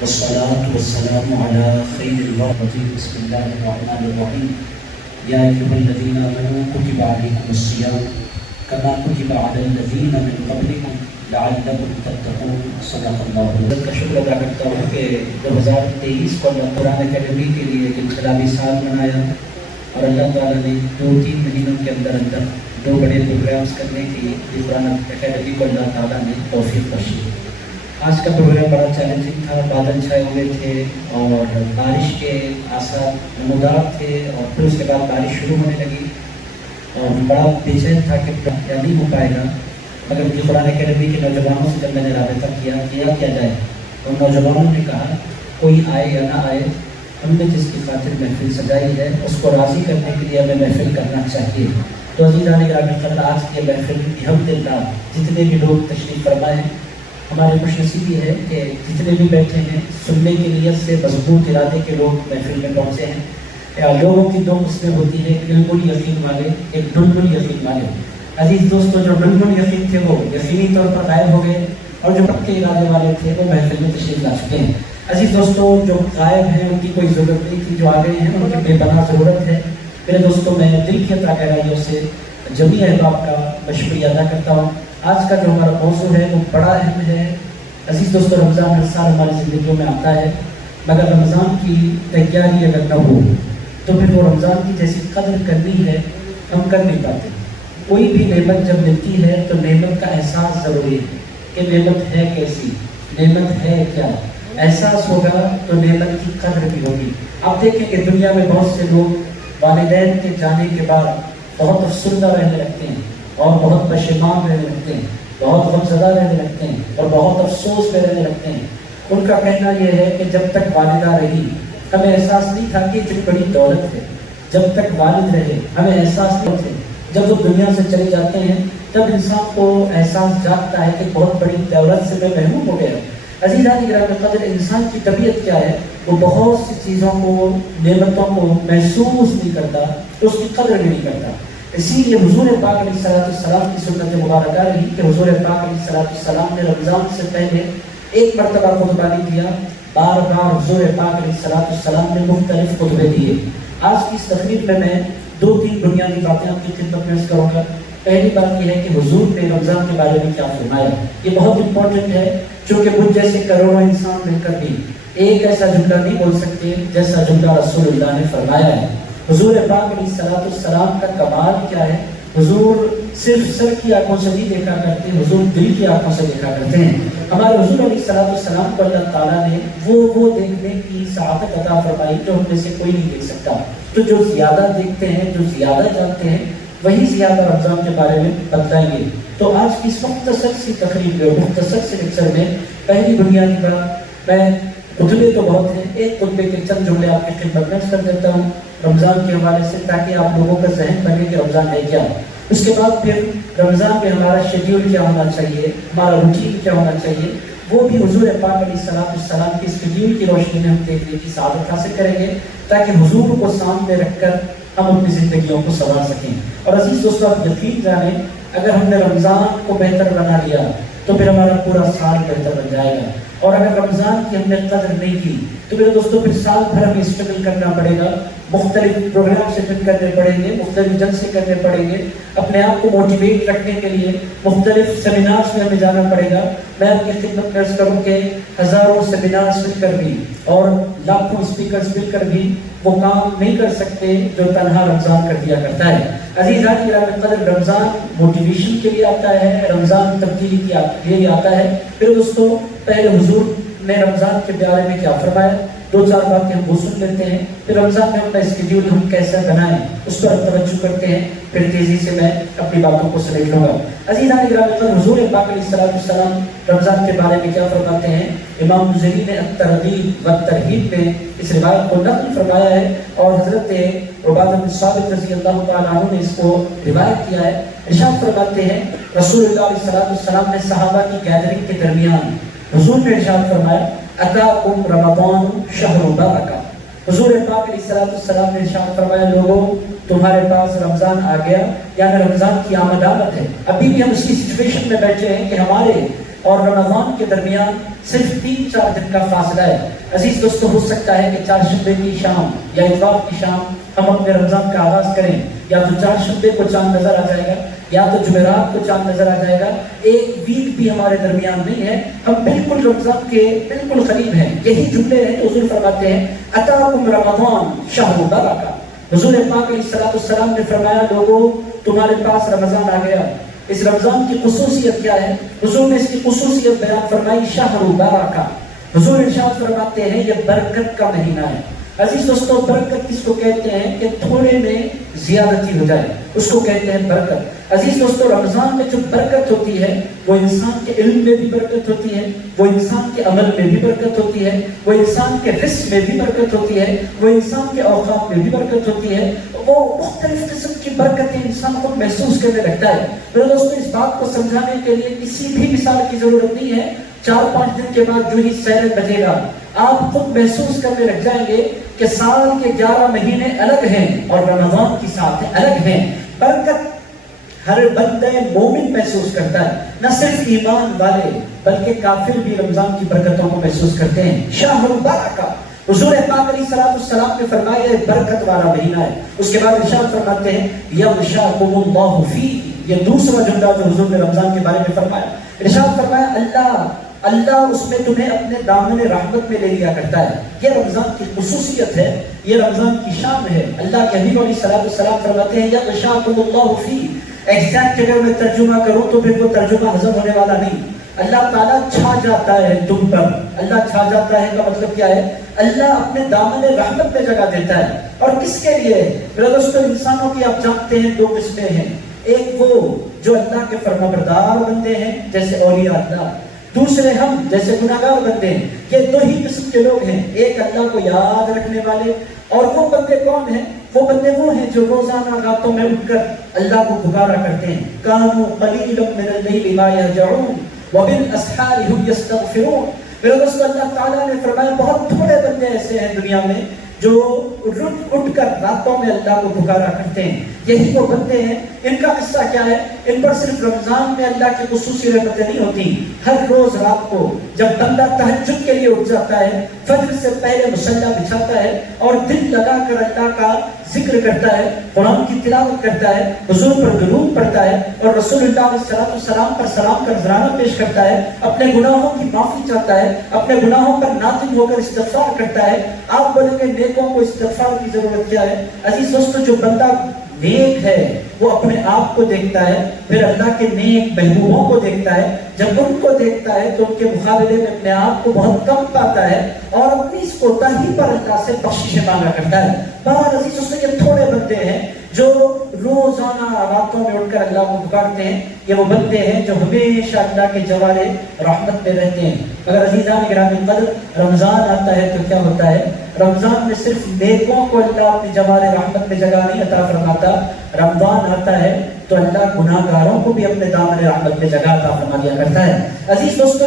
والصلاة والسلام على خير الورد. بسم الله الرحمن الرحيم. يا أيها الذين آمنوا كتب عليكم الصيام كما كتب على الذين من قبلكم لعلكم تتقون. صدق اللہ. کا شکر ادا کرتا ہوں کہ 2023 کو اللہ قرآن اکیڈمی کے لیے ایک انقلابی سال منایا اور اللہ تعالیٰ نے 2-3 مہینوں کے اندر 2 بڑے پروگرامز کرنے کی قرآن اکیڈمی کو اللہ تعالیٰ نے توفیق بخشی. آج کا پروگرام بڑا چیلنجنگ تھا. بادل چھائے ہوئے تھے اور بارش کے آثار نمودار تھے اور پھر اس کے بعد بارش شروع ہونے لگی اور بڑا بے چین تھا کہ کیا نہیں ہو پائے گا. مگر قرآن اکیڈمی کے نوجوانوں سے جب میں نے رابطہ کیا جائے تو نوجوانوں نے کہا کوئی آئے یا نہ آئے، ہم نے جس کی خاطر محفل سجائی ہے اس کو راضی کرنے کے لیے ہمیں محفل کرنا چاہیے. تو عزیزان گرامی قدر، آج کی محفل الحمدللہ جتنے بھی لوگ تشریف فرمائے ہیں، ہماری خوش نصیبی ہے کہ جتنے بھی بیٹھے ہیں سننے کی نیت سے مضبوط ارادے کے لوگ محفل میں پہنچے ہیں. لوگوں کی 2 قسمیں ہوتی ہیں، ایک بالکل یقین والے، ایک ڈنڈن یقین والے. عزیز دوستوں، جو ڈنڈن یقین تھے وہ یقینی طور پر غائب ہو گئے اور جو پکے ارادے والے تھے وہ محفل میں تشریف لا چکے ہیں. عزیز دوستوں، جو غائب ہیں ان کی کوئی ضرورت نہیں تھی، جو آ گئے ہیں ان کی بے پناہ ضرورت ہے. میرے دوستوں، میں دل کی عطا گہرائیوں سے جمیع احباب کا شکریہ ادا کرتا ہوں. آج کا جو ہمارا موضوع ہے وہ بڑا اہم ہے. عزیز دوستوں، رمضان ہر سال ہماری زندگیوں میں آتا ہے، مگر رمضان کی تیاری اگر نہ ہو تو پھر وہ رمضان کی جیسی قدر کرنی ہے ہم کر نہیں پاتے. کوئی بھی نعمت جب ملتی ہے تو نعمت کا احساس ضروری ہے کہ نعمت ہے کیسی، نعمت ہے کیا. احساس ہوگا تو نعمت کی قدر بھی ہوگی. آپ دیکھیں کہ دنیا میں بہت سے لوگ والدین کے جانے کے بعد بہت افسردہ رہنے لگتے ہیں اور بہت پشیمان رہنے لگتے ہیں، بہت غمزدہ رہنے لگتے ہیں اور بہت افسوس میں رہنے لگتے ہیں. ان کا کہنا یہ ہے کہ جب تک والدہ رہی ہمیں احساس نہیں تھا کہ اتنی بڑی دولت ہے. جب تک والد رہے ہمیں احساس نہیں تھے. جب وہ دنیا سے چلے جاتے ہیں تب انسان کو احساس جاگتا ہے کہ بہت بڑی دولت سے میں محروم ہو گیا. عزیزان گرامی قدر، انسان کی طبیعت کیا ہے؟ وہ بہت سی چیزوں کو، نعمتوں کو محسوس نہیں کرتا تو اس کی قدر بھی نہیں کرتا. اسی لیے حضور پاک علیہ السلام کی سنت مبارکہ رہی کہ حضور پاک علیہ السلام نے رمضان سے پہلے ایک مرتبہ خطبہ نہیں دیا، بار بار حضور پاک علیہ السلام نے مختلف خطبے دیے. آج کی اس تقریب میں 2-3 بنیادی باتیں آپ کی خدمت میں عرض کروں گا. پہلی بات یہ ہے کہ حضور نے رمضان کے بارے میں کیا فرمایا. یہ بہت امپورٹنٹ ہے چونکہ مجھ جیسے کروڑوں انسان مل کر بھی ایک ایسا جملہ نہیں بول سکتے جیسا جملہ رسول اللہ نے فرمایا ہے. حضور پاک علیہ السلام کا کمال کیا ہے؟ حضور صرف سر کی آنکھوں سے نہیں دیکھا کرتے، حضور دل کی آنکھوں سے دیکھا کرتے ہیں. ہمارے حضور علیہ السلام کو اللہ تعالیٰ نے وہ دیکھنے کی سعادت عطا فرمائی جو ہم میں سے کوئی نہیں دیکھ سکتا. تو جو زیادہ دیکھتے ہیں، جو زیادہ جانتے ہیں، وہی زیادہ رمضان کے بارے میں بتائیں گے. تو آج کی اس مختصر سی تقریب میں، مختصر سے لیکچر میں پہلی بنیادی بات، میں خطبے تو بہت ہیں، ایک خطبے کے چند جملے آپ کی خدمت میں کر دیتا ہوں رمضان کے حوالے سے، تاکہ آپ لوگوں کا ذہن بنے کہ رمضان ہے کیا. اس کے بعد پھر رمضان میں ہمارا شیڈیول کیا ہونا چاہیے، ہمارا روٹین کیا ہونا چاہیے، وہ بھی حضور پاک علیہ السلام کی شیڈیول کی روشنی میں ہم دیکھنے کی سعادت حاصل کریں گے، تاکہ حضور کو سامنے رکھ کر ہم اپنی زندگیوں کو سنوار سکیں. اور عزیز دوستو، آپ یقین جانیں اگر ہم نے رمضان کو بہتر بنا لیا تو پھر ہمارا پورا سال بہتر بن جائے گا. اور اگر رمضان کی ہم نے قدر نہیں کی تو میرے دوستوں پھر سال بھر ہمیں اسٹرگل کرنا پڑے گا، مختلف پروگرام سے کرنے پڑیں گے، مختلف جلسے کرنے پڑیں گے، اپنے آپ کو موٹیویٹ رکھنے کے لیے مختلف سیمینارز میں ہمیں جانا پڑے گا. میں آپ کی خدمت میں عرض کروں کہ ہزاروں سیمینارز مل کر بھی اور لاکھوں اسپیکرز مل کر بھی وہ کام نہیں کر سکتے جو تنہا رمضان کر دیا کرتا ہے. عزیزان گرامی قدر، رمضان موٹیویشن کے لیے آتا ہے، رمضان تبدیلی کے لیے آتا ہے. پھر دوستوں، پہلے حضور نے رمضان کے بارے میں کیا فرمایا، 2-4 باتیں ہم وہ سن لیتے ہیں. پھر رمضان میں اپنا اسکیڈیول ہم کیسے بنائیں اس پر توجہ کرتے ہیں، پھر تیزی سے میں اپنی باتوں کو سمیٹ لوں گا. عزیزان گرامی قدر، حضور پاک علیہ السلام رمضان کے بارے میں کیا فرماتے ہیں؟ امام بزری نے الترغیب والترہیب میں اس روایت کو نقل فرمایا ہے اور حضرت عبادہ بن صامت رضی اللہ تعالیٰ عنہ نے اس کو روایت کیا ہے. ارشاد فرماتے ہیں رسول اللہ علیہ السلام نے صحابہ کی گیدرنگ کے درمیان حضور نے ارشاد فرمایا اتاکم رمضان شہر برکہ. حضور پاک علیہ السلام نے ارشاد فرمایا لوگوں تمہارے پاس رمضان آ گیا، یعنی رمضان کی آمد ہے. ابھی بھی ہم اسی سچویشن میں بیٹھے ہیں کہ ہمارے اور رمضان کے درمیان صرف 3-4 دن کا فاصلہ ہے۔ عزیز دوستو، ہو سکتا ہے کہ چہارشنبے کی شام یا اتوار کی شام ہم اپنے رمضان کا آغاز کریں، یا تو چہارشنبے کو چاند نظر آ جائے گا یا تو جمعرات کو چاند نظر آ جائے گا، ایک ویک بھی ہمارے درمیان نہیں ہے، ہم بالکل رمضان کے بالکل قریب ہیں۔ یہی جملے ہیں تو حضور فرماتے ہیں اتاکم رمضان شہر برکہ۔ حضور پاک علیہ السلام نے فرمایا لوگوں تمہارے پاس رمضان آ گیا۔ اس رمضان کی خصوصیت کیا ہے؟ حضور نے اس کی خصوصیت بیان فرمائی شہر برکہ۔ حضور ارشاد فرماتے ہیں یہ برکت کا مہینہ ہے۔ عزیز دوستو، برکت کس کو کہتے ہیں کہ تھوڑے میں زیادتی ہو جائے، اس کو کہتے ہیں برکت۔ عزیز دوستو، رمضان میں جو برکت ہوتی ہے وہ انسان کے علم میں بھی برکت ہوتی ہے، وہ انسان کے عمل میں بھی برکت ہوتی ہے، وہ انسان کے رزق میں بھی برکت ہوتی ہے، وہ انسان کے اوقات میں بھی برکت ہوتی ہے، وہ مختلف قسم کی برکتیں انسان کو محسوس کرنے لگتا ہے۔ میرے دوستو، اس بات کو سمجھانے کے لیے کسی بھی مثال کی ضرورت نہیں ہے۔ 4-5 دن کے بعد جو ہی سحر بجے گا آپ خود محسوس کرنے لگ جائیں گے کہ سال کے 11 مہینے الگ ہیں اور رمضان کی ساتھ الگ ہیں۔ برکت ہر بندہ مومن محسوس کرتا ہے، نہ صرف ایمان والے بلکہ کافر بھی رمضان کی برکتوں کو محسوس کرتے ہیں۔ شہر برکہ، حضور پاک علیہ السلام نے فرمایا یہ برکت والا مہینہ ہے۔ اس کے بعد ارشاد فرماتے ہیں یغشاکم اللہ فیہ، یہ دوسرا جملہ جو حضور نے رمضان کے بارے میں فرمایا۔ ارشاد فرمایا اللہ اس میں تمہیں اپنے دامن رحمت میں لے لیا کرتا ہے۔ یہ رمضان کی خصوصیت ہے، یہ رمضان کی شان ہے۔ اللہ کے حبیب علیہ السلام فرماتے ہیں یغشاکم اللہ فیہ۔ ایگزیکٹ اگر میں ترجمہ کروں تو پھر وہ ترجمہ ہضم ہونے والا نہیں۔ اللہ تعالیٰ چھا جاتا ہے تم پر۔ اللہ چھا جاتا ہے کا مطلب کیا ہے؟ اللہ اپنے دامن رحمت میں جگہ دیتا ہے۔ اور کس کے لیے؟ میرے دوستو، انسانوں کی آپ جانتے ہیں 2 قسمیں ہیں۔ ایک وہ جو اللہ کے فرمانبردار بندے ہیں جیسے اولیاء اللہ، دوسرے ہم جیسے گناہگار بندے ہیں۔ یہ 2 ہی قسم کے لوگ ہیں، ایک اللہ کو یاد رکھنے والے، اور وہ بندے کون ہیں؟ وہ بندے وہ ہیں جو روزانہ راتوں میں اٹھ کر اللہ کو پکارا کرتے ہیں۔ کانوا قلیلا من اللیل ما یہجعون وبالاسحار هم یستغفرون۔ میرے دوستو، اللہ تعالیٰ نے فرمایا بہت تھوڑے بندے ایسے ہیں دنیا میں جو اٹھ کر راتوں میں اللہ کو پکارا کرتے ہیں۔ یہی وہ بندے ہیں۔ ان کا قصہ کیا ہے؟ ان پر صرف رمضان میں اللہ کی خصوصی رحمتیں نہیں ہوتی، ہر روز رات کو جب بندہ تہجد کے لیے اٹھ جاتا ہے، فجر سے پہلے مصلی بچھاتا ہے اور دل لگا کر اللہ کا ذکر کرتا ہے، قرآن کی تلاوت کرتا ہے، حضور پر درود پڑھتا ہے اور رسول اللہ علیہ السلام پر سلام کا نذرانہ پیش کرتا ہے، اپنے گناہوں کی معافی چاہتا ہے، اپنے گناہوں پر نادم ہو کر استغفار کرتا ہے۔ آپ بولیں گے نیکوں کو استغفار کی ضرورت کیا ہے؟ عزیز دوستو، جو بندہ نیک ہے وہ اپنے آپ کو دیکھتا ہے، پھر اللہ کے نیک محبوبوں کو دیکھتا ہے۔ جب ان کو دیکھتا ہے تو ان کے مقابلے میں اپنے آپ کو بہت کم پاتا ہے اور اپنی اس کوتاہی پر اللہ سے بخشش مانگا کرتا ہے۔ بہت عزیز دوستو، یہ تھوڑے بندے ہیں جو روزانہ راتوں میں اٹھ کر اللہ کو پکارتے ہیں۔ یہ وہ بندے ہیں جو ہمیشہ اللہ کے جوارے رحمت میں رہتے ہیں۔ اگر عزیزان گرامی قدر رمضان آتا ہے تو کیا ہوتا ہے؟ رمضان میں صرف نیکوں کو اللہ اپنی جوار رحمت میں جگہ نہیں عطا فرماتا، رمضان آتا ہے تو اللہ گناہگاروں کو بھی اپنے دامن رحمت میں جگہ عطا فرما دیا کرتا ہے۔ عزیز دوستو،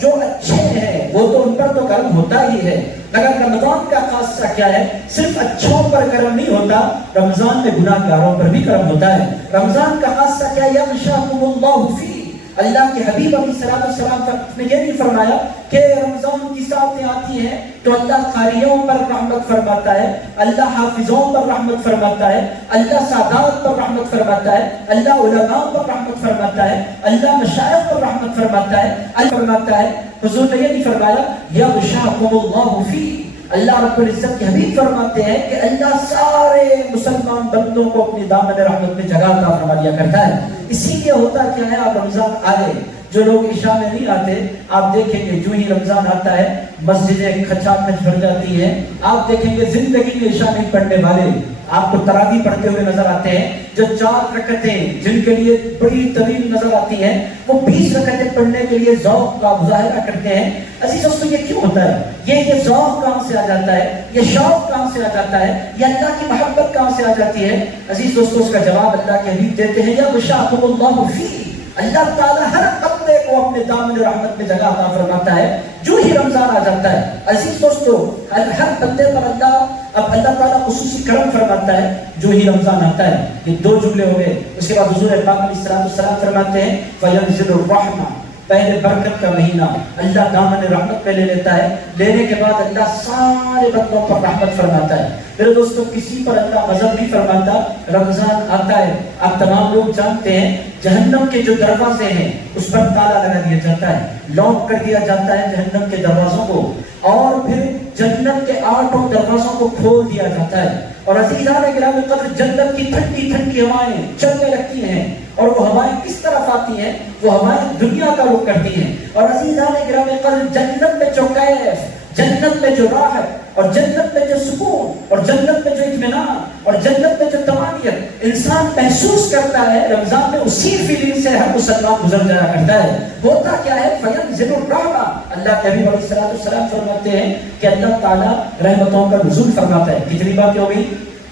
جو اچھے ہیں وہ تو ان پر تو کرم ہوتا ہی ہے، مگر رمضان کا خاصہ کیا ہے؟ صرف اچھوں پر کرم نہیں ہوتا، رمضان میں گناہگاروں پر بھی کرم ہوتا ہے۔ رمضان کا خاصہ کیا ہے؟ یغشاکم اللہ فیہ۔ اللہ کے حبیب علیہ السلام نے یہ بھی فرمایا کہ رمضان کی ساتیں آتی ہیں تو اللہ قاریوں پر رحمت فرماتا ہے، اللہ حافظوں پر رحمت فرماتا ہے، اللہ سادات پر رحمت فرماتا ہے، اللہ علماء پر رحمت فرماتا ہے، اللہ مشائخ پر رحمت فرماتا ہے۔ حضور نے یہ نہیں فرمایا یغشاکم اللہ فیہ۔ اللہ رب العزت کے حبیب فرماتے ہیں کہ اللہ سارے مسلمان بندوں کو اپنی دامن رحمت میں جگہ عطا فرما دیا کرتا ہے۔ اسی لیے ہوتا کیا ہے؟ آپ رمضان آئے، جو لوگ عشاء میں نہیں آتے، آپ دیکھیں گے جو ہی رمضان آتا ہے مسجدیں کھچا کھچ بھر جاتی ہیں۔ آپ دیکھیں گے زندگی میں عشاء نہیں پڑھنے والے آپ کو تراویح پڑھتے ہوئے نظر آتے ہیں، جو 4 رکعتیں جن کے لیے بڑی طویل نظر آتی ہیں وہ 20 رکعتیں پڑھنے کے لیے ذوق کا مظاہرہ کرتے ہیں۔ عزیز دوستو، یہ کیوں ہوتا ہے؟ یہ ذوق کہاں سے آ جاتا ہے؟ یہ شوق کہاں سے آ جاتا ہے؟ یہ اللہ کی محبت کہاں سے آ جاتی ہے؟ عزیز دوستو، اس کا جواب اللہ کے حبیب دیتے ہیں یغشاکم اللہ فیہ۔ اللہ تعالیٰ ہر بندے کو اپنے دامن رحمت میں جگہ عطا فرماتا ہے جو ہی رمضان آ جاتا ہے۔ عزیز دوستو، ہر بندے پر اللہ تعالیٰ خصوصی کرم فرماتا ہے جو ہی رمضان آتا ہے۔ یہ 2 جملے ہو گئے۔ اس کے بعد حضور پاک علیہ السلام فرماتے ہیں فَيَنزِلُ الرَّحْمَةُ، پہلے برکت کا مہینہ اللہ دامن رحمت میں لے لیتا ہے، لینے کے بعد اللہ سارے بندوں پر رحمت فرماتا ہے۔ میرے دوستوں کسی پر اللہ غضب نہیں فرماتا۔ رمضان آتا ہے، آپ تمام لوگ جانتے ہیں جہنم کے جو دروازے ہیں اس پر تالا لگا دیا جاتا ہے، لاک کر دیا جاتا ہے جہنم کے دروازوں کو، اور پھر جنت کے 8 دروازوں کو کھول دیا جاتا ہے۔ اور عزیزان گرامی قدر جنت کی ٹھنڈی ٹھنڈی ہوائیں چلنے لگتی ہیں، اور وہ ہوائیں کس طرف آتی ہیں؟ وہ ہوائیں دنیا کا رخ کرتی ہیں۔ اور عزیزان گرامی قدر جنت میں جو کیف، جنت میں جو راحت، اور جنت میں جو سکون، اور جنت میں جو اطمینان، اور جنت میں جو تمانیت انسان محسوس کرتا ہے، رمضان میں اسی فیلنگ سے ہر مسلمان گزر جایا کرتا ہے۔ ہوتا کیا ہے؟ فَيَنزِلُ الرَّحْمَةُ، اللہ کے حبیب علیہ السلام فرماتے ہیں کہ اللہ تعالیٰ رحمتوں کا نزول فرماتا ہے۔ کتنی باتیں ہو گئی؟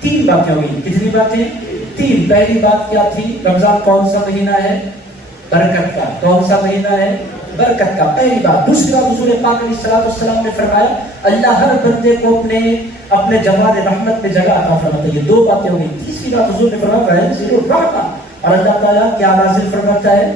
3 باتیں ہو گئی۔ کتنی باتیں؟ 3۔ پہلی بات کیا تھی؟ رمضان کون سا مہینہ ہے؟ برکت کا۔ کون سا مہینہ ہے؟ برکت کا، پہلی بات۔ دوسری بات حضور پاک علیہ السلام نے فرمایا اللہ ہر بندے کو اپنے جوار رحمت میں جگہ عطا فرماتا ہے۔ یہ 2 باتیں ہو گئی۔ تیسری بات حضور نے فرمایا ہے ضرور رحمت، اور اللہ تعالیٰ کیا نازل فرماتا ہے؟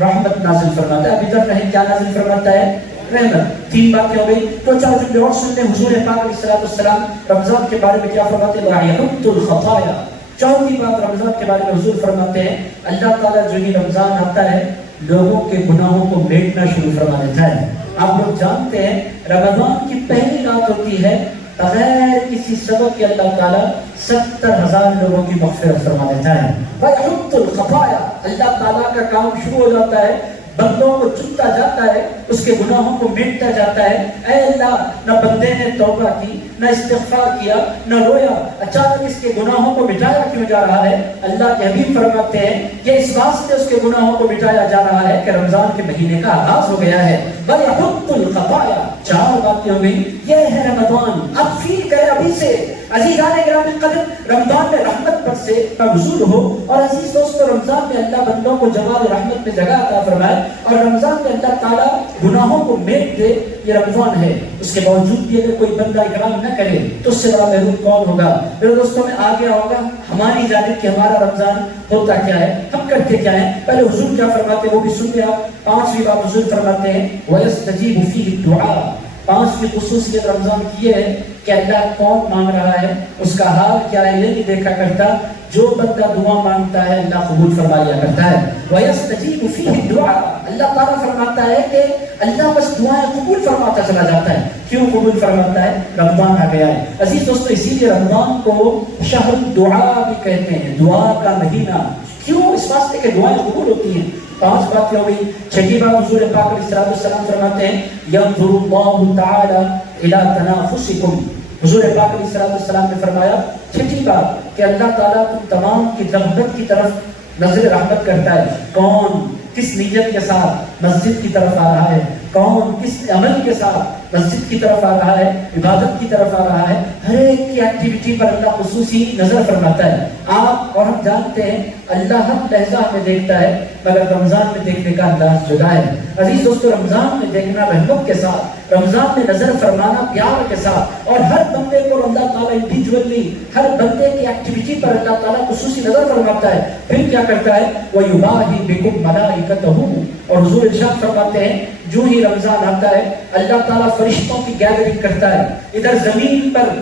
رحمت نازل فرماتا ہے۔ ابھی تک نہیں کیا نازل فرماتا ہے؟ رحمت۔ 3 باتیں ہو گئی۔ تو چلو اور سنتے ہیں حضور پاک علیہ السلام رمضان کے بارے میں کیا فرماتے ہیں؟ وَيَحُطُّ الْخَطَايَا۔ چوتھی بات رمضان کے بارے میں حضور فرماتے ہیں اللہ تعالیٰ جو ہی رمضان آتا ہے لوگوں کے گناہوں کو میٹنا شروع فرما دیتا ہے۔ آپ لوگ جانتے ہیں رمضان کی پہلی رات ہوتی ہے، بغیر کسی سبب کے اللہ تعالیٰ 70,000 لوگوں کی مغفرت فرما دیتا ہے۔ وَيَحُطُّ الْخَطَايَا، اللہ تعالیٰ کا کام شروع ہو جاتا ہے، بندوں کو چنتا جاتا ہے، اس کے گناہوں کو میٹتا جاتا ہے۔ اے اللہ، نہ بندے نے توبہ کی، نہ استغفار کیا، نہ رویا، اچانک اس کے گناہوں کو مٹایا کیوں جا رہا ہے؟ اللہ کے حبیب فرماتے ہیں یہ اس واسطے اس کے گناہوں کو مٹایا جا رہا ہے کہ رمضان کے مہینے کا آغاز ہو گیا ہے۔ وَيَحُطُّ الْخَطَايَا، 4 باتیں ہو گئی۔ یہ ہے رمضان، اب فیل کرے ابھی سے۔ عزیزان گرامی قدر رمضان میں رحمت پر سے کا نزول ہو، اور عزیز دوستو رمضان میں اللہ بندوں کو جوال رحمت میں جگہ عطا فرمائے، اور رمضان میں اللہ تعالیٰ گناہوں کو میٹ دے، یہ رمضان ہے۔ اس کے باوجود بھی اگر کوئی بندہ اکرام نہ کرے تو اس سے بڑا محروم کون ہوگا؟ میرے دوستوں میں آگے ہوگا ہماری جانب کہ ہمارا رمضان ہوتا کیا ہے، ہم کرتے کیا ہیں۔ پہلے حضور کیا فرماتے ہیں وہ بھی سن لیں آپ۔ 5ویں بات حضور فرماتے ہیں وَيَسْتَجِيبُ فِيهِ الدُّعَاء۔ 5ویں خصوصیت رمضان کی یہ ہے کہ اللہ کون مانگ رہا ہے، اس کا حال کیا ہے یہ نہیں دیکھا کرتا، جو بندہ دعا مانگتا ہے اللہ قبول فرما لیا کرتا ہے۔ وَيَسْتَجِيبُ فِيهِ الدُّعَاء، اللہ تعالیٰ فرماتا ہے کہ اللہ بس دعائیں قبول فرماتا چلا جاتا ہے۔ کیوں قبول فرماتا ہے؟ رمضان آ گیا ہے۔ عزیز دوستو اسی لیے رمضان کو شہر الدعاء بھی کہتے ہیں، دعا کا مہینہ۔ کیوں؟ اس واسطے کہ دعائیں قبول ہوتی ہیں۔ 5 باتیں ہو گئی۔ 6 بات حضور پاک علیہ السلام فرماتے ہیں يَنْظُرُ اللَّهُ تَعَالَى إِلَىٰ تَنَافُسِكُمْ۔ حضور پاک علیہ السلام نے فرمایا 6 بات کہ اللہ تعالیٰ تم تمام کی رغبت کی طرف نظر رحمت کرتا ہے۔ کون کس نیت کے ساتھ مسجد کی طرف آ رہا ہے، کون کس عمل کے ساتھ مسجد کی طرف آ رہا ہے، عبادت کی طرف آ رہا ہے، ہر ایک کی ایکٹیویٹی پر اللہ خصوصی نظر فرماتا ہے۔ آپ اور ہم جانتے ہیں اللہ ہر لہجہ میں دیکھتا ہے، مگر رمضان میں دیکھنے کا انداز جدا ہے۔ عزیز دوستو رمضان میں دیکھنا رحمت کے ساتھ، رمضان میں نظر فرمانا پیار کے ساتھ، اور ہر بندے کو اللہ تعالیٰ انڈیویجولی ہر بندے کی ایکٹیویٹی پر اللہ تعالیٰ خصوصی نظر فرماتا ہے۔ پھر کیا کرتا ہے؟ وَيُبَاهِي بِكُمْ مَلَائِكَتَهُ، اور حضور ارشاد فرماتے ہیں جو ہی رمضان آتا ہے اللہ تعالیٰ فرشتوں کی گیدرنگ کرتا ہے۔ ادھر زمین پر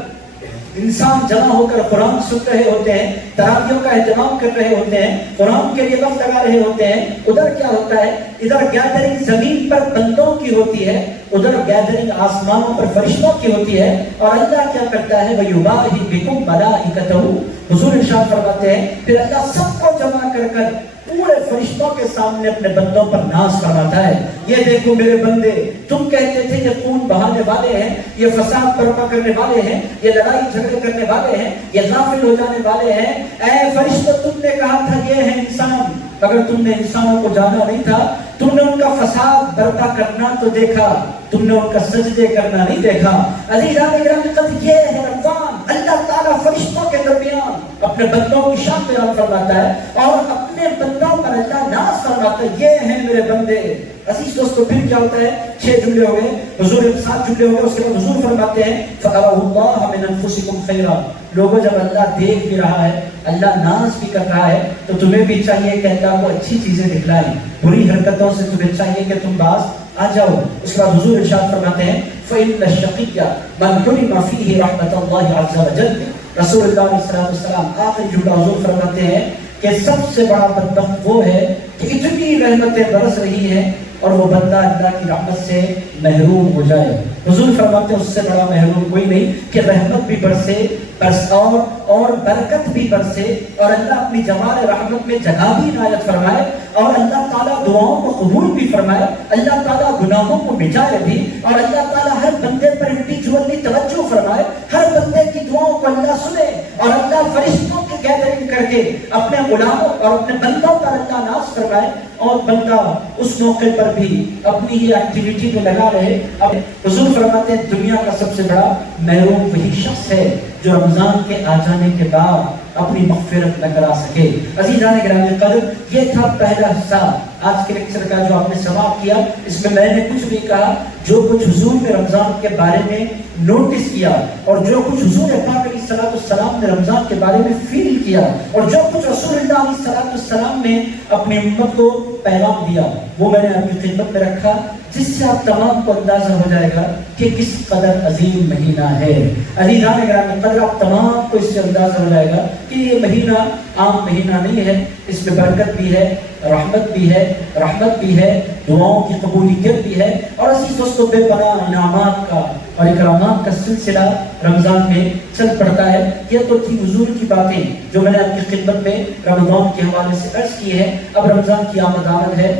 انسان جمع ہو کر قرآن سن رہے ہوتے ہیں، تراویحوں کا اہتمام کر رہے ہوتے ہیں، قرآن کے لیے وقت لگا رہے ہوتے ہیں۔ ادھر کیا ہوتا ہے؟ ادھر گیدرنگ زمین پر بندوں کی ہوتی ہے، ادھر گیدرنگ آسمانوں پر فرشتوں کی ہوتی ہے۔ اور اللہ کیا کرتا ہے؟ وَيُبَاهِي بِكُمْ مَلَائِكَتَهُ، حضور ارشاد فرماتے ہیں پھر اللہ سب کو جمع کر کر پورے فرشتوں کے سامنے اپنے بندوں پر ناز فرماتا ہے۔ یہ دیکھو میرے بندے، تم کہتے تھے یہ خون بہانے والے ہیں، یہ فساد برپا کرنے والے ہیں، یہ لڑائی جھگڑے کرنے والے ہیں، یہ غافل ہو جانے والے ہیں۔ اے فرشتوں تم نے کہا تھا یہ ہے انسان، اگر تم نے انسانوں کو جانا نہیں تھا، تم نے ان کا فساد برپا کرنا تو دیکھا، تم نے ان کا سجدے کرنا نہیں دیکھا۔ عزیزان گرامی یہ ہے رمضان، اللہ تعالیٰ فرشتوں کے درمیان اپنے بندوں کی شان بیان فرماتا ہے، اور اپنے بندوں پر اللہ ناز فرماتا ہے۔ یہ ہیں میرے بندے، عزیز دوستو پھر کیا ہوتا ہے؟ 6 جملے ہو گئے، حضور 7 جملے ہو گئے، اس کے بعد حضور فرماتے ہیں فَأَرَوْا اللَّهَ مِنْ أَنفُسِكُمْ خَيْرًا. لوگوں جب اللہ دیکھ بھی رہا ہے، اللہ ناز بھی کر رہا ہے، تو تمہیں بھی چاہیے کہ اللہ کو اچھی چیزیں دکھلائیں. بری حرکتوں سے تمہیں چاہیے کہ تم باز آ جاؤ. اس کے بعد حضور ارشاد فرماتے ہیں فَإِنَّ الشَّقِيَّ مَنْ حُرِمَ فِيهِ رَحْمَةَ اللَّهِ عَزَّ وَجَلَّ. رسول اللہ علیہ السلام آخری جملہ حضور فرماتے ہیں کہ سب سے بڑا بدبخت وہ ہے کہ اتنی رحمتیں برس رہی ہیں اور وہ بندہ اللہ کی رحمت سے محروم ہو جائے. حضور فرماتے ہیں اس سے بڑا محروم کوئی نہیں کہ رحمت بھی برسے اور برکت بھی برسے اور اللہ اپنی جمال رحمت میں جگہ بھی عنایت فرمائے اور اللہ تعالیٰ دعاؤں کو قبول بھی فرمائے، اللہ تعالیٰ گناہوں کو مٹائے بھی اور اللہ تعالیٰ ہر بندے پر انڈیویجولی توجہ فرمائے، ہر بندے کی دعاؤں کو اللہ سنے اور اللہ فرشتوں کی گیدرنگ کر کے اپنے غلاموں اور اپنے بندوں پر اللہ ناز فرمائے اور بندہ اس موقع پر بھی اپنی یہ ایکٹیویٹی میں لگا رہے. اب حضور فرماتے ہیں دنیا کا سب سے بڑا محروم وہی شخص ہے جو رمضان کے آ جانے کے بعد اپنی مغفرت نہ کرا سکے. عزیزان گرامی قدر، یہ تھا پہلا حصہ آج کے لیکچر کا جو آپ نے سماعت کیا. اس میں نے کچھ بھی کہا جو کچھ حضور نے رمضان کے بارے میں نوٹس کیا اور جو کچھ حضور پاک علیہ السلام نے رمضان کے بارے میں فیل کیا اور جو کچھ رسول اللہ علیہ السلام نے اپنی امت کو پیغام دیا، وہ میں نے آپ کی خدمت میں رکھا، جس سے آپ تمام کو اندازہ ہو جائے گا کہ کس قدر عظیم مہینہ ہے. عزیزان گرامی قدر، آپ تمام کو اس سے اندازہ ہو جائے گا کہ یہ مہینہ عام مہینہ نہیں ہے، اس میں برکت بھی ہے، رحمت بھی ہے، دعاؤں کی قبولیت بھی ہے اور عزیز دوستوں بے پناہ انعامات کا اور اکرامات کا سلسلہ رمضان میں چل پڑتا ہے. یہ تو تھی حضور کی باتیں جو میں نے آپ کی خدمت میں رمضان کے حوالے سے عرض کی ہے. اب رمضان کی آمد ہے،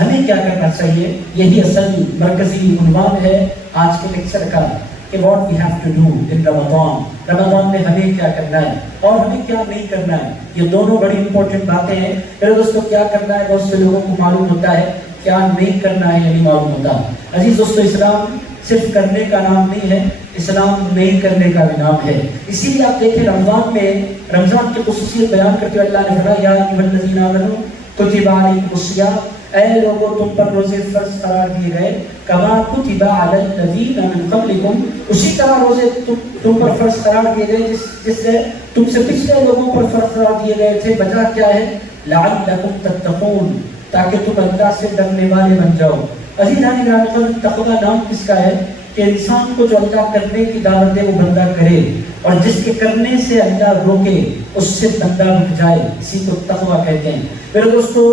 ہمیں کیا کرنا چاہیے؟ یہی اصل مرکزی عنوان ہے آج کے لیکچر کا کہ what we have to do in رمضان. رمضان میں ہمیں کیا کرنا ہے اور ہمیں کیا نہیں کرنا ہے. یہ دونوں بڑی امپورٹنٹ باتیں ہیں. میرے دوستوں کیا کرنا ہے بہت سے لوگوں کو معلوم ہوتا ہے، کیا نہیں کرنا ہے یہ نہیں معلوم ہوتا. عزیز دوستوں اسلام صرف کرنے کا نام نہیں ہے، اسلام نہیں کرنے کا بھی نام ہے. اسی لیے آپ دیکھیں رمضان میں رمضان کی خصوصیت بیان کرتے ہوئے اللہ نے فرمایا یا ایھا الذین آمنوا کتب علیکم الصیام، اے لوگوں تم پر روزے فرض قرار دیے گئے، کما کتب علی الذین من قبلکم، اسی طرح روزے تم پر فرض قرار دیے گئے جس سے تم سے پچھلے لوگوں پر فرض قرار دیے گئے تھے. وجہ کیا ہے؟ لعلکم تتقون، تاکہ تم اللہ سے ڈرنے والے بن جاؤ. عزیزان گرامی تقویٰ نام کس کا ہے کہ انسان کو جو اللہ کرنے کی دعوت دے وہ بندہ کرے اور جس کے کرنے سے اللہ روکے اس سے بندہ رک جائے، اسی کو تقویٰ کہتے ہیں. میرے دوستو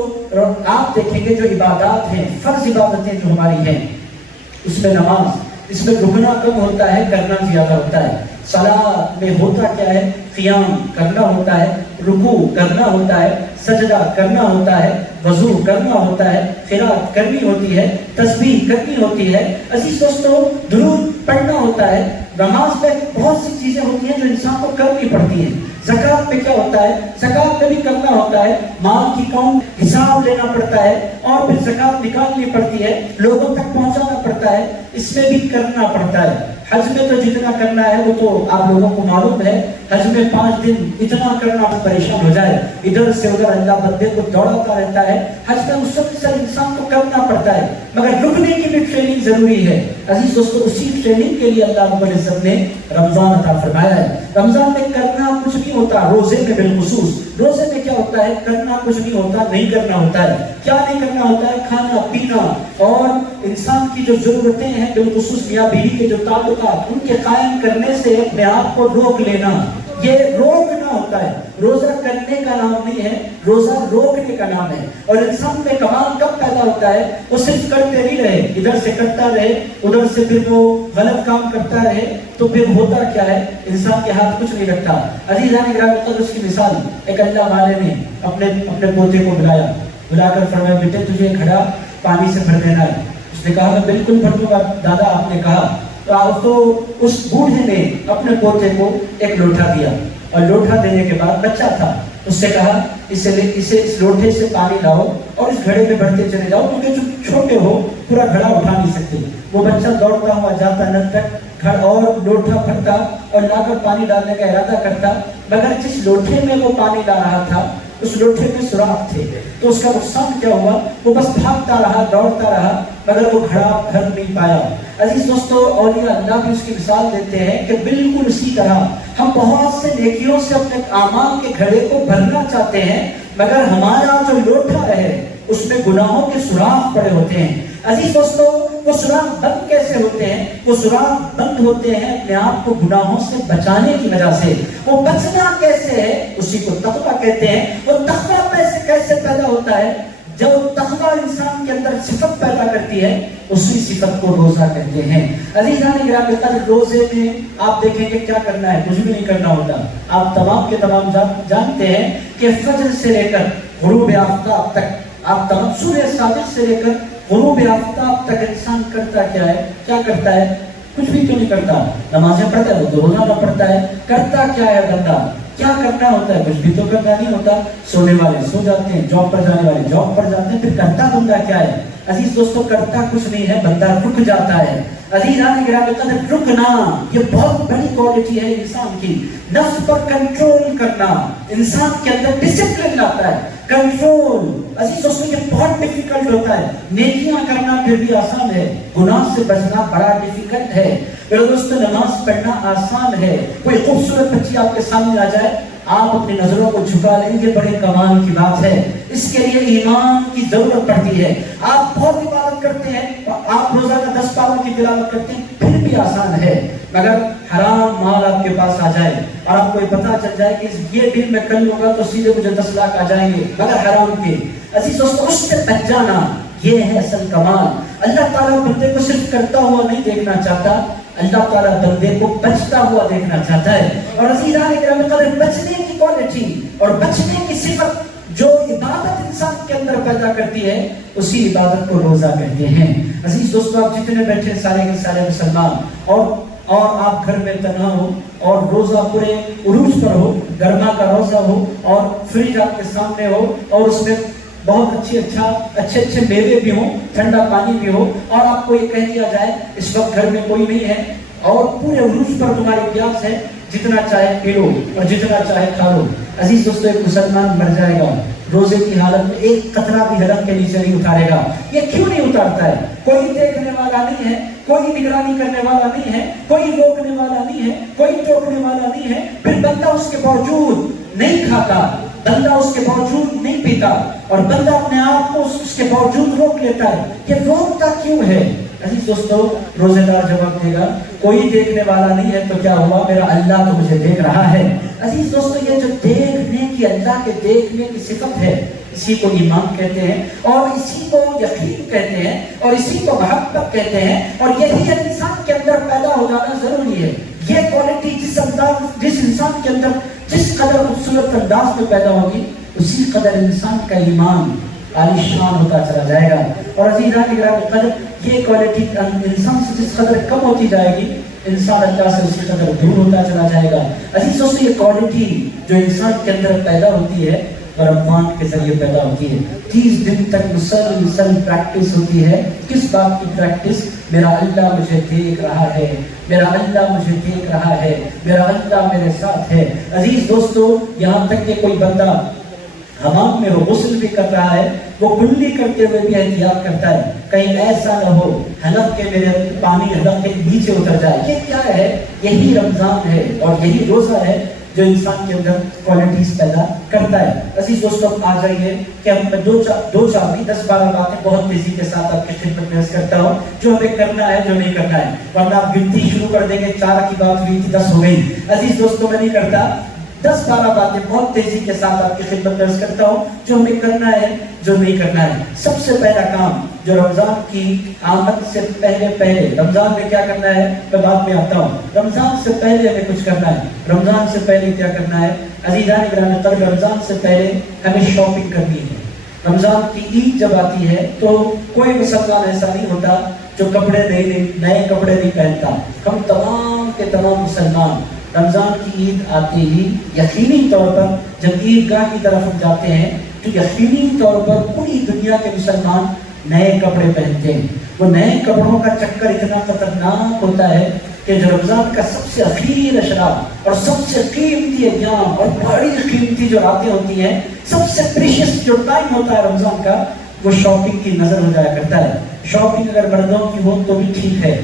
آپ دیکھیں گے جو عبادات ہیں، فرض عبادتیں جو ہماری ہیں، اس میں نماز، اس میں رکنا کم ہوتا ہے، کرنا زیادہ ہوتا ہے. صلاۃ میں ہوتا کیا ہے؟ قیام کرنا ہوتا ہے، رکوع کرنا ہوتا ہے، سجدہ کرنا ہوتا ہے، وضو کرنا ہوتا ہے، قرات کرنی ہوتی ہے، تسبیح کرنی ہوتی ہے. عزیز دوستو درود پڑھنا ہوتا ہے. نماز میں بہت سی چیزیں ہوتی ہیں جو انسان کو کرنی پڑتی ہیں. زکوٰۃ میں کیا ہوتا ہے؟ زکوٰۃ میں بھی کرنا ہوتا ہے، مال کی کاؤنٹ حساب لینا پڑتا ہے اور پھر زکوٰۃ نکالنی پڑتی ہے، لوگوں تک پہنچانا پڑتا ہے، اس میں بھی کرنا پڑتا ہے. حج میں تو جتنا کرنا ہے وہ تو آپ لوگوں کو معلوم ہے. حج میں 5 دن اتنا کرنا پریشان ہو جائے، ادھر سے ادھر اللہ بندے کو دوڑاتا رہتا ہے. حج میں مسلسل انسان کو کرنا پڑتا ہے مگر رکنے کی بھی ٹریننگ ضروری ہے. عزیز دوستو اسی ٹریننگ کے لیے اللہ رب العزت نے رمضان عطا فرمایا ہے. رمضان میں کرنا کچھ نہیں ہوتا، روزے میں بالخصوص. روزے میں کیا ہوتا ہے؟ کرنا کچھ نہیں ہوتا، نہیں کرنا ہوتا ہے. کیا نہیں کرنا ہوتا ہے؟ کھانا پینا اور انسان کی جو ضرورتیں ہیں بالخصوص میاں بیوی کے جو تعلقات ان کے قائم کرنے سے اپنے آپ کو روک لینا، یہ روکنا ہوتا ہے. روزہ کرنے کا نام نہیں ہے، روزہ روکنے کا نام ہے. اور انسان میں کمال کب پیدا ہوتا ہے؟ وہ صرف کرتے نہیں رہے، ادھر سے کرتا رہے، ادھر سے پھر وہ غلط کام کرتا رہے تو پھر ہوتا کیا ہے؟ انسان کے ہاتھ کچھ نہیں رکھتا. عزیزان گرامی اس کی مثال ایک اللہ والے نے اپنے پوتے کو بلا کر فرمایا بیٹے تجھے گھڑا پانی سے بھر دینا ہے. اس نے کہا میں بالکل بھر دوں گا دادا. آپ نے کہا تو اس بوڑھے نے اپنے پوتے کو ایک لوٹا دیا اور لوٹا دینے کے بعد بچہ تھا، اس سے کہا اسے اس لوٹے سے پانی لاؤ اور اس گھڑے میں بھرتے چلے جاؤ کیونکہ جو چھوٹے ہو پورا گھڑا اٹھا نہیں سکتے. وہ بچہ دوڑتا ہوا جاتا نل تک گھڑ اور لوٹا بھرتا اور لا کر پانی ڈالنے کا ارادہ کرتا، مگر جس لوٹے میں وہ پانی لا رہا تھا اس لوٹے میں سوراخ تھے، تو اس کا نقصان کیا ہوا؟ وہ بس بھاگتا رہا، دوڑتا رہا، مگر وہ گھڑا بھر نہیں پایا۔ عزیز دوستو، اولیاء اللہ بھی اس کی مثال دیتے ہیں کہ بالکل اسی طرح ہم بہت سے نیکیوں سے اپنے اعمال کے گھڑے کو بھرنا چاہتے ہیں، مگر ہمارا جو لوٹا ہے اس میں گناہوں کے سوراخ پڑے ہوتے ہیں۔ عزیز دوستو، وہ سوراخ بند کیسے ہوتے ہیں؟ وہ سوراخ بند ہوتے ہیں اپنے آپ کو گناہوں سے بچانے کی وجہ سے۔ وہ بچنا کیسے ہے؟ اسی کو تقویٰ کہتے ہیں۔ وہ تقویٰ کیسے پیدا ہوتا ہے؟ جب تقویٰ انسان کے اندر صفت پیدا کرتی ہے، اسی صفت کو روزہ کہتے ہیں۔ عزیزان گرامی، روزے میں آپ دیکھیں کہ کیا کرنا ہے؟ کچھ بھی نہیں کرنا ہوتا۔ آپ تمام کے تمام جانتے ہیں کہ فجر سے لے کر غروب آفتاب تک، آپ تمام سورہ صادق سے لے کر غروب آفتاب تک انسان کرتا کیا ہے؟ کیا کرتا ہے؟ کچھ بھی تو نہیں کرتا۔ نمازیں پڑھتا ہے، روزہ نہ پڑھتا ہے، کرتا کیا ہے بندہ؟ کیا کرنا ہوتا ہے؟ کچھ بھی تو کرنا نہیں ہوتا۔ سونے والے سو جاتے ہیں، جاب پر جانے والے جاب پر جاتے ہیں، پھر کرتا بندہ کیا ہے؟ عزیز دوستو، کرتا کچھ نہیں ہے، بندہ رک جاتا ہے۔ عزیزان گرامی، رکنا یہ بہت بڑی کوالٹی ہے انسان کی۔ نفس پر کنٹرول کرنا انسان کے اندر ڈسپلن لاتا ہے، کنٹرول۔ عزیز دوستو، یہ بہت ڈیفیکلٹ ہوتا ہے۔ نیکیاں کرنا پھر بھی آسان ہے، گناہ سے بچنا بڑا ڈیفیکلٹ ہے۔ میرے دوستو، نماز پڑھنا آسان ہے۔ کوئی خوبصورت بچی آپ کے سامنے آ جائے، آپ اپنی نظروں کو جھکا لیں گے، بڑے کمال کی بات ہے۔ اس کے لیے ایمان کی ضرورت پڑتی ہے۔ آپ بہت عبادت کرتے ہیں، آپ روزانہ 10 پاروں کی تلاوت کرتے ہیں، پھر بھی آسان ہے۔ مگر حرام مال آپ کے پاس آ جائے اور آپ کو پتا چل جائے کہ یہ ڈیل میں کر لوں گا تو سیدھے مجھے 10 لاکھ آ جائیں گے، مگر حرام کے، عزیز دوستو، اس سے بچ جانا، یہ ہے اصل کمال۔ اللہ تعالیٰ بندے کو صرف کرتا ہوا نہیں دیکھنا چاہتا، اللہ تعالیٰ بندے کو بچتا ہوا دیکھنا چاہتا ہے۔ اور عزیزان کرام، بچنے کی کوالٹی اور بچنے کی صفت جو عبادت انسان کے اندر پیدا کرتی ہے، اسی عبادت کو روزہ کہتے ہیں۔ عزیز دوستو، آپ جتنے بیٹھے سارے کے سارے مسلمان، اور آپ گھر میں تنہا ہو اور روزہ پورے عروج پر ہو، گرما کا روزہ ہو اور فریج آپ کے سامنے ہو اور اس میں بہت اچھے میوے بھی ہوں، ٹھنڈا پانی بھی ہو، اور آپ کو یہ کہہ دیا جائے اس وقت گھر میں کوئی نہیں ہے اور پورے عروج پر تمہاری پیاس ہے، جتنا چاہے پی لو اور جتنا چاہے کھا لو۔ عزیز دوستو، ایک مسلمان مر جائے گا روزے کی حالت میں، ایک قطرہ بھی حلق کے نیچے نہیں اتارے گا۔ یہ کیوں نہیں اتارتا ہے؟ کوئی دیکھنے والا نہیں ہے، کوئی نگرانی کرنے والا نہیں ہے، کوئی روکنے والا نہیں ہے، کوئی ٹوکنے والا نہیں ہے، پھر بندہ اس کے باوجود نہیں کھاتا، بندہ اس کے باوجود نہیں پیتا، اور بندہ اپنے آپ کو اس کے باوجود روک لیتا ہے۔ یہ روکتا کیوں ہے؟ عزیز دوستو، روزے دار جواب دے گا، کوئی دیکھنے والا نہیں ہے تو کیا ہوا؟ میرا اللہ تو مجھے دیکھ رہا ہے۔ عزیز دوستو، یہ جو دیکھنے کی، اللہ کے دیکھنے کی صفت ہے، اسی کو ایمان کہتے ہیں، اور اسی کو یقین کہتے ہیں، اور اسی کو محبت کہتے ہیں، اور یہی انسان کے اندر پیدا ہو جانا ضروری ہے۔ یہ کوالٹی جس انسان کے اندر جس قدر خوبصورت انداز میں پیدا ہوگی، اسی قدر انسان کا ایمان عالیشان ہوتا چلا جائے گا۔ اور عزیزان گرامی، یہ کوالٹی انسان سے جس قدر کم ہوتی جائے گی، انسان اللہ سے اسی قدر دور ہوتا چلا جائے گا۔ عزیز دوستو، یہ کوالٹی جو انسان کے اندر پیدا ہوتی ہے، رمضان کے ذریعے پیدا ہوتی ہے۔ 30 دن تک مسلسل پریکٹس ہوتی ہے۔ کس بات کی پریکٹس؟ میرا اللہ مجھے دیکھ رہا ہے، میرا اللہ مجھے دیکھ رہا ہے، میرا اللہ میرے ساتھ ہے۔ عزیز دوستو، یہاں تک کہ کوئی بندہ حمام میں غسل بھی کر رہا ہے، وہ کلی کرتے ہوئے بھی احتیاط کرتا ہے، کہیں ایسا نہ ہو حلق کے میرے پانی حلق کے نیچے اتر جائے۔ یہ کیا ہے؟ یہی رمضان ہے اور یہی روزہ ہے جو انسان کے اندر کوالٹیز پیدا کرتا ہے۔ عزیز دوستو، آ جائیے کہ ہم 10-12 باتیں بہت تیزی کے ساتھ آپ کی خدمت میں عرض کرتا ہوں، جو ہمیں کرنا ہے، جو نہیں کرنا ہے، ورنہ آپ گنتی شروع کر دیں گے، 4 کی بات ہوئی تھی 10 ہو گئی۔ عزیز دوستو، میں نہیں کرتا، 10-12 باتیں بہت تیزی کے ساتھ آپ کی خدمت میں عرض کرتا ہوں، جو ہمیں کرنا ہے، جو نہیں کرنا ہے۔ سب سے پہلا کام جو رمضان کی آمد سے پہلے رمضان میں کیا کرنا ہے، میں بعد میں آتا ہوں، رمضان سے پہلے ہمیں کچھ کرنا ہے۔ رمضان سے پہلے کیا کرنا ہے؟ عزیزان گرامی، رمضان سے پہلے ہمیں شاپنگ کرنی ہے۔ رمضان کی عید جب آتی ہے تو کوئی مسلمان ایسا نہیں ہوتا جو نئے کپڑے نہیں پہنتا۔ ہم تمام کے تمام مسلمان رمضان کی عید آتے ہی یقینی طور پر جب عیدگاہ کی طرف ہم جاتے ہیں تو یقینی طور پر پوری دنیا کے مسلمان نئے کپڑے پہنتے ہیں۔ وہ نئے کپڑوں کا چکر اتنا خطرناک ہوتا ہے کہ جو رمضان کا سب سے اخیر اشرا اور سب سے قیمتی ایام اور بڑی قیمتی جو راتیں ہوتی ہیں، سب سے پریشیس جو ٹائم ہوتا ہے رمضان کا، وہ شاپنگ کی نظر ہو جایا کرتا ہے۔ شاپنگ اگر مردوں کی ہو تو بھی ٹھیک ہے،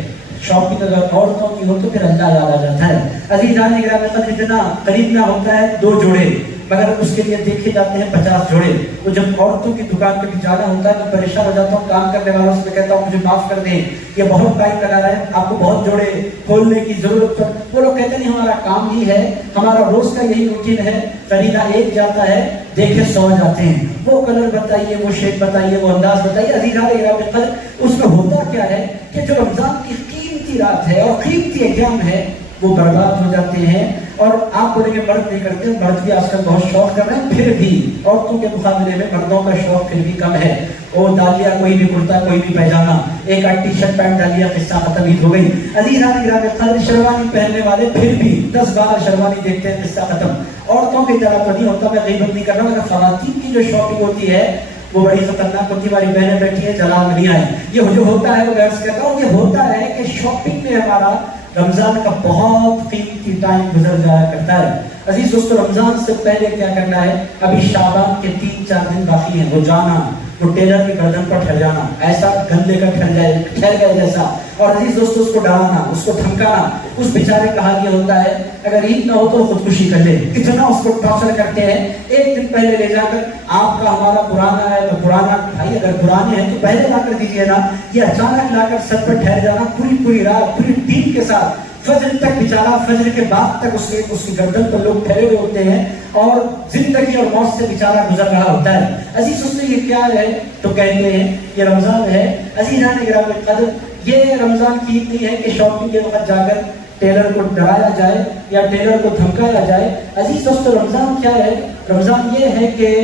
شاپنگ اگر عورتوں کی ہو تو پھر اللہ یاد آ جاتا ہے۔ عزیزان گرامی قدر اتنا قریب نہ ہوتا ہے 2 جوڑے، مگر اس کے لیے دیکھے جاتے ہیں 50 جوڑے۔ وہ جب عورتوں کی دکان پہ بھی جانا ہوتا ہے تو پریشان ہو جاتا ہوں، کام کرنے والوں سے کہتا ہوں مجھے معاف کر دیں، یہ بہت ٹائم لگا رہا ہے، آپ کو بہت جوڑے کھولنے کی ضرورت ہے۔ وہ لوگ کہتے ہیں ہمارا کام ہی ہے، ہمارا روز کا یہی روٹین ہے، خریدا ایک جاتا ہے دیکھے 100 جاتے ہیں۔ وہ کلر بتائیے، وہ شیپ بتائیے، وہ انداز بتائیے۔ عزیزان گرامی قدر اس میں ہوتا کیا ہے کہ جو رمضان کی قیمتی رات ہے اور قیمتی ایام ہے وہ برباد ہو جاتے ہیں۔ اور آپ بولیں گے مرد نہیں کرتے، مرد بھی آج کل بہت شوق کر رہے ہیں، پھر بھی عورتوں کے مقابلے میں مردوں کا شوق پھر بھی کم ہے۔ وہ ڈالیا کوئی بھی کرتا کوئی بھی پیجامہ، ایک آدھ ٹی شرٹ پینٹ ڈالیا، قصہ ختم، عید ہو گئی۔ عزیزان گرامی قدر شیروانی پہننے والے پھر بھی 10-12 شیروانی دیکھتے ہیں، قصہ ختم۔ عورتوں کی طرح تو نہیں ہوتا، میں غیبت نہیں کر رہا ہوں، مگر خواتین کی جو شاپنگ ہوتی ہے وہ بڑی خطرناک ہوتی ہے۔ ہماری بہنیں بیٹھی ہیں، جلال نہیں آئے، یہ جو ہوتا ہے وہ غرض کہتا ہوں، یہ ہوتا ہے کہ شاپنگ میں ہمارا رمضان کا بہت قیمتی ٹائم گزر جایا کرتا ہے۔ عزیز دوستو، رمضان سے پہلے کیا کرنا ہے؟ ابھی شعبان کے 3-4 دن باقی ہیں، وہ جانا، وہ ٹیلر کی گردن پر ٹھہر جانا، ایسا گندے کا ٹھہر گئے جیسا۔ اور عزیز دوستو، اس کو ڈرانا، اس کو دھمکانا۔ اس بیچارے کا حال یہ ہوتا ہے اگر عید نہ ہو تو خودکشی کر لے، اتنا اس کو ٹارچر کرتے ہیں۔ ایک دن پہلے لے جا کر آپ کا ہمارا پرانا ہے تو پرانا، بھائی اگر پرانے ہیں تو پہلے لا کر دیجیے نا۔ یہ اچانک لا کر سر پر ٹھہر جانا، پوری رات پوری ٹیم کے ساتھ فجر تک، بیچارہ فجر کے بعد تک اس کی گردن پر لوگ ٹھہرے ہوئے ہوتے ہیں اور زندگی اور موت سے بیچارہ گزر رہا ہوتا ہے۔ عزیز دوستو، یہ کیا ہے تو کہتے ہیں یہ رمضان ہے۔ عزیزان گرامی قدر، یہ رمضان کی عید نہیں ہے کہ شاپنگ کے وقت جا کر ٹیلر کو ڈرایا جائے یا ٹیلر کو دھمکایا جائے۔ عزیز دوستو، رمضان کیا ہے؟ رمضان یہ ہے کہ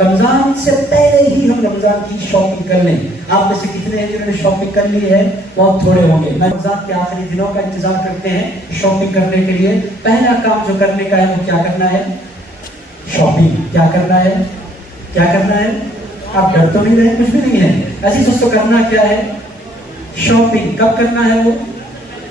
رمضان سے پہلے ہی ہم رمضان کی شاپنگ کر لیں۔ آپ میں سے کتنے ہیں جنہوں نے شاپنگ کر لی ہے؟ بہت تھوڑے ہوں گے۔ میں رمضان کے آخری دنوں کا انتظار کرتے ہیں شاپنگ کرنے کے لیے۔ پہلا کام جو کرنے کا ہے وہ کیا کرنا ہے؟ شاپنگ۔ کیا کرنا ہے؟ کیا کرنا ہے؟ آپ ڈر تو نہیں رہے؟ کچھ بھی نہیں ہے۔ عزیز دوستو، کرنا کیا ہے؟ شاپنگ۔ کب کرنا ہے وہ؟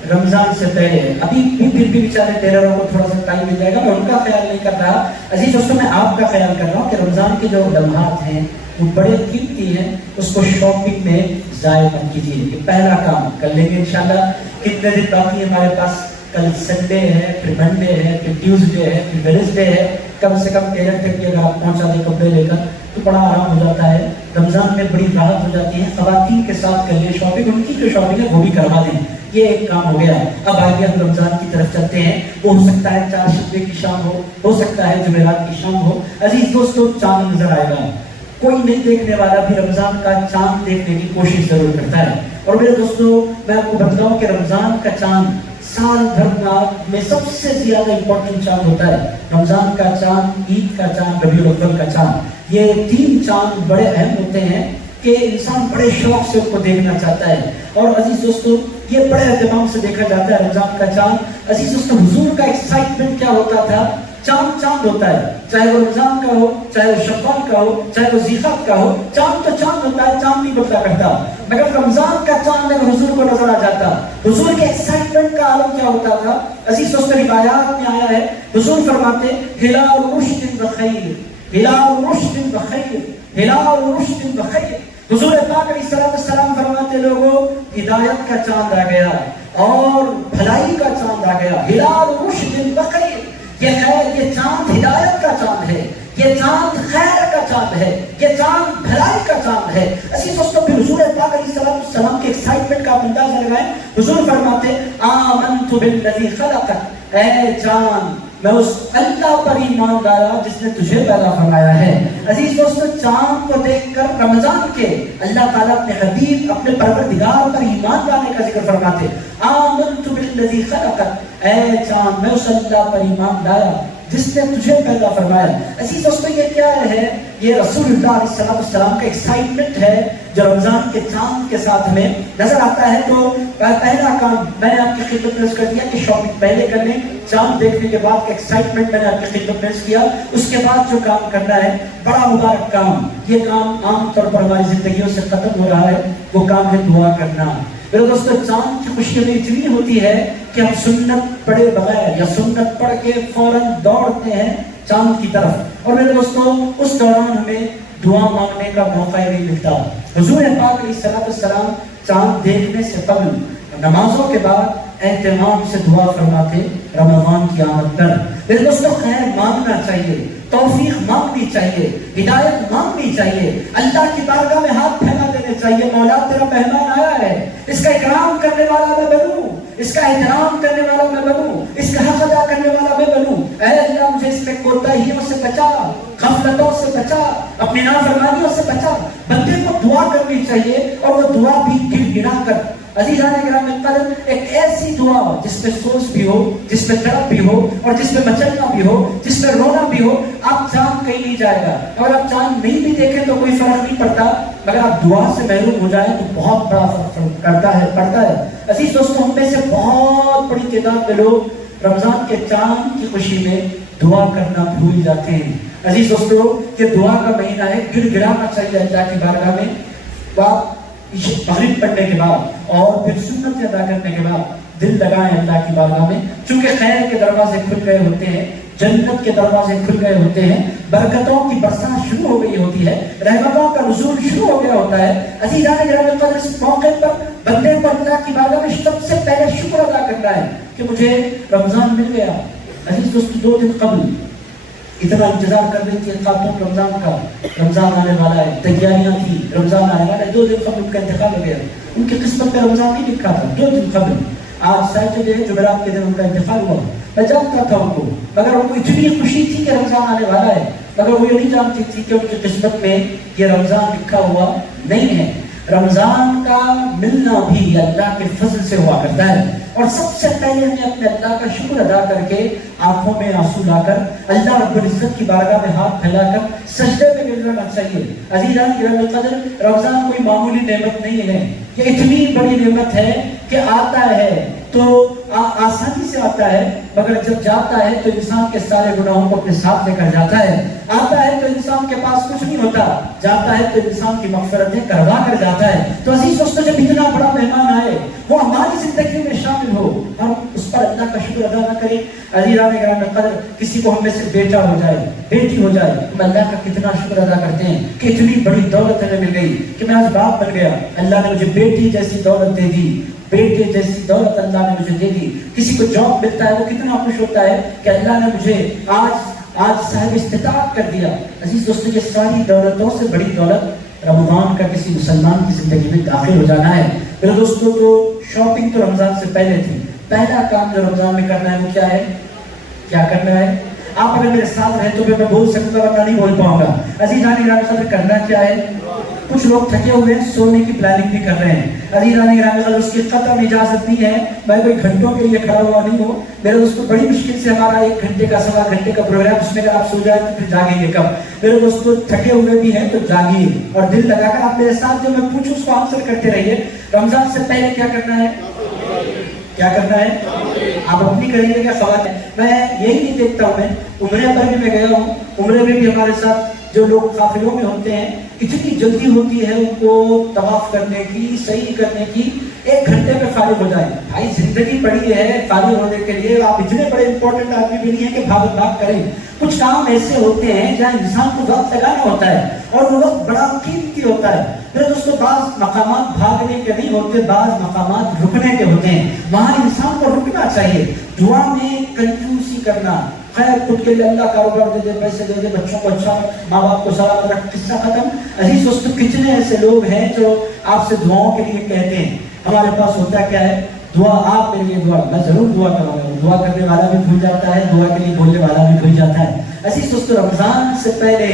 رمضان سے پہلے۔ ابھی پھر بھی بیچارے ٹیلروں کو تھوڑا سا ٹائم مل جائے گا، میں ان کا خیال نہیں کر رہا۔ عزیز دوستو، میں آپ کا خیال کر رہا ہوں کہ رمضان کے جو لمحات ہیں وہ بڑے قیمتی ہیں، اس کو شاپنگ میں ضائع مت کیجیے۔ یہ پہلا کام کر لیں گے انشاءاللہ۔ کتنے دن باقی ہے ہمارے پاس؟ کل سنڈے ہے، پھر منڈے ہے، پھر ٹیوزڈے ہے، پھر ویڈنسڈے ہے۔ کم سے کم ٹیلر تک بھی اگر آپ پہنچا دیں کپڑے لے کر تو بڑا آرام ہو جاتا ہے۔ رمضان میں بڑی راحت ہو جاتی ہے۔ خواتین کے ساتھ کریے شاپنگ، ان کی جو شاپنگ ہے وہ بھی کروا دیں۔ یہ ایک کام ہو گیا۔ اب آئیے ہم رمضان کی طرف چلتے ہیں۔ وہ ہو سکتا ہے 4 شبے کی شام ہو سکتا ہے جمعرات کی شام ہو۔ عزیز دوستو، چاند نظر آئے گا۔ کوئی نہیں دیکھنے والا بھی رمضان کا چاند دیکھنے کی کوشش ضرور کرتا ہے۔ اور میرے دوستو، میں آپ کو بتاؤں کہ رمضان کا چاند سال بھر میں سب سے زیادہ امپورٹنٹ چاند ہوتا ہے۔ رمضان کا چاند، عید کا چاند، ربیع الاول کا چاند، یہ 3 چاند بڑے اہم ہوتے ہیں کہ انسان بڑے شوق سے ان کو دیکھنا چاہتا ہے۔ اور عزیز دوستو، یہ بڑے اہتمام سے دیکھا جاتا ہے رمضان کا چاند۔ عزیز دوستو، حضور کا ایکسائٹمنٹ کیا ہوتا تھا؟ چاند چاند ہوتا ہے، چاہے وہ رمضان کا ہو، چاہے وہ شوال کا ہو، چاہے وہ ذیقعدہ کا ہو، چاند تو چاند ہوتا ہے، چاند نہیں بدلا کرتا۔ مگر رمضان کا چاند اگر حضور کو نظر آ جاتا، حضور کے ایکسائٹمنٹ کا عالم کیا ہوتا تھا؟ عزیز دوستو، روایات میں آیا ہے، حضور فرماتے ہلال رشد بخیر، ہلال رشد بخیر، ہلال رشد بخیر۔ حضور پاک علیہ السلام فرماتے لوگوں، ہدایت کا چاند آ گیا اور بھلائی کا چاند آ گیا، ہلال رشد بخیر۔ یہ خیر، یہ چاند ہدایت کا چاند ہے، یہ چاند خیر کا چاند ہے، یہ چاند بھلائی کا چاند ہے۔ عزیز دوستو، پھر حضور پاک علیہ السلام کے ایکسائٹمنٹ کا اندازہ لگائیں۔ حضور فرماتے آمنت بالذی خلقک، اے چاند میں اس اللہ پر ایمان لایا جس نے تجھے پیدا فرمایا ہے۔ عزیز دوستو، چاند کو دیکھ کر رمضان کے اللہ تعالیٰ اپنے حبیب، اپنے پروردگار پر ایمان لانے کا ذکر فرماتے، آمنت بالذی خلقک، اے چاند میں اس اللہ پر ایمان لایا جس نے تجھے پیدا فرمایا۔ عزیز دوستو، یہ کیا ہے؟ یہ رسول اللہ علیہ السلام کا ایکسائٹمنٹ ہے جو رمضان کے چاند کے ساتھ ہمیں نظر آتا ہے۔ تو پہلا کام میں نے آپ کی خدمت میں کر دیا کہ شاپنگ پہلے کر لیں، چاند دیکھنے کے بعد ایکسائٹمنٹ میں نے آپ کی خدمت میں کیا۔ اس کے بعد جو کام کرنا ہے، بڑا مبارک کام، یہ کام عام طور پر ہماری زندگیوں سے ختم ہو رہا ہے، وہ کام ہے دعا کرنا۔ میرے دوستو چاند کی خوشی ہمیں اتنی ہوتی ہے کہ ہم سنت پڑھے بغیر یا سنت پڑھ کے فوراً دوڑتے ہیں چاند کی طرف، اور میرے دوستو اس دوران ہمیں دعا مانگنے کا موقع ہی نہیں ملتا۔ حضور پاک علیہ السلام چاند دیکھنے سے قبل نمازوں کے بعد اہتمام سے دعا فرماتے رمضان کی آمد پر۔ میرے دوستو خیر مانگنا چاہیے، توفیق مانگنی چاہیے، ہدایت مانگنی چاہیے، اللہ کی بارگاہ میں ہاتھ پھیلا دینے چاہیے، مولا تیرا مہمان آیا ہے، اس کا اکرام کرنے والا میں بنوں، اس کا احترام کرنے والا میں بنوں، اس کا حق ادا کرنے والا میں بنوں۔ اے اللہ مجھے اس میں کوتاہیوں سے بچا، غفلتوں سے بچا، اپنی نافرمانیوں سے بچا۔ بندے کو دعا کرنی چاہیے، اور وہ دعا بھی گڑ گڑا کر۔ عزیزان گرامی قدر، ایک ایسی دعا جس میں سوچ بھی ہو، جس میں تڑپ بھی ہو، اور جس میں مچلنا بھی ہو، جس میں رونا بھی ہو۔ آپ چاند کہیں نہیں جائے گا، اگر آپ چاند نہیں بھی دیکھیں تو کوئی فرق نہیں پڑتا، مگر آپ دعا سے محروم ہو جائیں تو بہت بڑا فرق پڑتا ہے۔ عزیز دوستوں، ہم میں سے بہت بڑی تعداد میں لوگ رمضان کے چاند کی خوشی میں دعا کرنا بھول جاتے ہیں۔ عزیز دوستوں، یہ دعا کا مہینہ ہے، گڑ گڑانا چاہیے اللہ کی بارگاہ میں۔ مغرب پڑھنے کے بعد اور پھر سنت ادا کرنے کے بعد دل لگائیں اللہ کی بارگاہ میں، چونکہ خیر کے دروازے کھل گئے ہوتے ہیں، جنت کے دروازے کھل گئے ہوتے ہیں، برکتوں کی برسات شروع ہو گئی ہوتی ہے، رحمتوں کا نزول شروع ہو گیا ہوتا ہے۔ عزیزان گرامی قدر، اس موقع پر بندے کو اللہ کی بارگاہ میں سب سے پہلے شکر ادا کرنا ہے کہ مجھے رمضان مل گیا۔ عزیز دوستو، 2 دن قبل اتنا انتظار کر رہی تھی خاتون رمضان کا، رمضان آنے والا ہے، تیاریاں تھی، رمضان آنے والا ہے۔ 2 دن قبل ان کا انتقال ہو گیا، ان کی قسمت میں رمضان نہیں لکھا تھا۔ 2 دن قبل، آج سیٹرڈے ہے، جمعرات کے دن ان کا انتقال ہوا۔ میں جانتا تھا ان کو، مگر ان کو اتنی خوشی تھی کہ رمضان آنے والا ہے، مگر وہ یہ نہیں جانتی تھی کہ ان کی قسمت میں یہ رمضان لکھا ہوا نہیں ہے۔ رمضان کا ملنا بھی اللہ کے فضل سے ہوا کرتا ہے، اور سب سے پہلے ہمیں اپنے اللہ کا شکر ادا کر کے آنکھوں میں آنسو لا کر اللہ رب العزت کی بارگاہ میں ہاتھ پھیلا کر سجدے میں گر جانا چاہیے۔ عزیزان گرامی قدر، رمضان کوئی معمولی نعمت نہیں ہے، یہ اتنی بڑی نعمت ہے کہ آتا ہے تو آسانی سے آتا ہے، مگر جب جاتا ہے تو انسان کے سارے گناہوں کو اپنے ساتھ لے کر جاتا ہے۔ آتا ہے تو انسان کے پاس کچھ نہیں ہوتا، جاتا ہے تو انسان کی مغفرتیں کروا کر جاتا ہے۔ تو عزیز دوستو، جب اتنا بڑا مہمان آئے، وہ ہماری زندگی میں شامل ہو، ہم اس پر اللہ کا شکر ادا نہ کریں۔ عزیزان گرامی قدر، کسی کو ہم میں سے بیٹا ہو جائے، بیٹی ہو جائے، ہم اللہ کا کتنا شکر ادا کرتے ہیں کہ اتنی بڑی دولت ہمیں مل گئی کہ میں آج باپ بن گیا، اللہ نے مجھے بیٹی جیسی دولت دے دی، بیٹے جیسی دولت اللہ نے مجھے دے دی۔ کسی کو جاب ملتا ہے وہ کتنا خوش ہوتا ہے کہ اللہ نے مجھے آج صاحب استطاعت کر دیا۔ عزیز دوستو، یہ ساری دولتوں سے بڑی دولت رمضان کا کسی مسلمان کی زندگی میں داخل ہو جانا ہے۔ میرے دوستو، تو شاپنگ تو رمضان سے پہلے تھی، پہلا کام جو رمضان میں کرنا ہے وہ کیا ہے؟ کیا کرنا ہے؟ آپ اگر میرے ساتھ رہے تو میں بول سکوں گا، ورنہ نہیں بول پاؤں گا۔ عزیزان گرامی قدر، کرنا کیا ہے؟ کچھ لوگ تھکے ہوئے ہیں، سونے کی پلاننگ بھی کر رہے ہیں۔ عزیزان گرامی قدر، اس کی قطعاً اجازت نہیں ہے، میں کوئی گھنٹوں کے لیے کھڑا ہوا نہیں ہوں۔ میرے دوستو، بڑی مشکل سے ہمارا 1 گھنٹے کا 1.25 گھنٹے کا پروگرام، اس میں اگر آپ سو جائیں تو پھر جاگیں گے کب؟ میرے دوستو، تھکے ہوئے بھی ہیں تو جاگیے، اور دل لگا کر آپ میرے ساتھ جو میں پوچھوں اس کو آنسر کرتے رہیے۔ رمضان سے پہلے کیا کرنا ہے؟ کیا کرنا ہے؟ آپ اپنی کریں گے کیا خواتین؟ میں یہی نہیں دیکھتا ہوں، میں عمرے پر بھی میں گیا ہوں، عمرے میں بھی ہمارے ساتھ جو لوگ قافلوں میں ہوتے ہیں، اتنی جلدی ہوتی ہے ان کو طواف کرنے کی، صحیح کرنے کی، 1 گھنٹے میں فارغ ہو جائیں۔ بھائی زندگی پڑی ہے فارغ ہونے کے لیے، آپ اتنے بڑے امپورٹنٹ آدمی بھی نہیں ہیں کہ بھاگ بھاگ کریں۔ کچھ کام ایسے ہوتے ہیں جہاں انسان کو وقت لگانا ہوتا ہے، اور وہ وقت بڑا قیمتی ہوتا ہے۔ میرے دوستو، بعض مقامات بھاگنے کے نہیں ہوتے، بعض مقامات رکنے کے ہوتے ہیں، وہاں انسان کو رکنا چاہیے۔ دعا میں کنجوسی کرنا، خیر خود کے لیے اللہ کاروبار دے دے، پیسے دے دے، بچوں کو اچھا، ماں باپ کو سلامت رکھ، قصہ ختم۔ عزیز دوستو، کتنے ایسے لوگ ہیں جو آپ سے دعاؤں کے لیے کہتے ہیں، ہمارے پاس ہوتا کیا ہے؟ دعا، آپ میرے لیے دعا، میں ضرور دعا کروں گا۔ دعا کرنے والا بھی بھول جاتا ہے، دعا کے لیے بولنے والا بھی بھول جاتا ہے۔ عزیز دوستو، رمضان سے پہلے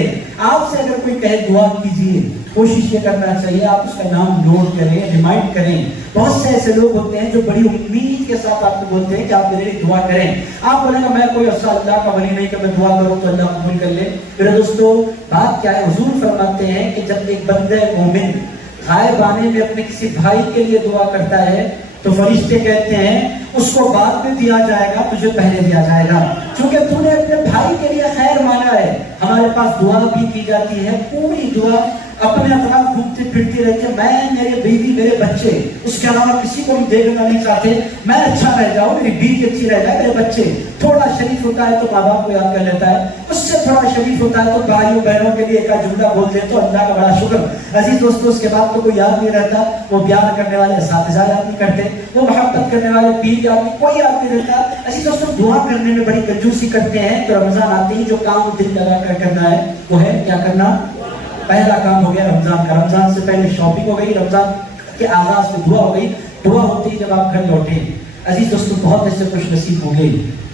آپ سے اگر کوئی کہے دعا کیجیے، کوشش یہ کرنا چاہیے آپ اس کا نام نوٹ کریں، ریمائنڈ کریں۔ بہت سے ایسے لوگ ہوتے ہیں جو بڑی امید کے ساتھ آپ کو بولتے ہیں کہ آپ میرے لیے دعا کریں۔ آپ بولیں گا میں کوئی ایسا اللہ کا ولی نہیں کہ میں دعا کروں تو اللہ قبول کر لے۔ میرے دوستو، بات کیا ہے؟ حضور فرماتے ہیں کہ جب ایک بندہ مومن غائب آنے میں اپنے کسی بھائی کے لیے دعا کرتا ہے تو فرشتے کہتے ہیں اس کو بعد میں دیا جائے گا، تجھے پہلے دیا جائے گا، کیونکہ تو نے اپنے بھائی کے لیے خیر مانگا ہے۔ ہمارے پاس دعا بھی کی جاتی ہے، پوری دعا اپنے اطراف گھومتی پھرتی رہتی ہے، میں میرے بیوی میرے بچے، اس کے علاوہ کسی کو بھی دیکھنا نہیں چاہتے، میں اچھا رہ جاؤں، میری بیوی اچھی رہ جائے، میرے بچے۔ تھوڑا شریف ہوتا ہے تو ماں باپ کو یاد کر لیتا ہے، اس سے تھوڑا شریف ہوتا ہے تو بھائیوں بہنوں کے لیے ایک جملہ بول دے تو اللہ کا بڑا شکر۔ عزیز دوستوں، اس کے بعد تو کوئی یاد نہیں رہتا، وہ پیار کرنے والے اساتذہ یاد نہیں کرتے، وہ محبت کرنے والے پیر یاد نہیں، کوئی یاد نہیں رہتا۔ عزیز دوستوں، دعا کرنے میں بڑی کنجوسی کرتے ہیں، تو رمضان آتے ہی جو کام دل لگا کر کرنا ہے وہ ہے کیا کرنا؟ پہلا کام ہو گیا رمضان کا۔ رمضان سے پہلے شاپنگ ہو گئی، رمضان کے آغاز میں دعا ہو گئی، دعا ہوتی ہے جب آپ گھر لوٹیں۔ عزیز دوستوں، بہت ایسے خوش نصیب ہوں گے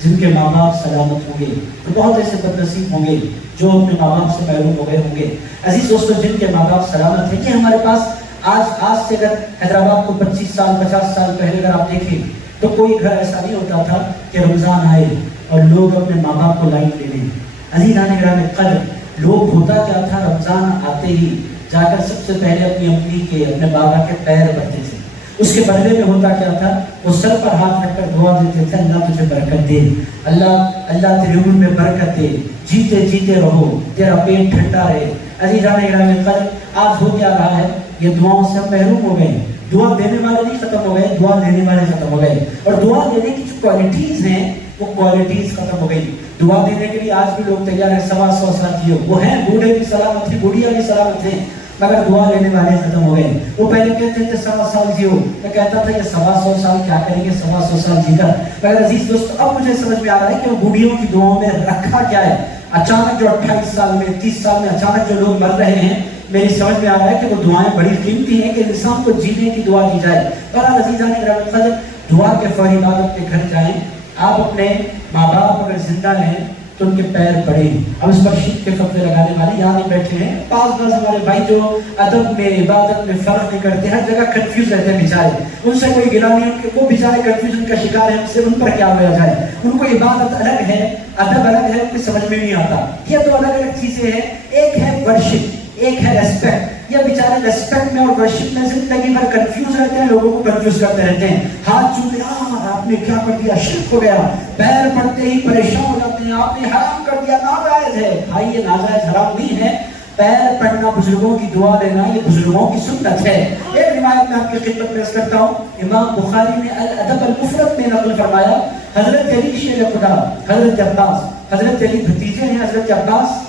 جن کے ماں باپ سلامت ہوں گے، بہت ایسے بد نصیب ہوں گے جو اپنے ماں باپ سے محروم ہو گئے ہوں گے۔ عزیز دوستوں، جن کے ماں باپ سلامت ہیں، یہ ہمارے پاس آج سے اگر حیدرآباد کو 25 سال 50 سال پہلے اگر آپ دیکھیں تو کوئی گھر ایسا نہیں ہوتا تھا کہ رمضان آئے اور لوگ اپنے ماں باپ کو لائن لے لیں۔ عزیزان گرامی قدر، لوگ ہوتا کیا تھا، رمضان آتے ہی جا کر سب سے پہلے اپنی امی کے اپنے بابا کے پیر بھرتے تھے۔ اس کے بدلے میں ہوتا کیا تھا، وہ سر پر ہاتھ رکھ کر دعا دیتے تھے، اللہ تجھے برکت دے، اللہ تیرے عمر میں برکت دے، جیتے جیتے رہو، تیرا پیٹ ٹھنڈا رہے۔ عزیزان گرامی قدر، آج ہو کیا رہا ہے، یہ دعاؤں سے ہم محروم ہو گئے۔ دعا دینے والے نہیں ختم ہو گئے، دعا لینے والے ختم ہو گئے، اور دعا دینے کی جو کوالٹیز ہیں وہ کوالٹیز ختم ہو گئی۔ دعا دینے کے لیے آج بھی لوگ تیار ہیں، 100 سال جیو، وہ ہیں، بوڑھے بھی سلامت ہیں، بوڑھیاں بھی سلامت ہیں، مگر دعا لینے والے ختم ہو گئے۔ وہ پہلے کہتے تھے 100 سال جیو، میں کہتا تھا یہ 100 سال کیا کریں گے 100 سال جی کر، مگر عزیز دوست اب مجھے سمجھ میں آ رہا ہے کہ وہ بوڑھیوں کی دعاؤں میں رکھا کیا ہے۔ اچانک جو 28 سال میں 30 سال میں اچانک جو لوگ مر رہے ہیں، میری سمجھ میں آ رہا ہے کہ وہ دعائیں بڑی قیمتی ہیں کہ انسان کو جینے کی دعا کی جائے۔ اور عزیزان گرامی، دعا کے فوری بعد اپنے گھر جائیں، آپ اپنے ماں باپ اگر زندہ ہیں تو ان کے پیر پڑیں۔ اب اس پر شرک کے فتوے لگانے والے یہاں نہیں بیٹھے ہیں، بعض ہمارے بھائی جو ادب میں عبادت میں فرق نہیں کرتے، ہر جگہ کنفیوز رہتے ہیں بیچارے، ان سے کوئی گلا نہیں، ان کے وہ بیچارے کنفیوژن کا شکار ہے، ان پر کیا ہوا جائے۔ ان کو عبادت الگ ہے، ادب الگ ہے، ان کو سمجھ میں نہیں آتا۔ یہ دو الگ الگ چیزیں ہیں، ایک ہے ورشپ، ایک ہے ریسپیکٹ۔ یہ بیچارے ریسپیکٹ میں اور ورشپ میں زندگی بھر کنفیوز رہتے ہیں، لوگوں کو کنفیوز کرتے رہتے ہیں۔ ہاتھ چوم لیا، آپ نے کیا کر دیا، شرک ہو گیا، پیر پڑتے ہی پریشان ہو جاتے ہیں، آپ نے حرام کر دیا، ناجائز ہے۔ بھائی یہ ناجائز حرام نہیں ہے، پیر پڑنا، بزرگوں کی دعا لینا، یہ بزرگوں کی سنت ہے۔ ایک روایت میں آپ کی خدمت پیش کرتا ہوں، امام بخاری نے الادب المفرد میں نقل فرمایا، حضرت علی شیر خدا، حضرت عباس، حضرت علی بھتیجے ہیں حضرت عباس،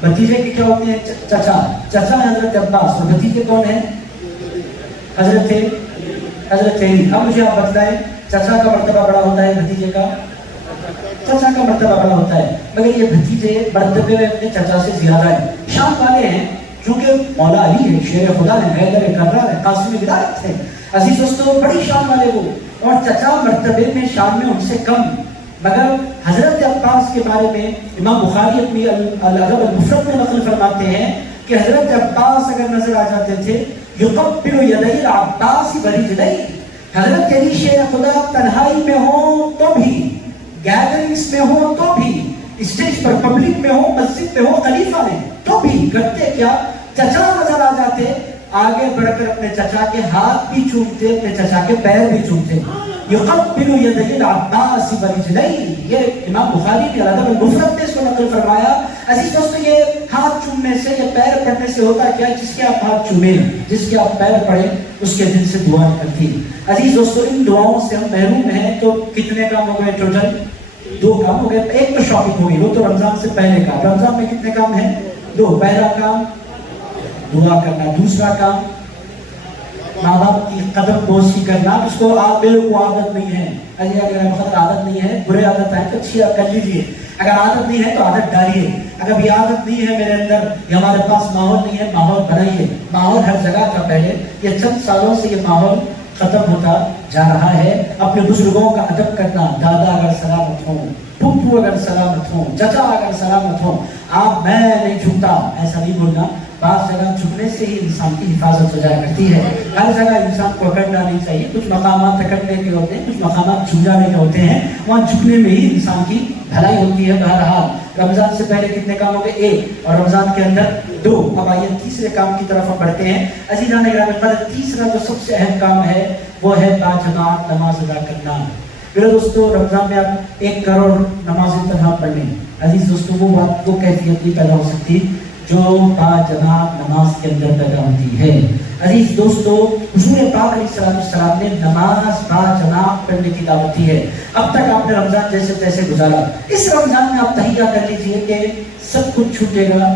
بھتیجے کی کیا ہوتے ہیں، چچا، چچا ہے حضرت عباس، اور بھتیجے کون ہیں، حضرت علی۔ اب مجھے آپ بتائیں، چچا کا مرتبہ بڑا ہوتا ہے، بھتیجے کا، چچا کا مرتبہ بڑا ہوتا ہے، مگر یہ بھتیجے مرتبے میں اپنے چچا سے زیادہ ہیں۔ شام والے ہیں، چونکہ مولا علی ہے، شیر خدا ہے، حیدر کرار ہے، قاسم ولایت ہے۔ عزیز دوستو، بڑی شان والے وہ، اور چچا مرتبے میں شان میں ان سے کم، مگر حضرت عباس کے بارے میں امام بخاری اپنی الادب المفرد میں نقل فرماتے ہیں کہ حضرت عباس اگر نظر آ جاتے تھے، یقبل یدی العباس برجلی، حضرت علی شیر خدا تنہائی میں ہوں تو بھی، گیدرنگز میں ہوں تو بھی، اسٹیج پر پبلک میں ہوں، مسجد میں ہوں، خلیفہ میں تو بھی کرتے کیا، چچا نظر آ جاتے، آگے بڑھ کر اپنے چچا کے ہاتھ بھی چومتے، اپنے چچا کے پیر بھی چومتے۔ یقبل یدی العباس برجلی، یہ امام بخاری نے الادب المفرد میں اس کو نقل فرمایا۔ عزیز دوستو، یہ ہاتھ چومنے سے یا پیر پڑنے سے ہوتا کیا، جس کے آپ ہاتھ چومیں، جس کے آپ پیر پڑیں، اس کے دل سے دعا نکلتی ہے۔ عزیز دوستو، ان دعاؤں سے ہم محروم ہیں، تو کتنے کام ہو گئے ٹوٹل؟ 2 کام ہو گئے۔ ایک تو شاپنگ ہو گئی، وہ تو رمضان سے پہلے کا۔ رمضان میں کتنے کام ہیں؟ 2۔ پہلا کام دعا کرنا، دوسرا کام ماں باپ کی قدر بوسی کرنا، اس کو آپ میرے کو عادت نہیں ہے، اگر عادت نہیں ہے، برے عادت ہے تو اچھی کر لیجیے، اگر عادت نہیں ہے تو عادت ڈالیے، اگر یہ عادت نہیں ہے میرے اندر، یہ ہمارے پاس ماحول نہیں ہے، ماحول بنائیے۔ ماحول ہر جگہ کا پہلے، یہ چند سالوں سے یہ ماحول ختم ہوتا جا رہا ہے۔ اپنے بزرگوں کا ادب کرنا، دادا اگر سلامت ہوں، پھپھو اگر سلامت ہوں، چچا اگر سلامت ہوں، آپ میں نہیں جھکتا، ایسا نہیں بولنا۔ بعض جگہ جھکنے سے ہی انسان کی حفاظت ہو جایا کرتی ہے، ہر جگہ انسان کو اکڑنا نہیں چاہیے۔ کچھ مقامات اکڑنے کے ہوتے ہیں، کچھ مقامات جھک جانے کے ہوتے ہیں، وہاں جھکنے میں ہی انسان کی بھلائی ہوتی ہے۔ بہرحال رمضان سے پہلے کتنے کام ہو گئے؟ 1، اور رمضان کے اندر 2۔ اب آئیے تیسرے کام کی طرف ہم بڑھتے ہیں۔ عزیزان گرامی قدر، تیسرا جو سب سے اہم کام ہے وہ ہے باجماعت نماز ادا کرنا۔ میرے دوستو، رمضان میں آپ 1 کروڑ نمازیں تنہا پڑھ لیں، عزیز دوستو، وہ بات، وہ کیفیت نہیں پیدا ہو سکتی جو باجماعت نماز کے اندر پیدا ہوتی ہے۔ عزیز دوستو، حضور پاک علیہ السلام نے نماز باجماعت پڑھنے کی دعوت دی ہے۔ اب تک آپ نے رمضان جیسے تیسے گزارا، اس رمضان میں آپ تہیہ کر لیجئے کہ سب کچھ چھوٹے گا،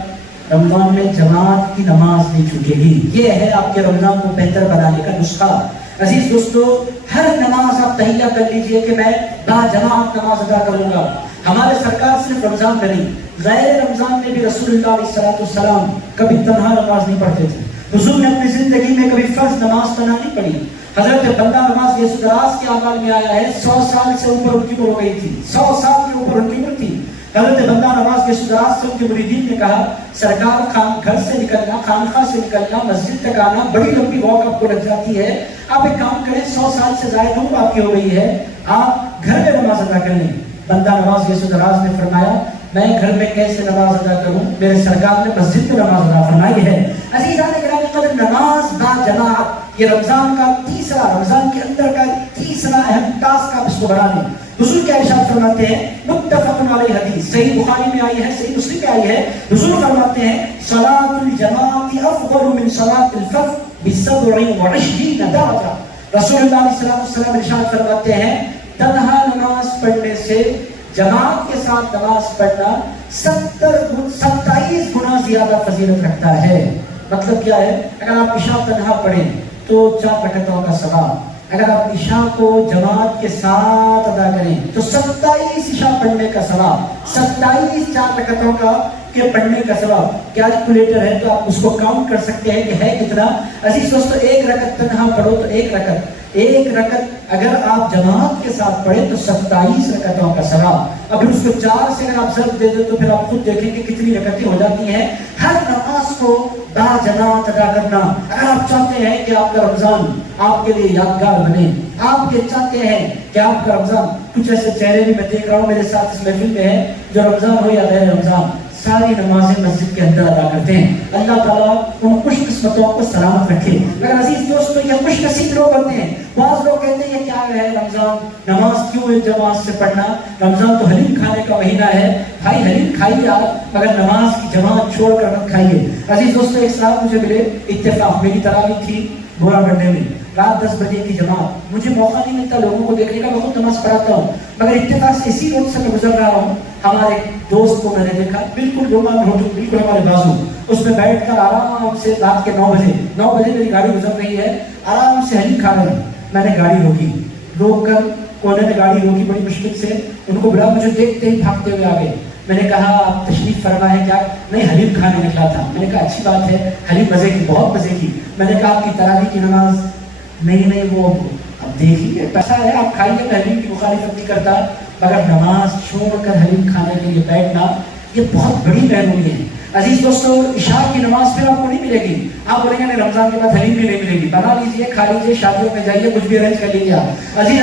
رمضان میں جماعت کی نماز نہیں چھوٹے گی۔ یہ ہے آپ کے رمضان کو بہتر بنانے کا نسخہ۔ عزیز دوستو، ہر نماز آپ تہیہ کر لیجئے کہ میں باجماعت نماز ادا کروں گا۔ ہمارے سرکار صرف رمضان میں نہیں، غیر رمضان میں بھی رسول اللہ علیہ السلام کبھی تنہا نماز نہیں پڑھتے تھے۔ حضور نے اپنی زندگی میں کبھی فرض نماز تنہا نہیں پڑھی۔ حضرت بندہ نماز یسوع دراز کے اعمال میں آیا ہے، 100 سال سے اوپر ان کی عمر ہو گئی تھی، 100 سال کے اوپر ان کی عمر تھی۔ حضرت بندہ نماز یسوع دراز سے ان کے مریدین نے کہا، سرکار گھر سے نکلنا، خانقاہ سے نکلنا، مسجد تک آنا بڑی لمبی واک آپ کو لگ جاتی ہے، آپ ایک کام کریں، 100 سال سے زائد عمر آپ کی ہو گئی ہے، آپ گھر میں نماز ادا کر لیں۔ بندہ نواز یسوع دراز نے فرمایا، میں گھر میں کیسے نماز ادا کروں؟ میرے سرکار نے مسجد میں نماز ادا فرمائی ہے۔ عزیزان گرامی قدر، نماز با جماعت یہ رمضان کا تیسرا، رمضان کے اندر کا تیسرا اہم ٹاسک آپ اس کو بڑھا لیں۔ حضور کیا ارشاد فرماتے ہیں؟ متفق علیہ حدیث صحیح بخاری میں آئی ہے، صحیح مسلم میں آئی ہے۔ حضور فرماتے ہیں، صلاۃ الجماعت افضل من صلاۃ الفرد ب27 درجہ۔ رسول اللہ علیہ السلام ارشاد فرماتے ہیں، تنہا نماز پڑھنے سے جماعت کے ساتھ نماز پڑھنا 27 گنا زیادہ فضیلت رکھتا ہے۔ مطلب کیا ہے؟ اگر آپ عشاء تنہا پڑھیں تو 4 رکعتوں کا ثواب، اگر آپ عشاء کو جماعت کے ساتھ ادا کریں تو 27 عشاء پڑھنے کا ثواب، 27 4 رکعتوں کا کے پڑھنے کا ثواب۔ کیلکولیٹر ہے تو آپ اس کو کاؤنٹ کر سکتے ہیں کہ ہے کتنا۔ عزیز دوستو، 1 رکعت تنہا پڑھو تو 1 رکعت اگر آپ جماعت کے ساتھ پڑھیں تو 27 رکعتوں کا ثواب۔ اب اس کو 4 سے اگر آپ ضرب دے دیں تو پھر آپ خود دیکھیں کہ کتنی رکعتیں ہو جاتی ہیں۔ ہر نماز کو باجماعت ادا کرنا۔ اگر آپ چاہتے ہیں کہ آپ کا رمضان آپ کے لیے یادگار بنے، آپ یہ چاہتے ہیں کہ آپ کا رمضان، کچھ ایسے چہرے بھی میں دیکھ رہا ہوں میرے ساتھ اس محفل میں ہے جو رمضان ہو یا غیر رمضان ساری نمازیں مسجد کے اندر ادا کرتے ہیں۔ اللہ تعالیٰ ان خوش قسمتوں کو سلامت رکھے۔ مگر عزیز دوستو، یہ خوش نصیب لوگ ہوتے ہیں۔ بعض لوگ کہتے ہیں یہ کیا ہے رمضان، نماز کیوں ہے جماعت سے پڑھنا، رمضان تو حلیم کھانے کا مہینہ ہے۔ بھائی حلیم کھائیے آپ، مگر نماز کی جماعت چھوڑ کر مت کھائیے۔ عزیز دوستو، ایک صاحب مجھے ملے، اتفاق میری تراویح تھی گورا بڑھنے میں، رات 10 بجے کی جماعت۔ مجھے موقع نہیں ملتا لوگوں کو دیکھنے کا، میں خود نماز پڑھاتا ہوں، مگر اتفاق سے اسی روڈ سے میں گزر رہا ہوں، ہمارے دوست کو میں نے دیکھا، بالکل رومان ہوٹل، بالکل ہمارے بازو، اس میں بیٹھ کر آرام سے رات کے 9 بجے میری گاڑی گزر رہی ہے، آرام سے حلیم کھا رہے ہیں۔ میں نے گاڑی روکی، روک کر کونے میں گاڑی روکی بڑی مشکل سے، ان کو بلا، مجھے دیکھتے ہی بھاگتے ہوئے آ گئے۔ میں نے کہا آپ تشریف فرما ہے کیا؟ نہیں، حلیم کھانے نکلا تھا۔ میں نے کہا اچھی بات ہے، حلیم مزے کی، بہت مزے کی۔ میں نے کہا آپ کی تراویح کی نماز؟ نہیں وہ اب دیکھیے پیسہ ہے، آپ کھائیے، میں حلیم کی مخالفت نہیں کرتا، مگر نماز چھوڑ کر حلیم کھانے کے لیے بیٹھنا یہ بہت بڑی مہربانی ہے۔ عزیز دوستو، عشاء کی نماز پھر آپ کو نہیں ملے گی، آپ بولیں گے رمضان کے بعد حلیم بھی نہیں ملے گی، بنا لیجیے، کھا لیجیے، شادیوں میں جائیے، کچھ بھی ارینج کر لیجیے آپ۔ عزیز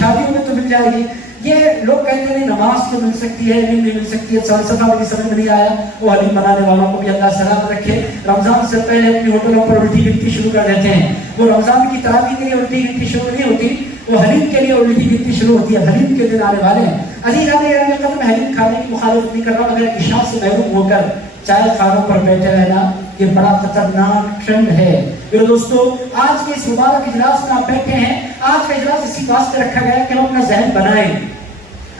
شادیوں میں تو مل جائے گی۔ یہ لوگ کہتے ہیں نماز تو مل سکتی ہے، حلیم نہیں مل سکتی ہے، فلسفہ مجھے سمجھ میں نہیں آیا۔ وہ حلیم بنانے والوں کو بھی اللہ سلامت رکھے، رمضان سے پہلے اپنی ہوٹلوں پر الٹی گنتی شروع کر دیتے ہیں۔ وہ رمضان کی تراویح کے لیے الٹی گنتی شروع نہیں ہوتی، وہ حلیم کے لیے الٹی گنتی شروع ہوتی ہے، حلیم کے دن آنے والے ہیں۔ عزیز میں حلیم کھانے کی مخالفت نہیں کر رہا، مگر عشاء سے محروم ہو کر چائے خانوں پر بیٹھے رہنا یہ بڑا خطرناک ٹرینڈ ہے۔ میرے دوستو، آج کے اس مبارک اجلاس میں آپ بیٹھے ہیں، آج کا اجلاس اسی واسطے رکھا گیا ہے کہ ہم اپنا ذہن بنائیں۔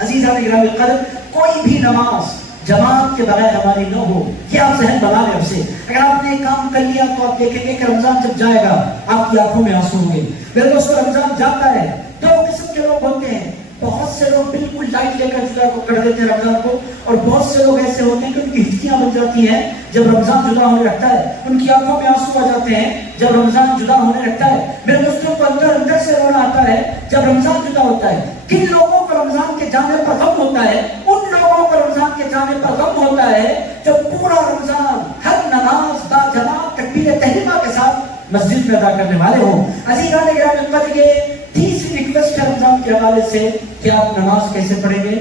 عزیزان گرامی قدر، کوئی بھی نماز جماعت کے بغیر ہماری نہ ہو، یہ آپ ذہن بنا لیں اب سے۔ اگر آپ نے کام کر لیا تو آپ دیکھیں گے کہ رمضان جب جائے گا آپ کی آنکھوں میں آنسو ہوں گے۔ میرے دوستو، رمضان جاتا ہے، 2 قسم کے لوگ ہوتے ہیں۔ بہت سے لوگ بالکل لائٹ لے کر جدا کو کر دیتے ہیں رمضان کو، اور بہت سے لوگ ایسے ہوتے ہیں کہ ان کی ہچکیاں بن جاتی ہیں جب رمضان جدا ہونے لگتا ہے، ان کی آنکھوں میں آنسو آ جاتے ہیں جب رمضان جدا ہونے لگتا ہے۔ میرے دوستوں کو اندر سے رونا آتا ہے جب رمضان جدا ہوتا ہے۔ کن لوگوں کو رمضان کے جانے پر غم ہوتا ہے؟ ان لوگوں کو رمضان کے جانے پر غم ہوتا ہے جب پورا رمضان ہر نماز با جماعت تکبیر تحریمہ کے ساتھ مسجد میں ادا کرنے والے ہوں۔ عزیزان گرامی قدر، یہ تیسری ریکویسٹ ہے رمضان کے حوالے سے کہ آپ نماز کیسے پڑھیں گے؟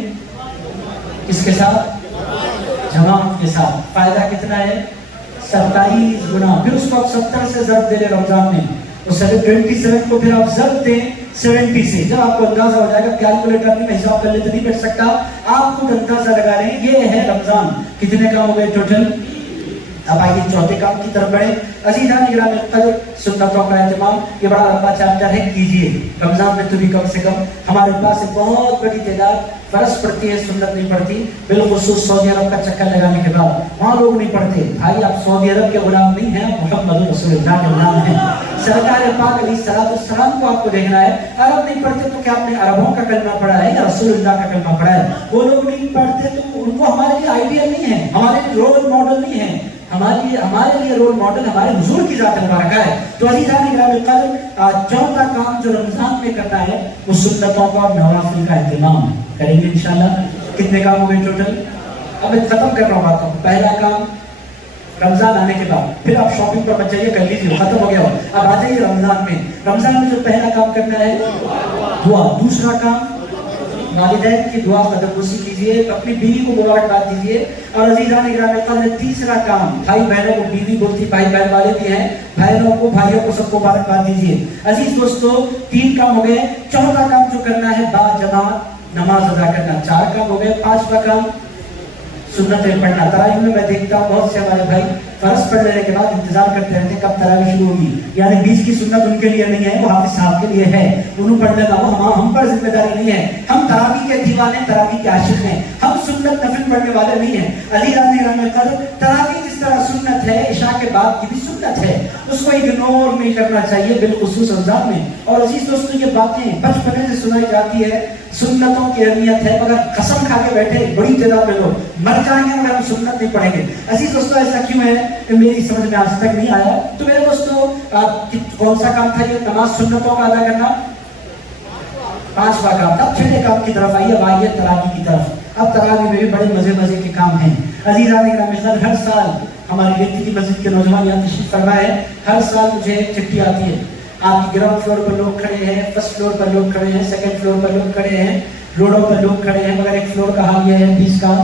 کس کے ساتھ؟ جماعت کے ساتھ۔ فائدہ کتنا ہے؟ 27 گنا۔ پھر اس کو آپ 70 سے ضرب دے لیں رمضان میں، تو 27 کو پھر آپ ضرب دیں 70 سے، جب آپ کو اندازہ ہو جائے گا، کیلکولیٹر میں حساب کر لیتے نہیں بیٹھ سکتا، آپ خود اندازہ لگا لیں۔ یہ ہے رمضان، کتنے کا ہو گئے ٹوٹل؟ اب آئیے چوتھے کام کی طرف بڑھیں. عزیزان گرامی قدر، سنتوں کا اہتمام. یہ بڑا لمبا چیپٹر ہے، کیجیے. رمضان میں تو بھی کم سے کم ہمارے پاس ایک بہت بڑی تعداد فرض پڑتی ہے، سنت نہیں پڑتی. بالخصوص سعودی عرب کا چکر لگانے کے بعد وہاں لوگ نہیں پڑھتے. بھائی آپ سعودی عرب کے غلام نہیں ہیں، محمد رسول اللہ کے غلام ہیں. سرکار پاک علیہ السلام کو آپ کو دیکھنا ہے. عرب نہیں پڑھتے تو کیا آپ نے عربوں کا کلمہ پڑھا ہے یا رسول اللہ کا کلمہ پڑھا ہے؟ وہ لوگ نہیں پڑھتے تو ان کو ہمارے لیے آئیڈیل نہیں ہے، ہمارے لیے رول ماڈل نہیں ہے. ہمارے لیے رول ماڈل ہمارے حضور کی ذات مبارکہ ہے. تو عزیزان گرامی قدر، چوتھا کام جو رمضان میں کرنا ہے وہ سنتوں کا اور نوافل کا اہتمام کریں گے انشاءاللہ. کتنے کام ہو گئے ٹوٹل؟ اب میں ختم کر رہا ہوں باتوں. پہلا کام رمضان آنے کے بعد، پھر آپ شاپنگ پر بچ جائیے، کر لیجیے، ختم ہو گیا ہو. اب آ جائیے رمضان میں. رمضان میں جو پہلا کام کرنا ہے دعا. دوسرا کام والدین کی دعا قدر بوسی کیجیے، اپنی بیوی کو مبارکباد دیجیے. اور عزیزان گرامی قدر، تیسرا کام، بھائی بہنوں کو بیوی بولتی، بھائی بہن والے بھی ہیں، بہنوں کو بھائیوں کو سب کو مبارکباد دیجیے. عزیز دوستو، 3 کام ہو گئے. چوتھا کام جو کرنا ہے با جماعت نماز ادا کرنا. 4 کام ہو گئے. 5واں کام سنتیں پڑھنا. تراویح میں میں دیکھتا ہوں بہت سے ہمارے بھائی فرض پڑھ لینے کے بعد انتظار کرتے رہتے کب تراویح شروع ہوگی. یعنی 20 کی سنت ان کے لیے نہیں ہے، وہ حافظ صاحب کے لیے ہے، انہوں پڑھ لینا. وہ ہم پر ذمہ داری نہیں ہے. ہم تراویح کے دیوانے، تراویح کے عاشق ہیں. ہم سنت نفل پڑھنے والے نہیں ہیں. عزیزان گرامی قدر، تراویح جس طرح سنت ہے، عشاء کے بعد کی بھی سنت ہے، اس کو اگنور نہیں کرنا چاہیے، بالخصوص رمضان میں. اور عزیز دوستو، یہ باتیں بچپنے سے سنائی جاتی ہے. سنتوں کی اہمیت ہے، مگر قسم کھا کے بیٹھے بڑی تعداد میں لوگ مر جائیں گے مگر ہم سنت نہیں پڑھیں گے. عزیز دوستو، ایسا کیوں ہے کہ میری سمجھ میں آج تک نہیں آیا. تو میرے دوستو، کون سا کام تھا یہ نماز سنتوں کا ادا کرنا؟ 5واں کام تھا. 6 کام کی طرف آئیے. اب آئیے تراویح کی طرف. اب تراویح میں بھی بڑے مزے کے کام ہیں. عزیزان گرامی، ہر سال ہماری بیٹی کی مسجد کے نوجوان یہاں تشریف فرما ہے. ہر سال مجھے ایک چٹھی آتی ہے. آپ کی گراؤنڈ فلور پر لوگ کھڑے ہیں، فرسٹ فلور پر لوگ کھڑے ہیں، سیکنڈ فلور پر لوگ کھڑے ہیں، روڈوں پر لوگ کھڑے ہیں، مگر ایک فلور کا حال یہ ہے 20 کا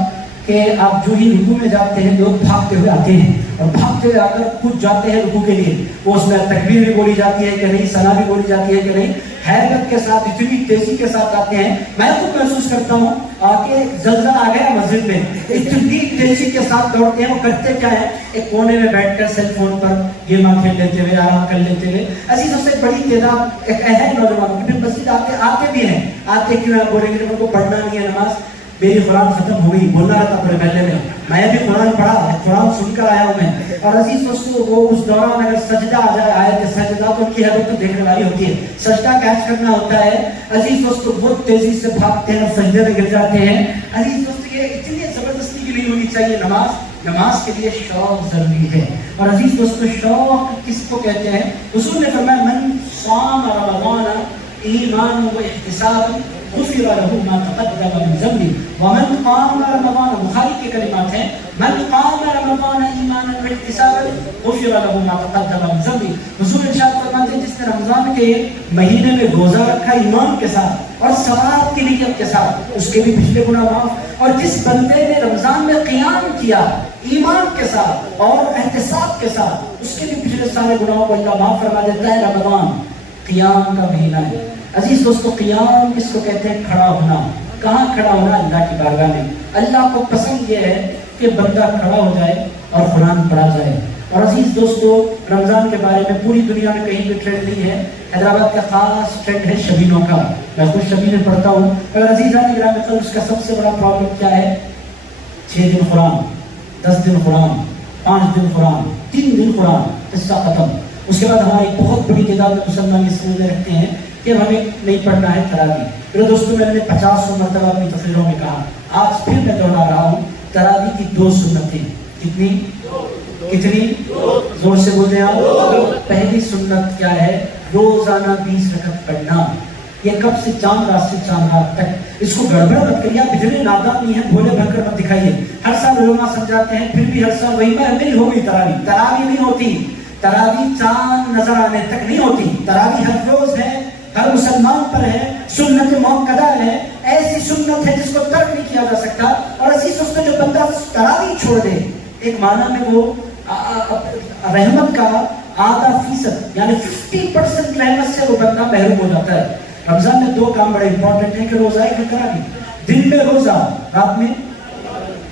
کہ آپ جو ہی رکوع میں جاتے ہیں لوگ بھاگتے ہوئے آتے ہیں اور بھاگتے ہوئے آ کر کچھ جاتے ہیں رکوع کے لیے. وہ اس میں تکبیر بھی بولی جاتی ہے کہ نہیں، ثنا بھی بولی جاتی ہے کہ نہیں، حیرت کے ساتھ اتنی تیزی کے ساتھ آتے ہیں. میں خود محسوس کرتا ہوں آ کے زلزلہ آ گیا مسجد میں، اتنی تیزی کے ساتھ دوڑتے ہیں. وہ کرتے کیا ہے؟ ایک کونے میں بیٹھ کر سیل فون پر گیماں کھیل لیتے ہوئے، آرام کر لیتے ہوئے. عزیزوں سے بڑی تعداد ایک اہم نوجوان پھر مسجد آتے بھی ہیں. آتے کیوں ہیں؟ بولیں گے ان کو پڑھنا نہیں ہے نماز. میری قرآن ختم ہو گئی، بولنا رہتا پورے محلے میں بھی قرآن پڑھا، قرآن سن کر آیا ہوں میں. اور عزیز دوستو، وہ اس دوران اگر سجدہ آ جائے، آیت سجدہ، تو ان کی حیرت تو دیکھنے والی ہوتی ہے. سجدہ کیچ کرنا ہوتا ہے. عزیز دوستو، بہت تیزی سے بھاگتے ہیں اور سجدے میں گر جاتے ہیں. عزیز دوستو، یہ اتنی زبردستی کی نہیں ہونی چاہیے. نماز کے لیے شوق ضروری ہے. اور عزیز دوستو، شوق کس کو کہتے ہیں؟ حضور نے فرمایا من صام رمضان ایمان و احتساب غفر له ما تقدم من ذنبه ومن قام رمضان، بخاری کے کلمات ہیں، من قام رمضان ایمانا واحتسابا غفر له ما تقدم من ذنبه. حضور ارشاد فرماتے ہیں جس نے رمضان کے مہینے میں روزہ رکھا ایمان کے ساتھ اور ثواب کی نیت کے ساتھ، اس کے بھی پچھلے گناہ معاف. اور جس بندے نے رمضان میں قیام کیا ایمان کے ساتھ اور احتساب کے ساتھ، اس کے بھی پچھلے سارے گناہوں کو اللہ معاف فرما دیتا ہے. رمضان قیام کا مہینہ ہے. عزیز دوستو، قیام کس کو کہتے ہیں؟ کھڑا ہونا. کہاں کھڑا ہونا؟ اللہ کی بارگاہ میں. اللہ کو پسند یہ ہے کہ بندہ کھڑا ہو جائے اور قرآن پڑھا جائے. اور عزیز دوستو، رمضان کے بارے میں پوری دنیا میں کہیں بھی ٹرینڈ نہیں ہے. حیدرآباد کا خاص ٹرینڈ ہے شبینوں کا. میں خود شبینیں پڑھتا ہوں. اگر عزیزان گرامی قدر، اس کا سب سے بڑا پرابلم کیا ہے؟ 6 دن قرآن، 10 دن قرآن، 5 دن قرآن، 3 دن قرآن، قصہ ختم. اس کے بعد ہماری بہت بڑی تعداد میں مسلمان یہ سمجھنے رکھتے ہیں کہ ہمیں نہیں پڑھنا ہے تراویح. میرے دوستوں، میں نے 50 مرتبہ اپنی تقریروں میں کہا، آج پھر میں دوہرا رہا ہوں، تراویح کی 2 سنتیں. کتنی؟ زور سے بولتے ہیں آپ. پہلی سنت کیا ہے؟ روزانہ 20 رکعت پڑھنا. یہ کب سے؟ چاند رات سے چاند رات تک. اس کو گڑبڑ مت کریے. آپ اتنے نادان نہیں ہیں، بھولے بھر کر مت دکھائیے. ہر سال علماء سمجھاتے ہیں، پھر بھی ہر سال وہی نہیں ہوگی. تراویح نہیں ہوتی. تراویح چاند نظر آنے تک نہیں ہوتی. تراویح ہر روز ہے، ہر مسلمان پر ہے، سنت موقدہ ہے. ایسی سنت ہے جس کو ترک نہیں کیا جا سکتا. اور اسی سنت جو بندہ تراویح چھوڑ دے، ایک معنی میں وہ رحمت کا آدھا فیصد یعنی 50% رحمت سے وہ بندہ محروم ہو جاتا ہے. رمضان میں 2 کام بڑے امپورٹنٹ ہیں کہ روزہ ہے کہ تراویح. دن میں روزہ، رات میں.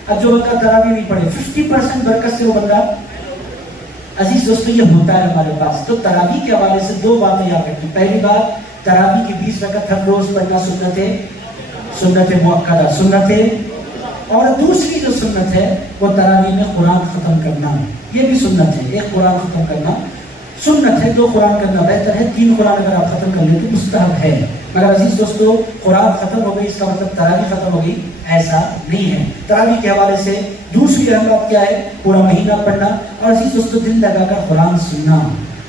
اب جو بندہ تراویح نہیں پڑھے، 50% برکت سے وہ بندہ عزیز دوستو یہ ہوتا ہے ہمارے پاس. تو تراویح کے حوالے سے دو باتیں یاد رکھیں. پہلی بات، تراویح کی 20 رکعت ہر روز پڑھنا سنت مؤکدہ سنت. اور دوسری جو سنت ہے وہ تراویح میں قرآن ختم کرنا، یہ بھی سنت ہے. ایک قرآن ختم کرنا سنت ہے، 2 قرآن کرنا بہتر ہے، 3 قرآن اگر آپ ختم کر لیں تو مستحب ہے. مگر عزیز دوستو قرآن ختم ہو گئی اس کا مطلب تراویح ختم ہو گئی، ایسا نہیں ہے. تراویح کے حوالے سے دوسری اہم بات کیا ہے؟ پورا مہینہ پڑھنا. اور عزیز دوستو دل لگا کر قرآن سننا.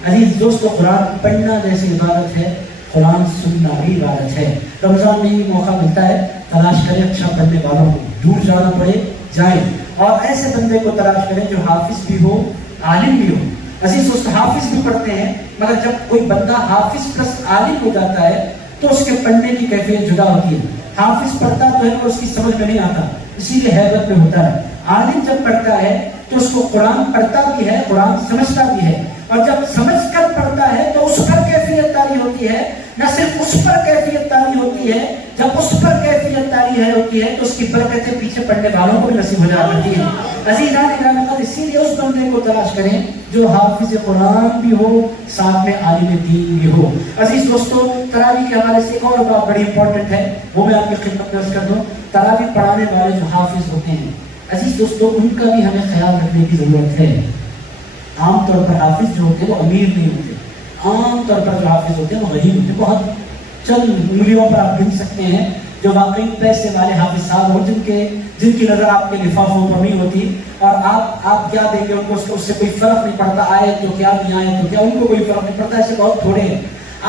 عزیز دوستو قرآن پڑھنا جیسی عبادت ہے، قرآن سننا بھی عبادت ہے. رمضان میں یہ موقع ملتا ہے، تلاش کریں اچھا پڑھنے والوں کو، دور جانا پڑے جائیں، اور ایسے بندے کو تلاش کریں جو حافظ بھی ہو، عالم بھی ہو. عزیز دوست حافظ بھی پڑھتے ہیں، مگر جب کوئی بندہ حافظ پلس عالم ہو جاتا ہے تو اس کے پڑھنے کی کیفیت جدا ہوتی ہے. حافظ پڑھتا تو ہے اور اس کی سمجھ میں نہیں آتا، اسی لیے حیبت میں ہوتا ہے. عالم جب پڑھتا ہے تو اس کو قرآن پڑھتا بھی ہے، قرآن سمجھتا بھی ہے، اور جب سمجھ کر پڑھتا ہے تو اس پر کیفیت تاری ہوتی ہے. نہ صرف اس پر کیفیت تاری ہوتی ہے، جب اس پر کیفیت تاری ہوتی ہے تو اس کی برکتیں پیچھے پڑھنے والوں کو بھی نصیب ہو جاتی ہیں. عزیزان اکرام، اسی لیے اس بندے کو تلاش کریں جو حافظ قرآن بھی ہو، ساتھ میں عالم دین بھی ہو. عزیز دوستو تراویح کے حوالے سے ایک اور بات بڑی امپورٹنٹ ہے، وہ میں آپ کی خدمت میں عرض کر دوں. تراویح پڑھانے والے جو حافظ ہوتے ہیں عزیز دوستو ان کا بھی ہمیں خیال رکھنے کی ضرورت ہے. عام طور پر حافظ جو ہوتے ہیں وہ امیر نہیں ہوتے، عام طور پر جو حافظ ہوتے ہیں وہ غریب ہوتے ہیں. بہت چند انگلیوں پر آپ گن سکتے ہیں جو واقعی پیسے والے حافظ صاحب ہو، جن کی نظر آپ کے لفافوں پر نہیں ہوتی، اور آپ کیا دیں گے ان کو اس سے کوئی فرق نہیں پڑتا، آئے تو کیا نہیں آئے تو کیا، ان کو کوئی فرق نہیں پڑتا. ایسے بہت تھوڑے ہیں.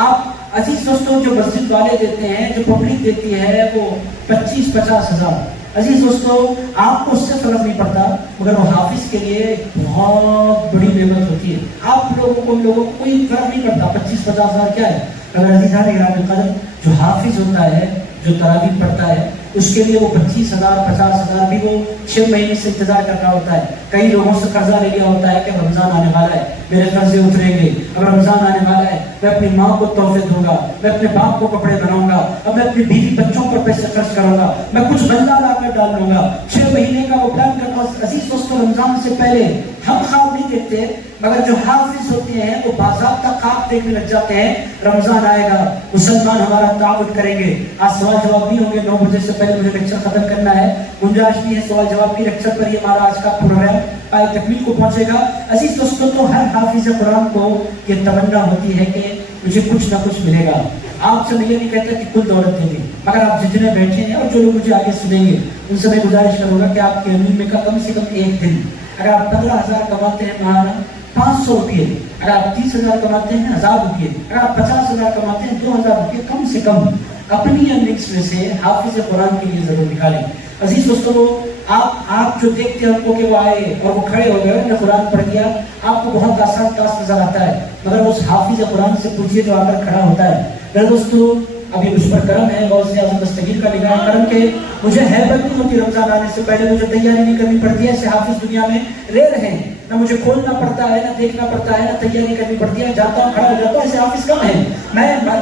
آپ عزیز دوستوں جو مسجد والے دیتے ہیں، جو پبلک دیتی ہے وہ 25-50 ہزار. عزیز دوستو آپ کو اس سے فرق نہیں پڑتا، مگر وہ حافظ کے لیے بہت بڑی نعمت ہوتی ہے. آپ لوگوں کو ان لوگوں کو کوئی فرق نہیں پڑتا 25-50 ہزار کیا ہے. اگر عزیزان اکرام قدر جو حافظ ہوتا ہے، جو تراویح پڑھتا ہے، اس کے لیے وہ 25,000 50,000 بھی وہ 6 مہینے سے انتظار کر رہا ہوتا ہے. کئی لوگوں سے قرضہ لے لیا ہوتا ہے کہ رمضان آنے والا ہے، میرے قرضے اتریں گے، اب رمضان آنے والا ہے، میں اپنی ماں کو تحفے دوں گا، میں اپنے باپ کو کپڑے بناؤں گا، اب میں اپنی بیوی بچوں پر پیسے خرچ کروں گا، میں کچھ غلہ لا کر ڈال دوں گا، 6 مہینے کا وہ پلان کرتا ہوں. عزیز دوستوں رمضان سے پہلے ہم خواب نہیں دیکھتے، مگر جو حافظ ہوتے ہیں وہ باضابطہ خواب دیکھنے لگ جاتے ہیں. رمضان آئے گا، مسلمان ہمارا تعاون کریں گے. آج سوال جواب نہیں ہوں گے، 9 بجے سے پہلے مجھے لیکچر ختم کرنا ہے، گنجائش نہیں ہے سوال جواب کی. لیکچر پر یہ ہمارا آج کا پروگرام پائے تکمیل کو پہنچے گا. عزیز دوستوں تو ہر حافظ قرآن کو یہ تمنا ہوتی ہے کہ مجھے کچھ نہ کچھ ملے گا. آپ سے میں یہ نہیں کہتا کہ کل دولت دے دیں، مگر آپ جتنے بیٹھے ہیں اور جو لوگ مجھے آگے سنیں گے ان سے میں گزارش کروں گا کہ آپ کے امین میں کا کم سے کم ایک دن، اگر آپ 15,000 کماتے ہیں ماہانہ 500 روپئے، اگر آپ 30,000 کماتے ہیں 1,000 روپئے، اگر آپ 50,000 کماتے ہیں 2,000 روپئے، کم سے کم اپنی ارننگس میں سے حافظ قرآن کے لیے ضرور نکالیں. عزیز دوستوں آپ جو دیکھتے ہیں ان کو کہ وہ آئے اور وہ کھڑے ہو گئے، انہوں نے قرآن پڑھ دیا، آپ کو بہت آسان ٹاسک نظر آتا ہے، مگر اس حافظ قرآن سے پوچھیے جو آ کر کھڑا ہوتا ہے. میرے دوستوں اب یہ مجھ پر کرم ہے غوث اعظم دستگیر کا نگاہ کرم کہ مجھے حیبت نہیں ہوتی رمضان آنے سے پہلے، مجھے تیاری نہیں کرنی پڑتی ہے. ایسے حافظ دنیا میں ریئر ہیں، نہ مجھے کھولنا پڑتا ہے، نہ دیکھنا پڑتا ہے، نہ تیاری کرنی پڑتی ہے. جاتا ہوں کھڑا ہو جاتا ہوں. ایسے حافظ کم ہیں.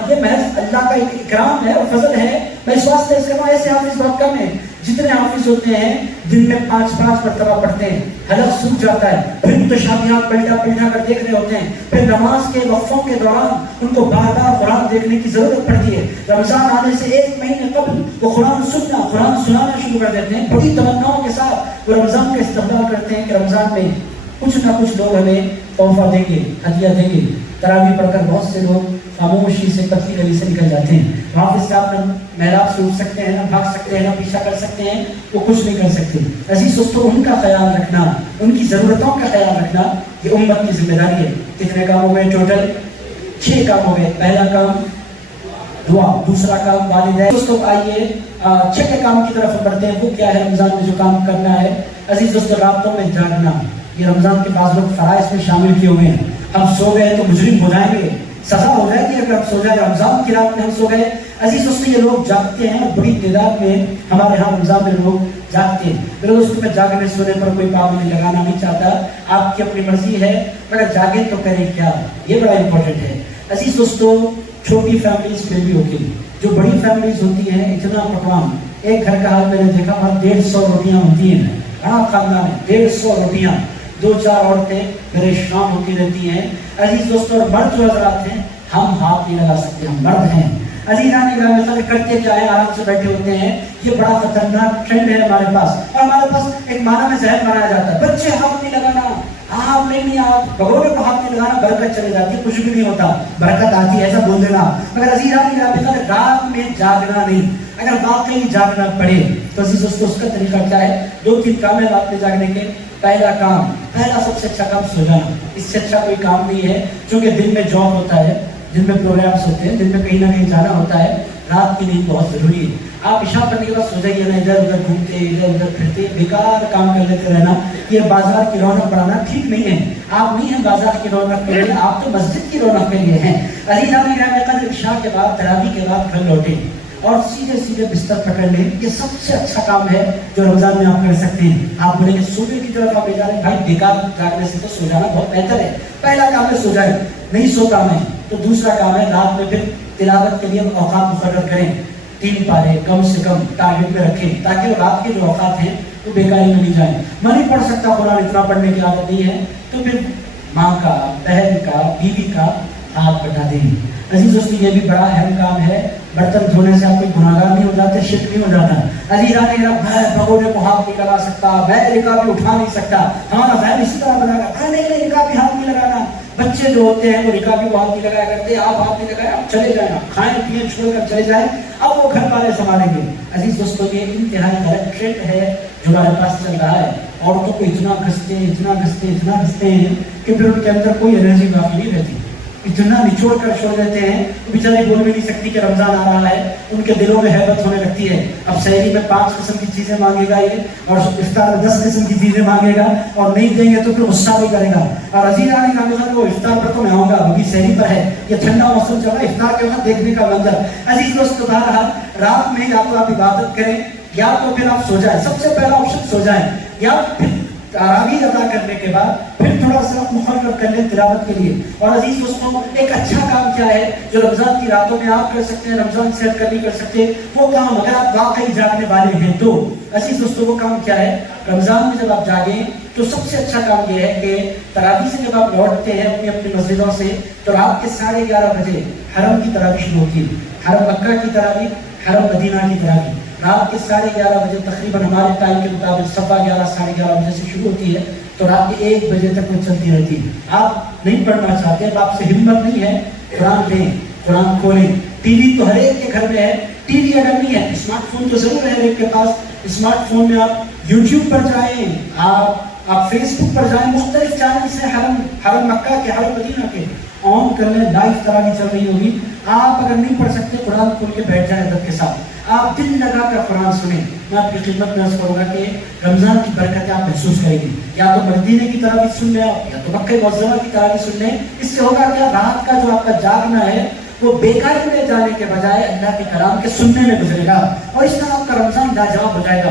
یہ محض اللہ کا ایک اکرام ہے اور فضل ہے. میں اس واسطے اس کا ایسے حافظ بہت کم ہیں. جتنے حافظ ہوتے ہیں دن میں 5 مرتبہ پڑھتے ہیں، حلق سوکھ جاتا ہے، پھر متشابہات پلٹا کر دیکھ رہے ہوتے ہیں، پھر نماز کے وقفوں کے دوران ان کو بار بار قرآن دیکھنے کی ضرورت پڑتی ہے. رمضان آنے سے 1 مہینے قبل وہ قرآن سنانا شروع کر دیتے ہیں. بڑی تمناؤں کے ساتھ وہ رمضان کا استقبال کرتے ہیں کہ رمضان میں کچھ نہ کچھ لوگ ہمیں تحفہ دیں گے، ہدیہ دیں گے. تراویح پڑھ کر بہت سے لوگ خاموشی سے پتلی گلی سے نکل جاتے ہیں. حافظ صاحب نہ محراب سے اٹھ سکتے ہیں، نہ بھاگ سکتے ہیں، نہ پیچھا کر سکتے ہیں، وہ کچھ نہیں کر سکتے. عزیز دوستو ان کا خیال رکھنا، ان کی ضرورتوں کا خیال رکھنا یہ امت کی ذمہ داری ہے. کتنے کام ہو گئے؟ ٹوٹل 6 کام ہو گئے. پہلا کام دعا، دوسرا کام والدین. دوستو آئیے چھٹے کام کی طرف بڑھتے ہیں. وہ کیا ہے رمضان میں جو کام کرنا ہے؟ عزیز دوستو راتوں میں جاگنا. یہ رمضان کے بعض لوگ فرائض میں شامل کیے ہوئے ہیں. ہم سو گئے تو مجرم ہو جائیں گے، سزا ہو جائے گی اگر ہم سو جائیں. رمضان کی رات میں ہم سو گئے. عزیز دوستو یہ لوگ جاگتے ہیں اور بڑی تعداد میں ہمارے ہاں رمضان میں لوگ جاگتے ہیں. میرے دوستو میں جاگنے سونے پر کوئی پابندی لگانا نہیں چاہتا، آپ کی اپنی مرضی ہے، مگر جاگیں تو کریں کیا، یہ بڑا امپورٹنٹ ہے. عزیز دوستو چھوٹی فیملیز پھر بھی ہوتی ہیں، جو بڑی فیملیز ہوتی ہیں اتنا پکوان. ایک گھر کا حال میں نے دیکھا وہاں 150 روٹیاں ہوتی ہیں. بڑا خاندان ہے، 150 روٹیاں. دو چار عورتیں پریشان ہوتی رہتی ہیں. عزیز دوستوں اور مرد جو حضرات ہیں ہم ہاتھ نہیں لگا سکتے, ہم مرد ہیں. عزیزان اکرام کرتے کیا ہے, آرام سے بیٹھے ہوتے ہیں. یہ بڑا خطرناک ٹرینڈ ہے ہمارے پاس, اور ہمارے پاس ایک معنی میں ذہن بنایا جاتا ہے بچے ہاتھ نہیں لگانا, آپ نہیں آپ بھگونے کو ہاتھ نہیں لگانا, برکت چلے جاتی ہے, کچھ بھی نہیں ہوتا, برکت آتی ہے ایسا بول دینا. مگر عزیزان اکرام رات میں جاگنا نہیں, اگر واقعی جاگنا پڑے تو عزیز دوستو اس کا طریقہ کیا ہے؟ دو تین کام ہے رات میں جاگنے کے. پہلا سب سے اچھا کام سو جانا, اس سے اچھا کوئی کام نہیں ہے. چونکہ دن میں جاب ہوتا ہے, دن میں پروگرامس ہوتے ہیں, دن میں کہیں نہ کہیں جانا ہوتا ہے, رات کی نیند بہت ضروری ہے. آپ عشاء پڑھنے کے بعد سو جائیے نا, ادھر ادھر گھومتے ادھر ادھر پھرتے بیکار کام کر لیتے رہنا, یہ بازار کی رونق بڑھانا ٹھیک نہیں ہے. آپ نہیں ہیں بازار کی رونق کے لیے, آپ تو مسجد کی رونق کے لیے ہیں. عزیزان اکرام عشاء کے بعد تراویح کے بعد گھر لوٹیں اور سیدھے سیدھے بستر پکڑ لیں. یہ سب سے اچھا کام ہے جو رمضان میں آپ کر سکتے ہیں. آپ بولیں گے سونے کی طرف آپ لے جا رہے ہیں, بھائی بیکار جاگنے سے تو سو جانا بہت بہتر ہے. پہلا کام ہے سو جائیں, نہیں سوتا میں تو دوسرا کام ہے رات میں پھر تلاوت کے لیے اوقات مقرر کریں. 3 پارے کم سے کم ٹارگیٹ میں رکھیں تاکہ وہ رات کے جو اوقات ہیں وہ بیکاری میں نہیں جائیں. میں نہیں پڑھ سکتا قرآن, اتنا پڑھنے کی عادت نہیں ہے, تو پھر ماں کا, بہن کا, بیوی کا ہاتھ بٹا دیں. عزیز دوستو یہ بھی بڑا اہم کام ہے. برتن دھونے سے آپ کوئی گناہگار نہیں ہو جاتے, شرک نہیں ہو جاتا. عزیزان اکرام میں بھگونے کو ہاتھ نہیں لگا سکتا, میں رکابی اٹھا نہیں سکتا, ہمارا ذہن اسی طرح بنا رہا, نہیں رکابی ہاتھ نہیں لگانا. بچے جو ہوتے ہیں وہ رکابی کو ہاتھ نہیں لگایا کرتے, آپ ہاتھ نہیں لگائے آپ چلے جائیں, کھائیں پیئیں چھوڑ کر چلے جائیں, اب وہ گھر والے سنبھالیں گے. عزیز دوستو یہ انتہائی غلط ٹرینڈ ہے جو ہمارے پاس چل رہا ہے. عورتوں کو اتنا گھستے ہیں کہ پھر ان کے اندر کوئی انرجی باقی نہیں رہتی, اتنا نچوڑ کر چھوڑ دیتے ہیں, بیچارے بول بھی نہیں سکتی کہ رمضان آ رہا ہے. ان کے دلوں میں ہیبت ہونے لگتی ہے, اب سحری میں 5 قسم کی چیزیں مانگے گا یہ, اور افطار میں 10 قسم کی چیزیں مانگے گا, اور نہیں دیں گے تو پھر غصہ بھی کرے گا. اور عزیزان اکرام وہ افطار پر تو میں آؤں گا, ابھی سحری پر ہے, یہ ٹھنڈا موسم چل رہا ہے, افطار کے وقت دیکھنے کا منظر. عزیز دوستو بہرحال رات میں یا تو آپ عبادت کریں یا تو پھر آپ سو جائیں. سب سے پہلا آپشن سو جائیں, یا پھر تراویح ادا کرنے کے بعد پھر تھوڑا سا مقرر کر لیں تلاوت کے لیے. اور عزیز دوستوں ایک اچھا کام کیا ہے جو رمضان کی راتوں میں آپ کر سکتے ہیں, رمضان سے ہٹ کر نہیں کر سکتے وہ کام, اگر آپ واقعی جاگنے والے ہیں تو. عزیز دوستوں وہ کام کیا ہے, رمضان میں جب آپ جاگیں تو سب سے اچھا کام یہ ہے کہ تراویح سے جب آپ لوٹتے ہیں اپنی اپنی مسجدوں سے تو رات کے 11:30 بجے حرم کی تراویح شروع ہوتی ہے. حرم مکہ کی تراویح, حرم مدینہ کی تراویح رات کے 11:30 بجے تقریباً ہمارے ٹائم کے مطابق 11:15 11:30 بجے سے شروع ہوتی ہے, تو رات کے 1 بجے تک وہ چلتی رہتی ہے. آپ نہیں پڑھنا چاہتے, اب آپ سے ہمت نہیں ہے, قرآن لیں, قرآن کھولیں. ٹی وی تو ہر ایک کے گھر میں ہے, ٹی وی اگر نہیں ہے اسمارٹ فون تو ضرور ہے ہر ایک کے پاس. اسمارٹ فون میں آپ یوٹیوب پر جائیں, آپ فیس بک پر جائیں, مختلف چینلز ہیں حرم مکہ کے, حرم مدینہ کے, آن کر لیں, لائیو تراویح چل رہی ہوگی. آپ اگر نہیں پڑھ سکتے قرآن کھول کے بیٹھ جائیں ادب کے ساتھ, آپ دل لگا کر قرآن سنیں. میں آپ کی خدمت میں عرض کروں گا کہ رمضان کی برکتیں آپ محسوس کریں گے. یا تو مدینے کی تراویح سن لیں آپ, یا تو مکہ معظمہ کی تراویح سن لیں. اس سے ہوگا کیا, رات کا جو آپ کا جاگنا ہے وہ بیکاری میں جانے کے بجائے اللہ کے کلام کے سننے میں گزرے گا, اور اس طرح آپ کا رمضان لاجواب ہو جائے گا.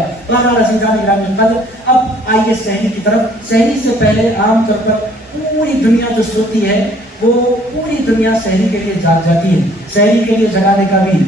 اب آئیے سحری کی طرف. سحری سے پہلے عام طور پر پوری دنیا جو سوتی ہے وہ پوری دنیا سحری کے لیے جاگ جاتی ہے. سحری کے لیے جگانے کا بھی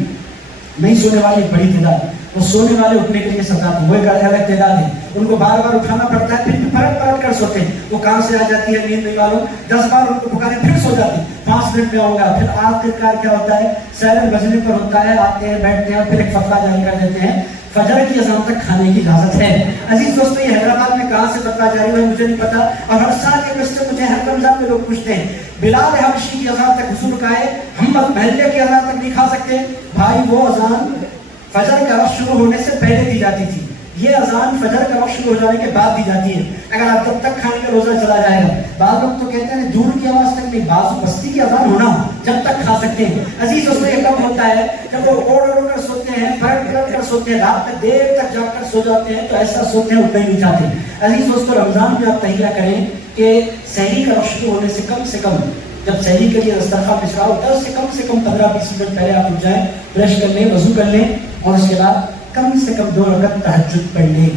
نہیں سونے والی بڑی تعداد, وہ سونے والے اٹھنے کے لیے سزاتے ہیں, وہ ایک الگ تعداد ہے. ان کو بار بار اٹھانا پڑتا ہے, پھر پلٹ کر سوتے ہیں. وہ کام سے آ جاتی ہے نیند نہیں معلوم, 10 بار ان کو پکارے پھر سو جاتے ہیں, 5 منٹ میں آؤں گا. پھر آخرکار کیا ہوتا ہے, سیرن بجنے پر ہوتا ہے, آتے ہیں بیٹھتے ہیں, پھر ایک فتویٰ جاری کر دیتے ہیں فجر کی اذان تک کھانے کی اجازت ہے. عزیز دوستو یہ حیدرآباد میں کہاں سے فتویٰ جاری ہوا ہے مجھے نہیں پتا, اور ہر سال کے بچے مجھے ہر رمضان میں لوگ پوچھتے ہیں بلال حبشی کی اذان تک حضور کا ہے, ہم محلے کی اذان تک نہیں کھا سکتے. بھائی وہ اذان فجر کا وقت شروع ہونے سے پہلے دی جاتی تھی, یہ اذان فجر کا وقت شروع ہو جانے کے بعد دی جاتی ہے. اگر آپ تب تک کھانے کا روزہ چلا جائے گا, بعض لوگ تو کہتے ہیں دور کی آواز تک نہیں, بعض بستی کی اذان ہونا جب تک کھا سکتے ہیں. عزیز دوستو یہ کب ہوتا ہے جب وہ اوڑھ کر سوتے ہیں, پلٹ کر سوتے ہیں, رات میں دیر تک جاگ کر سو جاتے ہیں, تو ایسا سوتے ہیں اٹھنا ہی نہیں چاہتے. عزیز دوستو رمضان میں آپ تہیہ کریں کہ سحری کا وقت شروع ہونے سے کم جب سحری کے لیے دسترخوان بچھا ہوتا ہے اس سے کم 15-20 منٹ پہلے آپ اٹھ جائیں, برش کر لیں, وضو کر لیں, اور اس کے بعد کم سے کم 2 رکعت تہجد پڑھ لیں.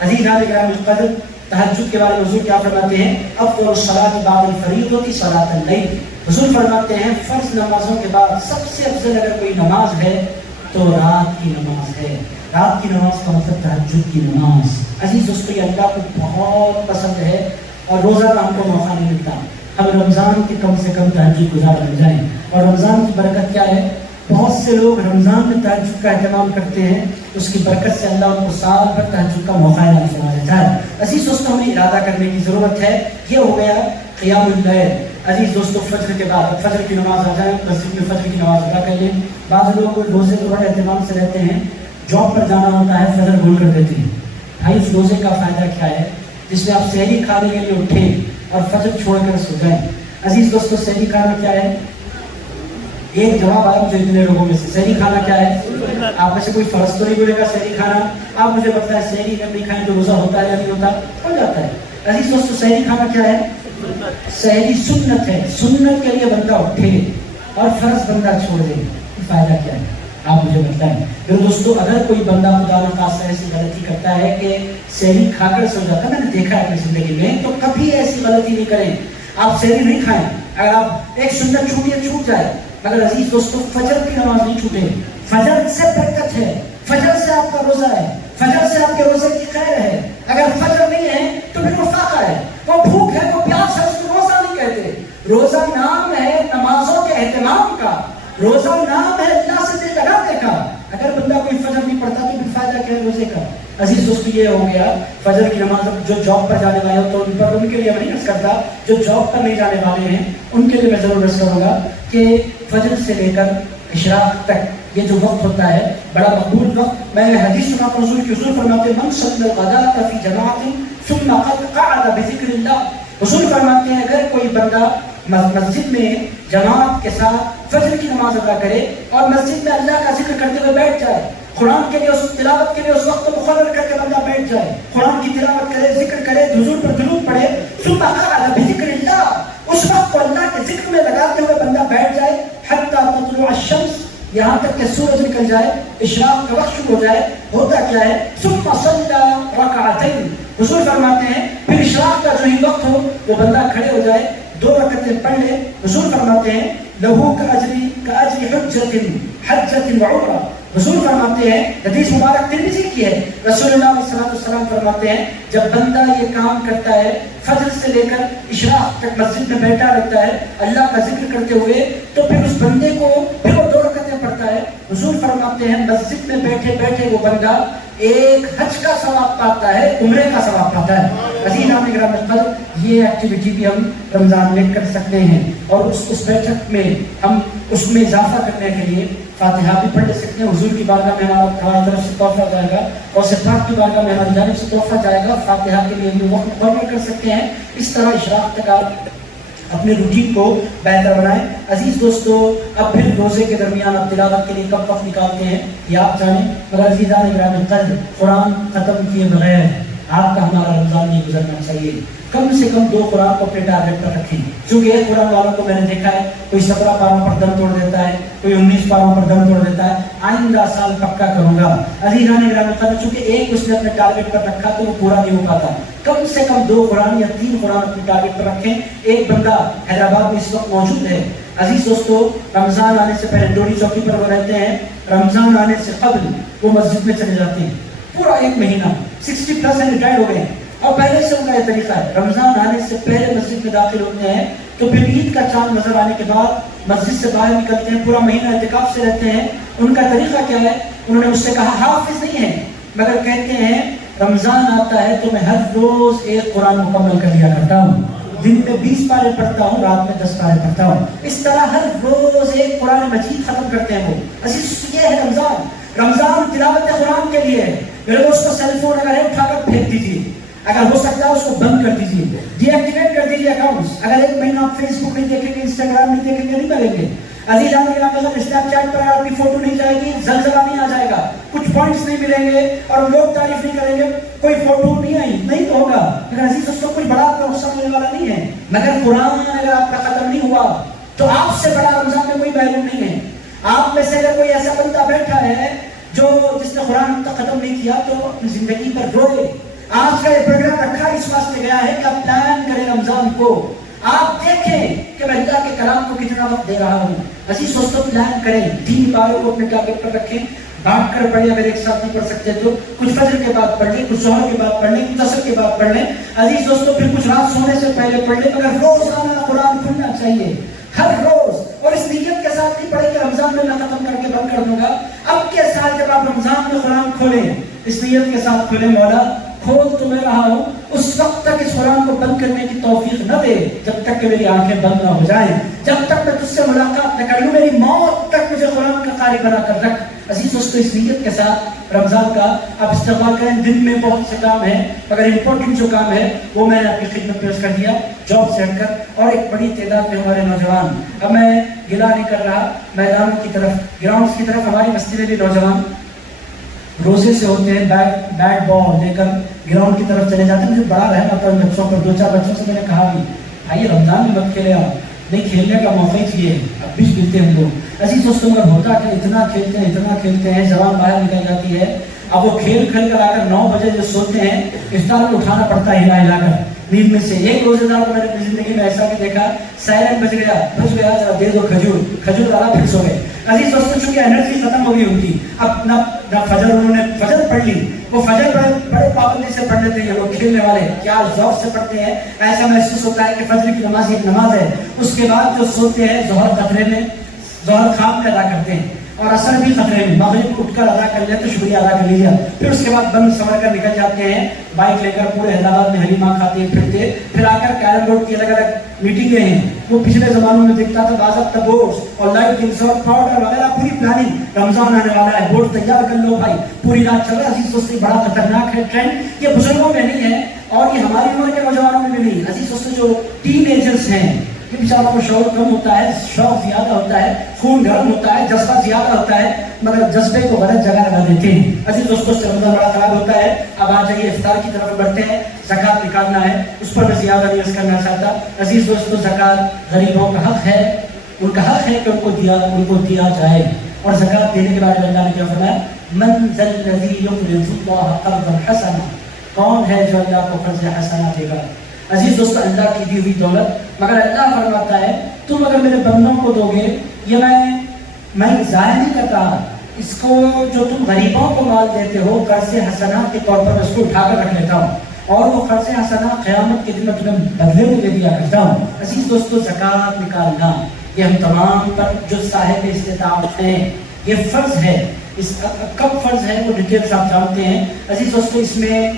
عزیزان اکرام القدر تہجد کے بارے میں حضور کیا فرماتے ہیں, افضل الصلاۃ بعد الفریضۃ صلاۃ اللیل. حضور فرماتے ہیں فرض نمازوں کے بعد سب سے افضل اگر کوئی نماز ہے تو رات کی نماز ہے. رات کی نماز کا مطلب تہجد کی نماز. عزیز دوستو یہ اللہ کو بہت پسند ہے اور روزانہ ہم کو موقع نہیں ملتا. ہم رمضان کے کم سے کم تہجد گزار بن جائیں. اور رمضان کی برکت کیا ہے؟ بہت سے لوگ رمضان میں تہجد کا اہتمام کرتے ہیں، اس کی برکت سے اللہ ان کو سال بھر تہجد کا موقع عطا فرما دیتا ہے. عزیز دوستوں، ہمیں ارادہ کرنے کی ضرورت ہے. یہ ہو گیا قیام اللیل. عزیز دوستوں، فجر کے بعد فجر کی نماز آ جائیں، مسجد میں فجر کی نماز ادا کر لیں. بعض لوگ روزے کو بڑے اہتمام سے رہتے ہیں، جاب پر جانا ہوتا ہے فجر بھول کر دیتے ہیں. بھائی اس روزے کا فائدہ کیا ہے جس میں آپ سحری کھانے کے لیے اٹھیں اور فجر چھوڑ کر سو جائیں؟ عزیز دوستوں، سحری کھانا کیا ہے؟ ایک جواب آیا مجھے اتنے لوگوں میں سے. سحری کھانا کیا ہے؟ آپ میں سے کوئی فرض تو نہیں بولے گا سحری کھانا. آپ مجھے بتائیں سحری اگر نہیں کھائیں تو روزہ ہوتا ہے یا نہیں ہوتا؟ ہو جاتا ہے. عزیز دوستوں، سحری کھانا کیا ہے؟ سحری سنت ہے. سنت کے لیے بندہ اٹھے اور فرض بندہ چھوڑ دے. فائدہ کیا ہے آپ مجھے بتائیں. پھر دوستوں، اگر کوئی بندہ خدا نخواستہ ایسی غلطی کرتا ہے کہ سحری کھا کر سو جاتا ہے، میں نے دیکھا ہے اپنی زندگی میں، تو کبھی ایسی غلطی نہیں کریں. آپ سحری نہیں کھائیں. اگر آپ ایک سنت چھوٹ جائے، مگر عزیز دوستوں فجر کی نماز نہیں چھوٹے. فجر سے برکت ہے، فجر سے آپ کا روزہ ہے، فجر سے آپ کے روزے کی خیر ہے. اگر فجر نہیں ہے تو پھر وہ فاقہ ہے، وہ بھوک ہے، وہ پیاس ہے. اس کو روزہ نہیں کہتے. روزہ نام ہے نمازوں کے اہتمام کا، روزہ نام ہے اللہ سے دل لگانے کا. اگر بندہ کوئی فجر نہیں پڑھتا تو پھر فائدہ کیا ہے روزے کا؟ عزیز دوستو، یہ ہو گیا فجر کی نماز. جو جاب پر جانے والے ہو تو ان کے لیے میں نہیں عرض کرتا، جو جاب پر نہیں جانے والے ہیں ان کے لیے میں ضرور عرض کروں گا کہ فجر سے لے کر اشراق تک یہ جو وقت ہوتا ہے بڑا مقبول وقت. میں نے حدیث سنا کہ حضور فرماتے ہیں من صلی الغداۃ فی جماعۃ ثم قعد بذکر اللہ. حضور فرماتے ہیں اگر کوئی بندہ مسجد میں جماعت کے ساتھ فجر کی نماز ادا کرے اور مسجد میں اللہ کا ذکر کرتے ہوئے بیٹھ جائے، قرآن کے لیے اس تلاوت کے لیے اس وقت کو مقرر کر کے بندہ بیٹھ جائے، قرآن کی تلاوت کرے، ذکر کرے، حضور پر درود پڑھے، ثم قعد بذکر اللہ، اس وقت کو اللہ کے ذکر میں لگاتے ہوئے بندہ بیٹھ جائے حتی تطلع الشمس، یہاں تک کہ سورج نکل جائے، اشراق کا وقت شروع ہو جائے. ہوتا کیا ہے؟ ثم صلی رکعتین. حضور فرماتے ہیں پھر اشراق کا جو ہی وقت ہو وہ بندہ کھڑے ہو جائے، 2 رکعتیں پڑھ لے. حضور فرماتے ہیں لہو کاجر حجۃ وعمرہ. حضور فرماتے ہیں، حدیث مبارک ترمذی کی ہے، رسول اللہ علیہ السلام فرماتے ہیں جب بندہ یہ کام کرتا ہے فجر سے لے کر اشراق تک مسجد میں بیٹھا رہتا ہے اللہ کا ذکر کرتے ہوئے، تو پھر اس بندے کو پھر وہ 2 رکعتیں پڑھتا ہے. حضور فرماتے ہیں مسجد میں بیٹھے بیٹھے وہ بندہ ایک حج کا ثواب پاتا ہے، عمرے کا ثواب پاتا ہے. عزیزان گرامی، یہ ایکٹیویٹی بھی ہم رمضان میں کر سکتے ہیں. اور اس بیٹھک میں ہم اس میں اضافہ کرنے کے لیے فاتحہ بھی پڑھ سکتے ہیں. حضور کی بارگاہ میں ہماری طرف سے تحفہ جائے گا اور پاک کی بارگاہ میں ہماری جانب سے تحفہ جائے گا. فاتحہ کے لیے بھی وقت مقرر کر سکتے ہیں. اس طرح اشراق تک آپ اپنے روٹین کو بہتر بنائیں. عزیز دوستو، اب پھر روزے کے درمیان آپ تلاوت کے لیے کب وقت نکالتے ہیں یہ آپ جانیں، مگر عزیزان گرامی قرآن ختم کیے بغیر آپ کا ہمارا رمضان نہیں گزرنا چاہیے. کم سے کم 2 قرآن کو اپنے ٹارگیٹ پر رکھیں. چونکہ ایک قرآن والوں کو میں نے دیکھا ہے کوئی 17 پاروں پر دم توڑ دیتا ہے، کوئی 19 پاروں پر دم توڑ دیتا ہے. آئندہ سال پکا کروں گا. عزیزان گرامی، چونکہ ایک اس نے اپنے ٹارگیٹ پر رکھا تو وہ پورا نہیں ہو پاتا. کم سے کم 2 قرآن یا 3 قرآن اپنے ٹارگیٹ پر رکھیں. ایک بندہ حیدرآباد میں اس وقت موجود ہے. عزیز دوستو، رمضان آنے سے پہلے ڈوری چوکی پر وہ رہتے ہیں. رمضان آنے سے قبل وہ مسجد میں چلے جاتے ہیں. پورا 1 مہینہ 60+ ریٹائر ہو گئے ہیں اور پہلے سے ان کا یہ طریقہ ہے رمضان آنے سے پہلے مسجد میں داخل ہوتے ہیں، تو پھر عید کا چاند نظر آنے کے بعد مسجد سے باہر نکلتے ہیں. پورا مہینہ اعتکاف سے رہتے ہیں. ان کا طریقہ کیا ہے؟ انہوں نے مجھ سے کہا حافظ نہیں ہے مگر کہتے ہیں رمضان آتا ہے تو میں ہر روز 1 قرآن مکمل کر لیا کرتا ہوں. دن میں 20 پارے پڑھتا ہوں، رات میں 10 پارے پڑھتا ہوں. اس طرح ہر روز 1 قرآن مجید ختم کرتے ہیں وہ. عزیز، یہ ہے رمضان. رمضان تلاوت قرآن کے لیے ہے. میرے دوستو، سیل فون اگر ہے اٹھا کر پھینک دیجیے، اگر ہو سکتا ہے اس کو بند کر دیجیے، ڈی ایکٹیویٹ کر دیجیے اکاؤنٹس. اگر 1 مہینہ آپ فیس بک نہیں دیکھیں گے، انسٹاگرام نہیں دیکھیں گے، نہیں کریں گے. عزیزان گرامی، اگر اسنیپ چیٹ پر آپ کی فوٹو نہیں جائے گی، زلزلہ نہیں آ جائے گا، کچھ پوائنٹس نہیں ملیں گے اور لوگ تعریف نہیں کریں گے. کوئی فوٹو نہیں آئی نہیں تو ہوگا، مگر عزیز اس کو کوئی بڑا نقصان ہونے والا نہیں ہے. مگر قرآن اگر آپ کا ختم نہیں ہوا تو آپ سے بڑا رمضان میں کوئی ویلیو نہیں ہے. آپ میں سے اگر کوئی ایسا بندہ بیٹھا ہے جس نے قرآن تک ختم نہیں کیا تو اپنی زندگی پر روئے. آج کا یہ پروگرام رکھا اس واسطے گیا ہے کہ آپ پلان کریں رمضان کو. آپ دیکھیں کہ میں اللہ کے کلام کو کتنا وقت دے رہا ہوں. عزیز دوستوں پلان کریں, 3 باروں کو اپنے ٹارگٹ پر رکھیں, بانٹ کر پڑھیں. اگر ایک ساتھ نہیں پڑھ سکتے تو کچھ فجر کے بعد پڑھ لیں, کچھ ظہر کے بعد پڑھ لیں, کچھ عصر کے بعد پڑھ لیں. عزیز دوستوں پھر کچھ رات سونے سے پہلے پڑھ لیں, مگر روزانہ قرآن کھلنا چاہیے ہر روز. اور اس نیت کے ساتھ نہیں پڑھیں کہ رمضان میں میں ختم کر کے بند کر دوں گا. اب کے ساتھ جب آپ رمضان میں قرآن کھولیں, اس نیت کے ساتھ کھولیں, مولا کھول تو میں رہا ہوں, اس وقت تک اس قرآن کو بند کرنے کی توفیق نہ دے جب تک کہ میری آنکھیں بند نہ ہو جائیں, جب تک میں تجھ سے ملاقات نہ کر لوں, میری موت تک مجھے قرآن کا قاری بنا کر رکھ. عزیز دوستو اس نیت کے ساتھ رمضان کا آپ استعمال کریں. دن میں بہت سے کام ہیں, مگر امپورٹنٹ جو کام ہے وہ میں نے آپ کی خدمت پیش کر دیا جاب سے ہٹ کر. اور ایک بڑی تعداد میں ہمارے نوجوان, اب میں گلا نہیں کر رہا, میدانوں کی طرف, گراؤنڈس کی طرف, ہماری بستی میں بھی نوجوان روزے سے ہوتے ہیں, بیٹ بال لے کر گراؤنڈ کی طرف چلے جاتے ہیں. مجھے بڑا رحم آتا ہے ان بچوں پر. 2-4 بچوں سے میں نے کہا بھی بھائی رمضان میں مت کھیلے آپ, نہیں کھیلنے کا موقع ہی چاہیے, اب بھی ملتے ہیں ہم لوگ. عزیز دوستوں اگر ہوتا کہ اتنا کھیلتے ہیں زبان باہر نکل جاتی ہے. اب وہ کھیل کر آ کر 9 بجے جو سوتے ہیں, افطار میں اٹھانا پڑتا ہے ہلا کر نیند میں سے. ایک روزے دار کو میں نے اپنی زندگی میں ایسا بھی دیکھا, سائرن بج گیا ذرا دے دو کھجور ڈالا, پھر سو گئے. عزیز دوستوں چونکہ انرجی ختم ہو گئی ان کی, اب نہ فجر, انہوں نے فجر پڑھ لی, وہ فجر بڑے پابندی سے پڑھ لیتے ہیں. یہ لوگ کھیلنے والے کیا ذوق سے پڑھتے ہیں, ایسا محسوس ہوتا ہے کہ فجر کی نماز ایک نماز ہے. اس کے بعد جو سوتے ہیں ظہر خطرے میں, ظہر خواب میں ادا کرتے ہیں, اور عصر بھی خطرے میں, مغرب اٹھ کر ادا کر لیں تو شکریہ ادا کر لیجیے. پھر اس کے بعد بند سمجھ کر نکل جاتے ہیں بائک لے کر, پورے حیدرآباد میں حلیمہ کھاتے پھرتے. پھر آ کر کیرم بورڈ کی الگ الگ میٹنگیں ہیں. وہ پچھلے زمانوں میں دیکھتا تھا باضابطہ بورڈز اور لائٹ گنس اور پاؤڈر وغیرہ, پوری پلاننگ. رمضان آنے والا ہے, بورڈ تیار کر لو بھائی, پوری رات چل رہا ہے. عزیز دوستو بڑا خطرناک ہے ٹرینڈ. یہ بزرگوں میں نہیں ہے اور یہ ہماری عمر کے نوجوانوں میں بھی نہیں. عزیز دوستو جو ٹین ایجرز ہیں, یہ بیچاروں کو شعور کم ہوتا ہے, شوق زیادہ ہوتا ہے, خون گرم ہوتا ہے, جذبہ زیادہ ہوتا ہے, مگر جذبے کو غلط جگہ لگا دیتے ہیں. عزیز دوستوں سے رمضان بڑا خراب ہوتا ہے. اب آ جائیے افطار کی طرف بڑھتے ہیں. زکوٰۃ نکالنا ہے, اس پر میں زیادہ نہیں عرض کرنا چاہتا. عزیز دوستوں زکوٰۃ غریبوں کا حق ہے, ان کا حق ہے کہ ان کو دیا جائے. اور زکوٰۃ دینے کے بارے میں اللہ نے کیا فرمایا, من ذا الذی یقرض اللہ قرضا حسنا, کون ہے جو اللہ کو قرض حسنا دے گا. عزیز دوستو اللہ کی دی ہوئی دولت, مگر اللہ فرماتا ہے تم اگر میرے بندوں کو دو گے, یہ میں ضائع نہیں کرتا, اس کو جو تم غریبوں کو مال دیتے ہو قرض حسنا کے طور پر اس کو اٹھا کر رکھ لیتا ہوں, اور وہ قرض حسنا قیامت کے دن میں تمہیں بدلے میں دے دیا کرتا ہوں. عزیز دوستو زکوٰۃ نکالنا یہ ہم تمام پر جو صاحب استطاعت ہیں یہ فرض ہے. اس کب فرض ہے وہ ڈیٹیلز آپ جانتے ہیں. عزیز دوستو اس میں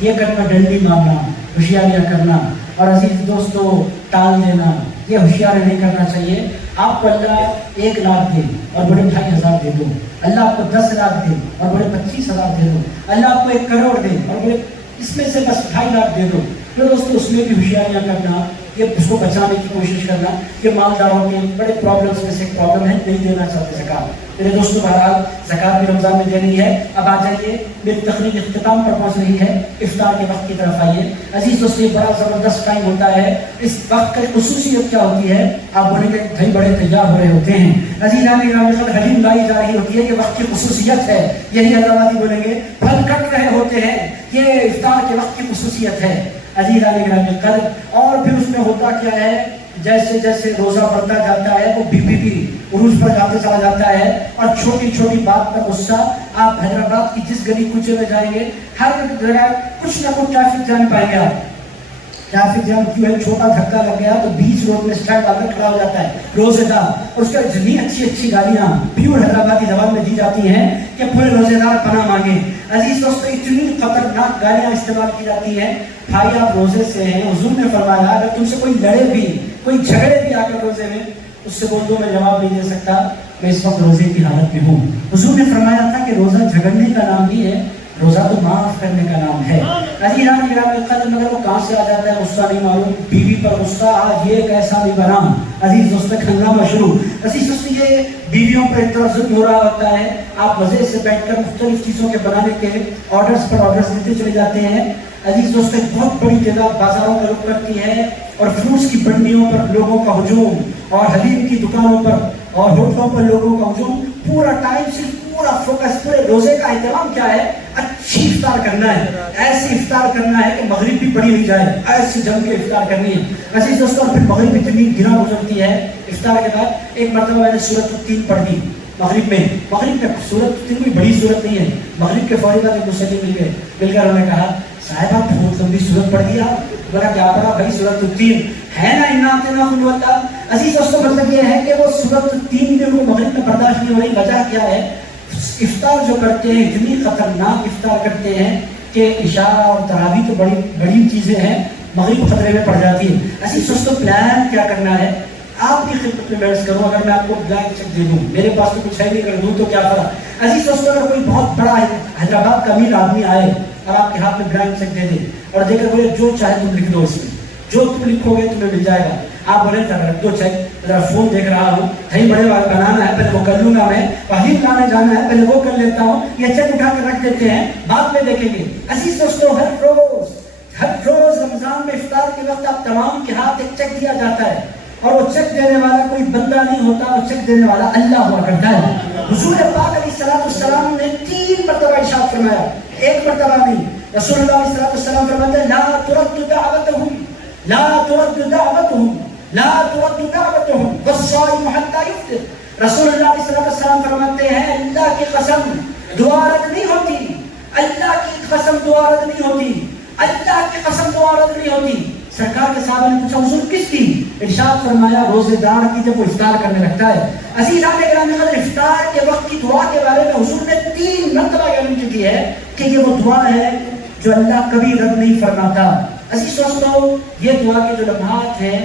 یہ کرنا, ڈنڈی مارنا, ہوشیاریاں کرنا, اور عزیز دوستو ٹال دینا, یہ ہوشیاری نہیں کرنا چاہیے. آپ کو اللہ 1 لاکھ دے اور بڑے 2,500 دے دو, اللہ آپ کو 10 لاکھ دے اور بڑے 25,000 دے دو, اللہ آپ کو 1 کروڑ دے اور بڑے اس میں سے بس 2.5 لاکھ دے دو. پھر دوستو اس میں بھی ہوشیاریاں کرنا, یہ اس کو بچانے کی کوشش کرنا. یہ مالداروں کے بڑے پرابلمس میں سے ایک پرابلم ہے, نہیں دینا چاہتے زکوٰۃ. میرے دوستو بہرحال زکوٰۃ بھی رمضان میں دینی ہے. اب آ جائیے, میری تقریر اختتام پر پہنچ رہی ہے, افطار کے وقت کی طرف آئیے. عزیز دوستو یہ بڑا زبردست ٹائم ہوتا ہے. اس وقت کی خصوصیت کیا ہوتی ہے, آپ بولیں گے بھائی بڑے تیار ہو رہے ہوتے ہیں. عزیزان گرامی حلیم لائی جا رہی ہوتی ہے, یہ وقت کی خصوصیت ہے. یہی حیدرآبادی بولیں گے پھل کٹ رہے ہوتے ہیں, یہ افطار کے وقت کی خصوصیت ہے. عزیزان گرامی قدر, اور پھر اس میں ہوتا کیا ہے, جیسے جیسے روزہ بڑھتا جاتا ہے وہ بی عروج پر جاتے چلا جاتا ہے, اور چھوٹی چھوٹی بات پر غصہ. آپ حیدرآباد کی جس گلی کوچے میں جائیں گے ہر جگہ کچھ نہ کچھ ٹریفک جام پائیں گے. آپ ٹریفک جام کیوں ہے, چھوٹا دھکا لگ گیا تو بیچ روڈ میں اسٹینڈ آ کر کھڑا ہو جاتا ہے روزے دار, اور اس کا اتنی اچھی گالیاں پیور حیدرآبادی زبان میں دی جاتی ہیں کہ پورے روزے دار پناہ مانگے. عزیز دوستو اتنی خطرناک گالیاں استعمال کی جاتی ہیں. بھائی آپ روزے سے ہیں, حضور نے فرمایا اگر تم سے کوئی لڑے بھی, کوئی جھگڑے بھی آ کر روزے میں, اس سے بول دو میں جواب نہیں دے سکتا, میں اس وقت روزے کی حالت میں ہوں. حضور نے فرمایا تھا کہ روزہ جھگڑنے کا نام نہیں ہے, روزہ تو معاف کرنے کا نام ہے. عزیزان گرامی قدر, مگر وہ کہاں سے آ جاتا ہے غصہ نہیں معلوم, بیوی پر غصہ, آج یہ کیسا بھی بنا. عزیز دوستو ہنگامہ شروع. عزیز دوستو یہ بیویوں پر ایک طرح ظلم ہو رہا ہوتا ہے. آپ مزے سے بیٹھ کر مختلف چیزوں کے بنانے کے آرڈرز پر آرڈرز دیتے چلے جاتے ہیں. عزیز دوستو ایک بہت بڑی تعداد بازاروں میں رک کرتی ہے, اور فروٹس کی منڈیوں پر لوگوں کا ہجوم, اور حلیم کی دکانوں پر اور ہوٹلوں پر لوگوں کا ہجوم. پورا ٹائم صرف پورا فوکس پورے روزے کا اہتمام کیا ہے, اچھی افطار کرنا ہے، ایسی افطار کرنا ہے کہ مغرب بھی پڑی نہیں جائے، ایسی جم کے افطار کرنی ہے عزیز دوستوں۔ پھر مغرب اتنی گرا گزرتی ہے افطار کے بعد، ایک مرتبہ میں نے سورۃ التین پڑھ دی مغرب میں سورۃ التین کوئی بڑی سورت نہیں ہے، مغرب کے فوری بعد ایک مسلم مل گئے، مل کر انہوں نے کہا صاحب آپ بہت لمبی سورت پڑھ دی آپ، بولا کیا پڑھا بھائی سورۃ التین ہے نا، انا اعطیناک الوتر۔ عزیز دوستوں مطلب یہ ہے کہ وہ سورۃ التین بھی ان کو مغرب میں برداشت نہیں ہو رہی، وجہ کیا ہے؟ افطار جو کرتے ہیں اتنی خطرناک افطار کرتے ہیں کہ عشاء اور تراویح تو بڑی چیزیں ہیں، مغرب خطرے میں پڑ جاتی ہے۔ عزیز دوستوں پلان کیا کرنا ہے؟ آپ کی خدمت میں عرض کروں، اگر میں آپ کو بلینک چیک دے دوں، میرے پاس تو کچھ ہے نہیں، کر دوں تو کیا فرق؟ عزیز دوستوں اگر کوئی بہت بڑا حیدرآباد کا امیر آدمی آئے اور آپ کے ہاتھ میں بلینک چیک دے دے اور دے کر بولے جو چاہے تم لکھ دو، اس میں جو تم لکھو گے تمہیں مل جائے گا، آپ بولے رکھ دو چیک، ذرا فون دیکھ رہا ہوں، دہی بڑے والے بنانا ہے پہلے وہ کر لوں گا، میں باہر لانے جانا ہے پہلے وہ کر لیتا ہوں، یہ چیک اٹھا کر رکھ دیتے ہیں بعد میں دیکھیں گے۔ عزیز دوستوں ہر روز رمضان میں افطار کے وقت آپ تمام کے ہاتھ ایک چیک دیا جاتا ہے، اور وہ چیک دینے والا کوئی بندہ نہیں ہوتا، وہ چیک دینے والا اللہ ہوا کرتا ہے۔ حضور پاک علیہ السلام نے 3 مرتبہ ارشاد فرمایا، ایک مرتبہ نہیں، رسول اللہ علیہ السلام فرماتے ہیں لا ترد دعوتهم لا ترد دعوتهم لا ترد دعوتهم والصائم حتى يفطر۔ رسول اللہ علیہ السلام فرماتے ہیں اللہ کی قسم دعا رد نہیں ہوتی، اللہ کی قسم دعا رد نہیں ہوتی، اللہ کی قسم دعا رد نہیں ہوتی۔ سرکار کے صحابہ نے پوچھا حضور کس کی؟ ارشاد فرمایا روزے دار کی جب وہ افطار کرنے لگتا ہے۔ عزیزان گرامی قدر افطار کے وقت کی دعا کے بارے میں حضور نے 3 مرتبہ گارنٹی دی ہے کہ یہ وہ دعا ہے جو اللہ کبھی رد نہیں فرماتا۔ عزیز دوستو یہ دعا کے جو لمحات ہیں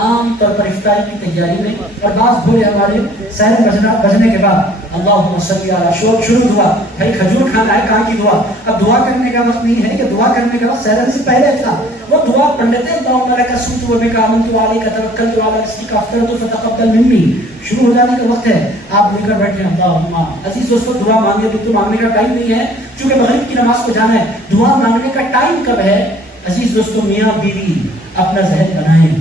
عام طور پر افطاری کی تیاری میں اور بعض بھولے ہمارے سحر بجنے کے بعد اللہم صلی علی شروع دعا، بھائی کھجور کھانا ہے کہاں کی دعا؟ اب دعا کرنے کا وقت نہیں ہے کہ دعا کرنے کا وقت سحر سے پہلے تھا، وہ دعا پڑھ لیتے ہیں اللہم لک صمت وبک آمنت وعلیک توکلت وعلی رزقک افطرت فتقبل منی، شروع ہو جانے کا وقت ہے، آپ مل کر بیٹھے ہیں اللہم۔ عزیز دوستو دعا مانگے تو مانگنے کا ٹائم نہیں ہے، چونکہ مغرب کی نماز کو جانا ہے، دعا مانگنے کا ٹائم کب ہے؟ عزیز دوستو میاں بیوی اپنا ذہن بنائیں،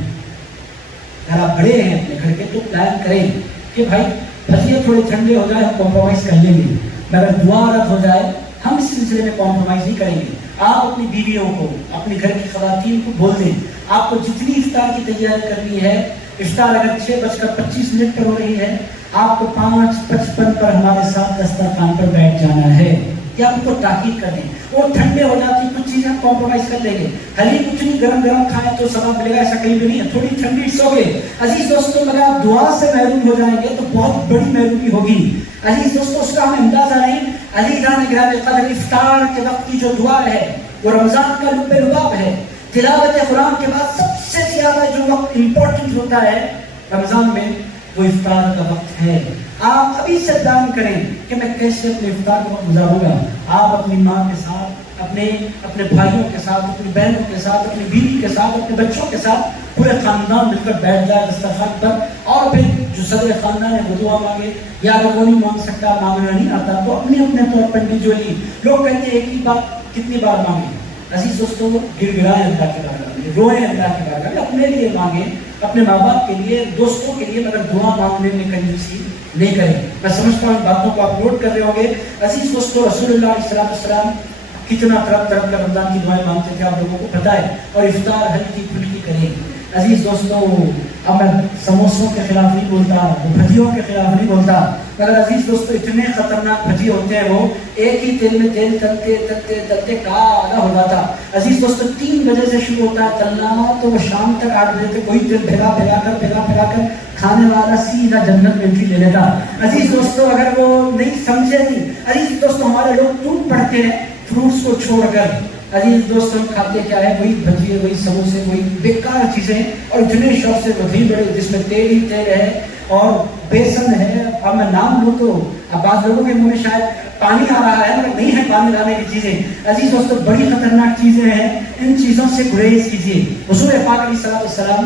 اگر آپ بڑے ہیں اپنے گھر کے تو پلان کریں کہ بھائی بھجیے تھوڑے ٹھنڈے ہو جائے ہم کمپرومائز کر لیں گے، مگر دعا رد ہو جائے ہم اس سلسلے میں کمپرومائز نہیں کریں گے۔ آپ اپنی بیویوں کو اپنے گھر کی خواتین کو بول دیں آپ کو جتنی افطار کی تیاری کرنی ہے، افطار اگر 6:25 پر ہو رہی ہے آپ کو 5:55 پر ہمارے ساتھ دسترخوان پر بیٹھ جانا ہے، یا آپ کو تاکید کر دیں۔ وہ ٹھنڈے ہو جاتی کچھ چیزیں کمپرومائز کر لیں گے، حلیم اتنی گرم کھائیں تو ثواب ملے گا ایسا کہیں بھی نہیں ہے، تھوڑی ٹھنڈی سو گے۔ عزیز دوستوں اگر آپ دعا سے محروم ہو جائیں گے تو بہت بڑی محرومی ہوگی۔ عزیز دوستوں اس کا ہمیں اندازہ نہیں۔ عزیزان گرامی قدر افطار کے وقت کی جو دعا ہے وہ رمضان کا لب لباب ہے، تلاوت قرآن کے بعد سب سے زیادہ جو وقت امپورٹنٹ ہوتا ہے رمضان میں وہ افطار کا وقت ہے۔ آپ ابھی سے پلان کریں کہ میں کیسے اپنے افطار کو گزاروں گا۔ آپ اپنی ماں کے ساتھ، اپنے بھائیوں کے ساتھ، اپنی بہنوں کے ساتھ، اپنی بیوی کے ساتھ، اپنے بچوں کے ساتھ پورے خاندان مل کر بیٹھ جائے دسترخوان پر، اور پھر جو صدر خاندان ہے وہ دعا مانگے، یا اگر وہ نہیں مانگ سکتا، مانگنا نہیں آتا تو اپنے طور پر انڈیویجولی، لوگ کہتے ہیں ایک ہی بات کتنی بار مانگیں؟ عزیز دوستوں گر گرائیں اللہ کے بارگاہ میں، روئیں اللہ کے بارگاہ میں، اپنے لیے مانگیں، اپنے ماں باپ کے لیے، دوستوں کے لیے، مگر دعا مانگنے میں کنجوسی نہیں کریں۔ میں سمجھتا ہوں ان باتوں کو آپ نوٹ کر رہے ہوں گے۔ عزیز دوستوں رسول اللہ علیہ السلام کتنا طرف کر رمضان کی دعائیں مانگتے تھے آپ لوگوں کو پتہ ہے، اور افطار ہلکی پھلکی کریں۔ عزیز دوستوں اب میں سموسوں کے خلاف نہیں بولتا، بھجیوں کے خلاف نہیں بولتا، مگر عزیز دوستوں اتنے خطرناک بھجی ہوتے ہیں وہ ایک ہی تیل میں تیل تلتے کالا ہو جاتا۔ عزیز دوستوں 3 بجے سے شروع ہوتا ہے تلنا تو وہ شام تک 8 بجے تک وہی تیل پھیلا کر کھانے والا سیدھا جنت میں انٹری لے لیتا۔ عزیز دوستوں اگر وہ نہیں سمجھے نہیں، عزیز دوستوں ہمارے لوگ ٹوٹ پڑتے ہیں فروٹس کو چھوڑ کر۔ عزیز دوستوں کھاتے کیا ہے؟ وہی بھجیے، وہی سموسے، وہی بیکار چیزیں، اور اتنے شوق سے وہی بڑے جس میں تیل ہی تیل ہے اور بیسن ہے، اور میں نام لوں تو اب بعض لوگوں کے منہ میں شاید پانی آ رہا ہے، مگر نہیں ہے پانی لانے کی چیزیں۔ عزیز دوستوں بڑی خطرناک چیزیں ہیں، ان چیزوں سے گریز کیجیے۔ حضور پاک علیہ السلام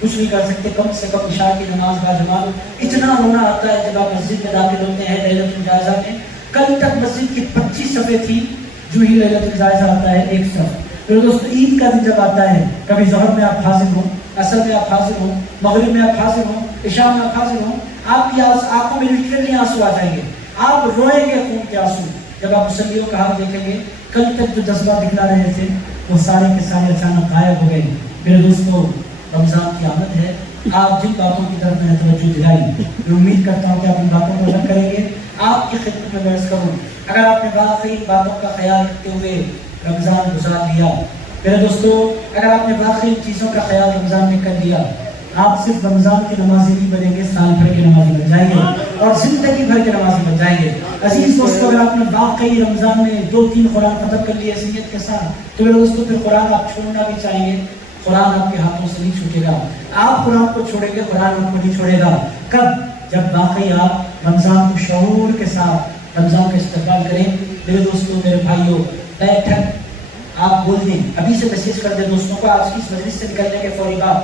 کچھ نہیں کر سکتے، کم سے کم عشاء کی نماز با جماعت۔ اتنا رونا آتا ہے جب آپ مسجد میں داخل ہوتے ہیں لیلۃ الجائزہ میں۔ کل تک مسجد کی 25 صفیں تھی، جو ہی لیلۃ الجائزہ آتا ہے ایک صف۔ پھر دوستو عید کا دن جب آتا ہے، کبھی ظہر میں آپ حاضر ہوں، عصر میں آپ حاضر ہوں، مغرب میں آپ حاضر ہوں، عشاء میں آپ حاضر ہوں، آپ کی آنکھوں میں لٹرلی آنسو آ جائیں گے، آپ روئیں گے خون کے آنسو جب آپ مصلیوں کا حال دیکھیں گے۔ کل تک جو جذبہ دکھلا رہے تھے وہ سارے کے سارے اچانک غائب ہو گئے۔ میرے دوستو رمضان کی آمد ہے، آپ جن باتوں کی طرف میں توجہ دلائی، میں امید کرتا ہوں کہ آپ ان باتوں کو رد کریں گے۔ آپ کی خدمت میں عرض کروں، اگر آپ نے واقعی باتوں کا خیال رکھتے ہوئے رمضان گزار لیا، میرے دوستو اگر آپ نے واقعی ان چیزوں کا خیال رمضان میں کر لیا، آپ صرف رمضان کی نمازی نہیں بنیں گے، سال بھر کے نمازی بن جائیں گے اور زندگی بھر کے نمازی بن جائیں گے۔ عزیز دوستو اگر آپ نے واقعی رمضان میں 2-3 قرآن ختم کر لیے نیت کے ساتھ، تو میرے دوستو پھر قرآن آپ چھوڑنا بھی چاہیں گے، قرآن آپ کے ہاتھوں سے نہیں چھوٹے گا۔ آپ قرآن کو چھوڑیں گے، قرآن آپ کو نہیں چھوڑے گا۔ کب؟ جب واقعی آپ رمضان کو شعور کے ساتھ رمضان کا استقبال کریں۔ میرے دوستو، میرے بھائیوں، بیٹھک آپ بول دیں، ابھی سے میسیج کر دیں دوستوں کو، آج کی اس مجلس سے نکلنے کے فوری بعد،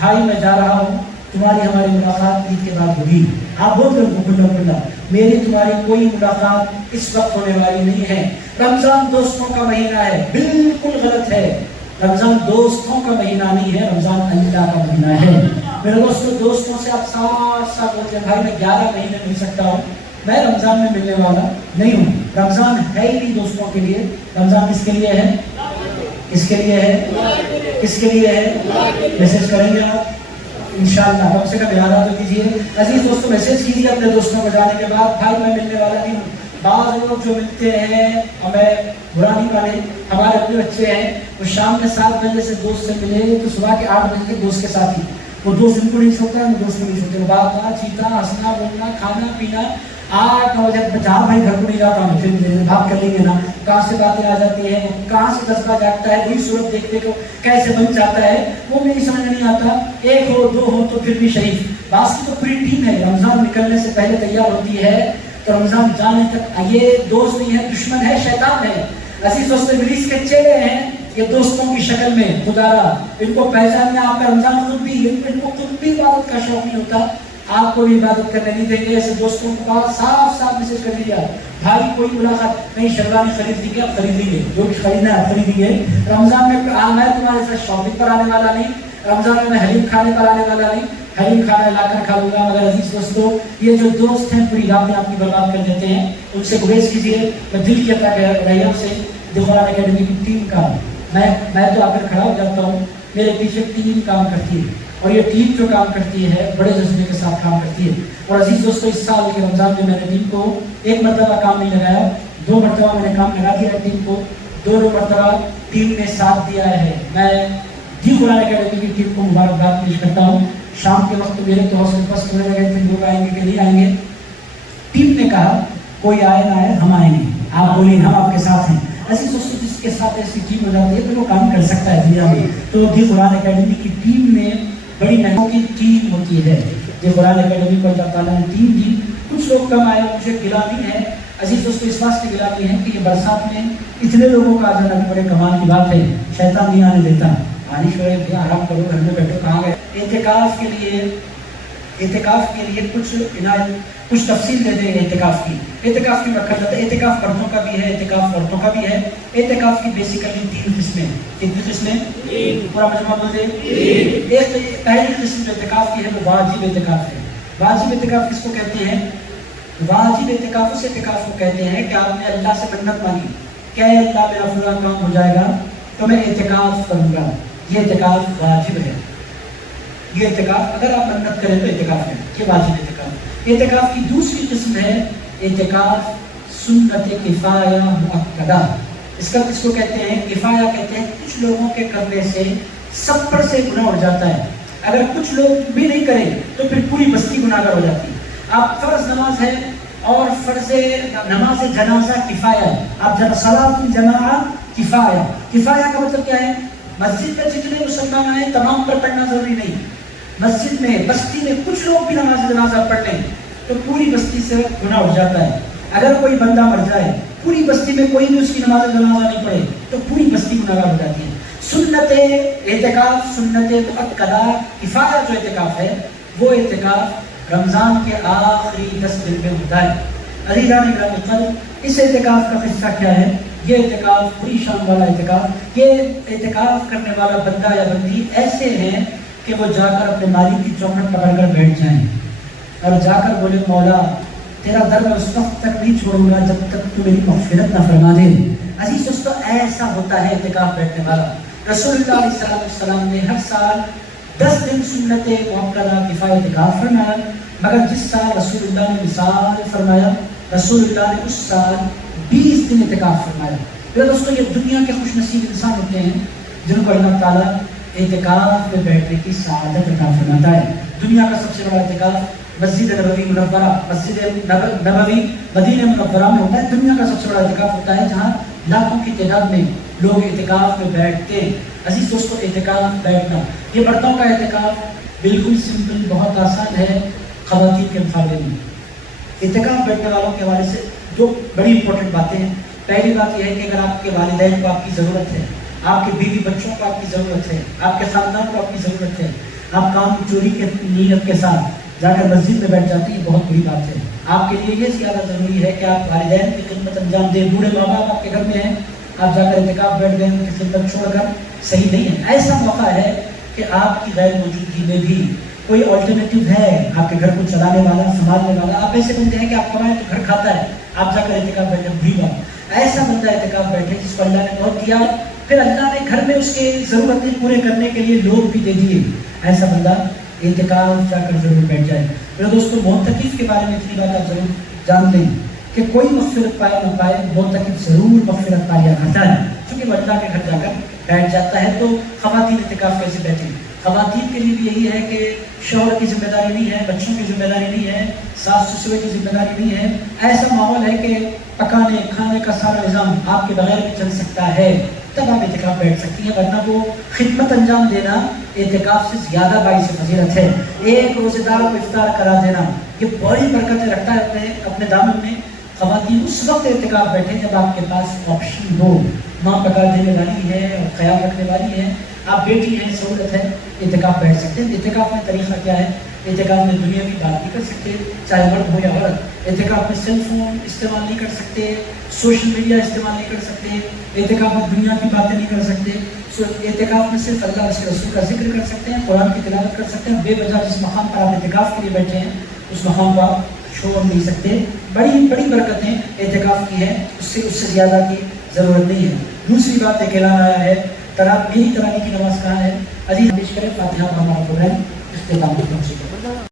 بھائی میں جا رہا ہوں، تمہاری ہماری ملاقات عید کے بعد ہوگی۔ آپ بول دیں کھلا کھلا، میری تمہاری کوئی ملاقات اس وقت ہونے والی نہیں ہے۔ رمضان دوستوں کا مہینہ ہے، بالکل غلط ہے۔ رمضان دوستوں کا مہینہ نہیں ہے، رمضان اللہ کا مہینہ ہے۔ میرے دوستوں، دوستوں سے آپ صاف صاف بولتے ہیں، بھائی میں 11 مہینے مل سکتا ہوں، میں رمضان میں ملنے والا نہیں ہوں۔ رمضان ہے ہی نہیں دوستوں کے لیے، رمضان کس کے لیے ہے؟ کس کے لیے ہے؟ کس کے لیے ہے؟ میسج کریں گے آپ انشاءاللہ، کم سے کم ارادہ تو کیجیے۔ عزیز دوستوں، میسج کیجیے اپنے دوستوں کو جانے کے بعد، بھائی میں ملنے والا نہیں ہوں۔ بعض لوگ جو ملتے ہیں، ہمیں برا نہیں مانے، ہمارے اپنے بچے ہیں، وہ شام میں 7 بجے سے دوست سے ملے تو صبح کے 8 بجے کے دوست کے ساتھ ہی، وہ دوست ان کو نہیں چھوڑتا ہے، وہ دوست کو نہیں چھوڑتے، بات چیتا، ہنسنا بولنا، کھانا پینا، 8-9 بجے جہاں بھائی گھر کو نہیں جاتا ہوں، پھر بات کر لیں گے نا، کہاں سے باتیں آ جاتی ہیں، کہاں سے جذبہ جاگتا ہے، وہی صورت دیکھتے کو کیسے بن جاتا ہے، وہ میری سمجھ نہیں آتا۔ 1 ہو 2 ہو تو پھر بھی شریف، باس کی تو پوری ٹیم ہے، رمضان نکلنے سے پہلے تیار ہوتی ہے، تو رمضان جانے تک یہ دوست نہیں ہے، دشمن ہے، شیطان ہے۔ عزیز دوستو، ابلیس کے چہرے ہیں یہ دوستوں کی شکل میں، خدا را ان کو پہچاننا آپ کا رمضان خود بھی، ان کو خود بھی عبادت کا شوق نہیں ہوتا، آپ کو بھی عبادت کرنے نہیں دیں گے۔ ایسے دوستوں کو پاس صاف صاف میسج کر دیا، بھائی کوئی ملاقات نہیں، شیروانی خرید لی، اب خرید لیں گے، جو بھی خریدنا ہے خریدیں گے۔ رمضان میں میں تمہارے ساتھ شاپنگ پر آنے والا نہیں، رمضان میں حلیم کھانے پر آنے والا نہیں، حلیم کھانا لا کر کھا لوں گا۔ مگر عزیز دوستو، یہ جو دوست ہیں پوری راتیں آپ کی برباد کر دیتے ہیں، ان سے گریز کیجیے۔ میں دل کی عطا رہیوں سے قرآن اکیڈمی کی ٹیم کا میں تو آ کر کھڑا ہو جاتا ہوں، میرے پیچھے ٹیم کام کرتی ہے، اور یہ ٹیم جو کام کرتی ہے بڑے جذبے کے ساتھ کام کرتی ہے۔ اور عزیز دوستو، اس سال کے رمضان میں میں نے ٹیم کو 1 مرتبہ کام نہیں لگایا، 2 مرتبہ میں نے کام لگا دیا ہے ٹیم کو، 2 مرتبہ ٹیم نے ساتھ دیا ہے۔ میں قرآن اکیڈمی کی ٹیم کو مبارکباد پیش کرتا ہوں۔ شام کے وقت میرے تو حوصلے پست ہونے لگے تھے، لوگ آئیں گے کہ نہیں آئیں گے، ٹیم نے کہا کوئی آئے نہ آئے ہم آئیں گے، آپ بولیے ہم آپ کے ساتھ ہیں۔ عزیز دوستو، جس کے ساتھ ایسی ٹیم ہو جاتی ہے تو وہ کام کر سکتا ہے دنیا میں۔ تو قرآن اکیڈمی کی ٹیم میں بڑی محنت کی ٹیم ہوتی ہے، قرآن اکیڈمی کو اللہ تعالیٰ نے ٹیم دی۔ کچھ لوگ کم آئے، مجھے گلا نہیں ہے عزیز دوستو، اس بات سے گلا نہیں ہے کہ یہ برسات میں اتنے لوگوں کا آ جانا بڑے کمال کی بات ہے، شیطان نہیں آنے دیتا۔ بارش ہو رہی ہے، آرام کرو، گھر میں بیٹھو، کہاں گئے؟ اعتکاف کے لیے کچھ تفصیل دے دیں اعتکاف کی مقصد ہے، اعتکاف مردوں کا بھی ہے، اعتکاف عورتوں کا بھی ہے۔ اعتکاف کی بیسیکلی 3 قسمیں، کتنی قسمیں؟ پورا مجموعہ بول دیں۔ ایک پہلی قسم جو اعتکاف کی ہے وہ واجب اعتکاف ہے۔ واجب اعتکاف کس کو کہتے ہیں؟ واجب اعتکاف اس اعتکاف کو کہتے ہیں کہ آپ نے اللہ سے منت مانگی کہ اے اللہ میرا فلاں کام ہو جائے گا تو میں اعتکاف کروں گا، یہ اعتکاف واجب ہے۔ یہ اعتکاف اگر آپ منت کریں تو اعتکاف ہے، یہ واجب اعتکاف۔ اعتکاف کی دوسری قسم ہے اعتکاف سنت کفایہ مؤکدہ۔ اس کا کس کو کہتے ہیں؟ کفایہ کہتے ہیں کچھ لوگوں کے کرنے سے سب پر سے گناہ ہو جاتا ہے، اگر کچھ لوگ بھی نہیں کریں تو پھر پوری بستی گناہگار ہو جاتی ہے۔ آپ فرض نماز ہے اور فرض نماز جنازہ کفایہ، آپ صلاۃ الجماعہ کفایہ۔ کفایہ کا مطلب کیا ہے؟ مسجد میں جتنے مسلمان آئے تمام پر پڑھنا ضروری نہیں، مسجد میں بستی میں کچھ لوگ بھی نماز جنازہ پڑھ لیں تو پوری بستی سے گناہ ہو جاتا ہے۔ اگر کوئی بندہ مر جائے، پوری بستی میں کوئی بھی اس کی نماز جنازہ نہیں پڑھے تو پوری بستی گناہگار ہو جاتی ہے۔ سنت اعتکاف، سنت مؤکدہ کفایہ جو اعتکاف ہے وہ اعتکاف رمضان کے آخری 10 دن میں ہوتا ہے۔ عزیزان گرامی قدر، اس اعتکاف کا قصہ کیا ہے؟ یہ اعتکاف بڑی شان والا اعتکاف، یہ اعتکاف کرنے والا بندہ یا بندی ایسے ہیں کہ وہ جا کر اپنے مالک کی چوکھٹ پکڑ کر بیٹھ جائیں اور جا کر بولے مولا تیرا در میں اس وقت تک نہیں چھوڑوں گا جب تک تو میری مغفرت نہ فرما دے۔ عزیز دوستو، ایسا ہوتا ہے اعتکاف بیٹھنے والا۔ رسول اللہ علیہ السلام نے ہر سال 10 دن سنت مؤکدہ کفایہ اعتکاف فرمایا، مگر جس سال رسول اللہ نے مثال فرمایا، رسول اللہ نے اس سال 20 دن اعتکاف فرمایا۔ پھر دوستو، یہ دنیا کے خوش نصیب انسان ہوتے ہیں جن کو اللہ تعالیٰ اعتکاف میں بیٹھنے کی سعادت عطا فرماتا ہے۔ دنیا کا سب سے بڑا اعتکاف مسجد نبوی منورہ، مسجد نبوی مدینہ منورہ میں ہوتا ہے۔ دنیا کا سب سے بڑا اعتکاف ہوتا ہے جہاں لاکھوں کی تعداد میں لوگ اعتکاف میں بیٹھتے ہیں۔ عزیز دوستو، اعتکاف بیٹھنا، یہ مردوں کا اعتکاف بالکل سمپل، بہت آسان ہے خواتین کے مقابلے میں۔ اعتکاف بیٹھنے والوں کے حوالے سے دو بڑی امپورٹنٹ باتیں ہیں۔ پہلی بات یہ ہے کہ اگر آپ کے والدین کو آپ کی ضرورت ہے، آپ کے بیوی بچوں کو آپ کی ضرورت ہے، آپ کے خاندان کو آپ کی ضرورت ہے، آپ کام چوری کے نیت کے ساتھ جا کر مسجد میں بیٹھ جاتے ہیں، یہ بہت بڑی بات ہے۔ آپ کے لیے یہ زیادہ ضروری ہے کہ آپ والدین کی خدمت انجام دیں۔ بوڑھے ماں باپ آپ کے گھر میں ہیں، آپ جا کر اعتکاف بیٹھ گئے، ان کی خدمت چھوڑ کر صحیح نہیں ہے۔ ایسا موقع ہے کہ آپ کی غیر موجودگی میں بھی کوئی آلٹرنیٹو ہے آپ کے گھر کو چلانے والا، سنبھالنے والا۔ آپ ایسے بنتے ہیں کہ آپ کمائیں تو گھر کھاتا ہے، آپ جا کر اعتکاف بیٹھے بھولی بات۔ ایسا بندہ اعتکاف بیٹھے جس کو اللہ نے بہت دیا، پھر اللہ نے گھر میں اس کے ضرورتیں پورے کرنے کے لیے لوگ بھی دے دیے، ایسا بندہ اعتکاف جا کر ضرور بیٹھ جائے۔ میرے دوستو، معتکف کے بارے میں اتنی بات آپ ضرور جان لیں کہ کوئی مغفرت پائے نہ پائے، معتکف ضرور مغفرت پایا کرتا ہے، کیونکہ وہ اللہ کے گھر جا کر بیٹھ جاتا ہے۔ تو خواتین اعتکاف کیسے بیٹھیں؟ خواتین کے لیے بھی یہی ہے کہ شوہر کی ذمہ داری نہیں ہے، بچوں کی ذمہ داری نہیں ہے، ساس سسرے کی ذمہ داری نہیں ہے۔ ایسا ماحول ہے کہ پکانے کھانے کا سارا نظام آپ کے بغیر بھی چل سکتا ہے، تب آپ اعتکاف بیٹھ سکتی ہیں، ورنہ وہ خدمت انجام دینا اعتکاف سے زیادہ باعث فضیلت ہے۔ ایک روزے دار کو افطار کرا دینا یہ بڑی برکتیں رکھتا ہے اپنے دامن میں۔ خواتین اس وقت اعتکاف بیٹھیں جب آپ کے پاس آپشن ہو، ماں پکا دینے والی ہے اور خیال رکھنے والی ہے، آپ بیٹی ہیں، سہولت ہے، اعتکاف بیٹھ سکتے ہیں۔ اعتکاف میں طریقہ کیا ہے؟ اعتکاف میں دنیاوی بات نہیں کر سکتے، چاہے مرد ہو یا عورت۔ اعتکاف میں سیل فون استعمال نہیں کر سکتے، سوشل میڈیا استعمال نہیں کر سکتے، اعتکاف میں دنیا کی باتیں نہیں کر سکتے۔ اعتکاف میں صرف اللہ اور اس کے رسول کا ذکر کر سکتے ہیں، قرآن کی تلاوت کر سکتے ہیں۔ بے وجہ جس مقام پر آپ اعتکاف کے لیے بیٹھے ہیں اس مقام کو آپ چھوڑ نہیں سکتے۔ بڑی بڑی برکتیں اعتکاف کی ہیں، اس سے زیادہ کی ضرورت نہیں ہے۔ دوسری بات ایک اعلان آیا ہے، میری تراویح کی نماز کہاں ہے؟ عزیز پیش کریں، فاتحہ ہمارا پروگرام اختتام پہنچے گا۔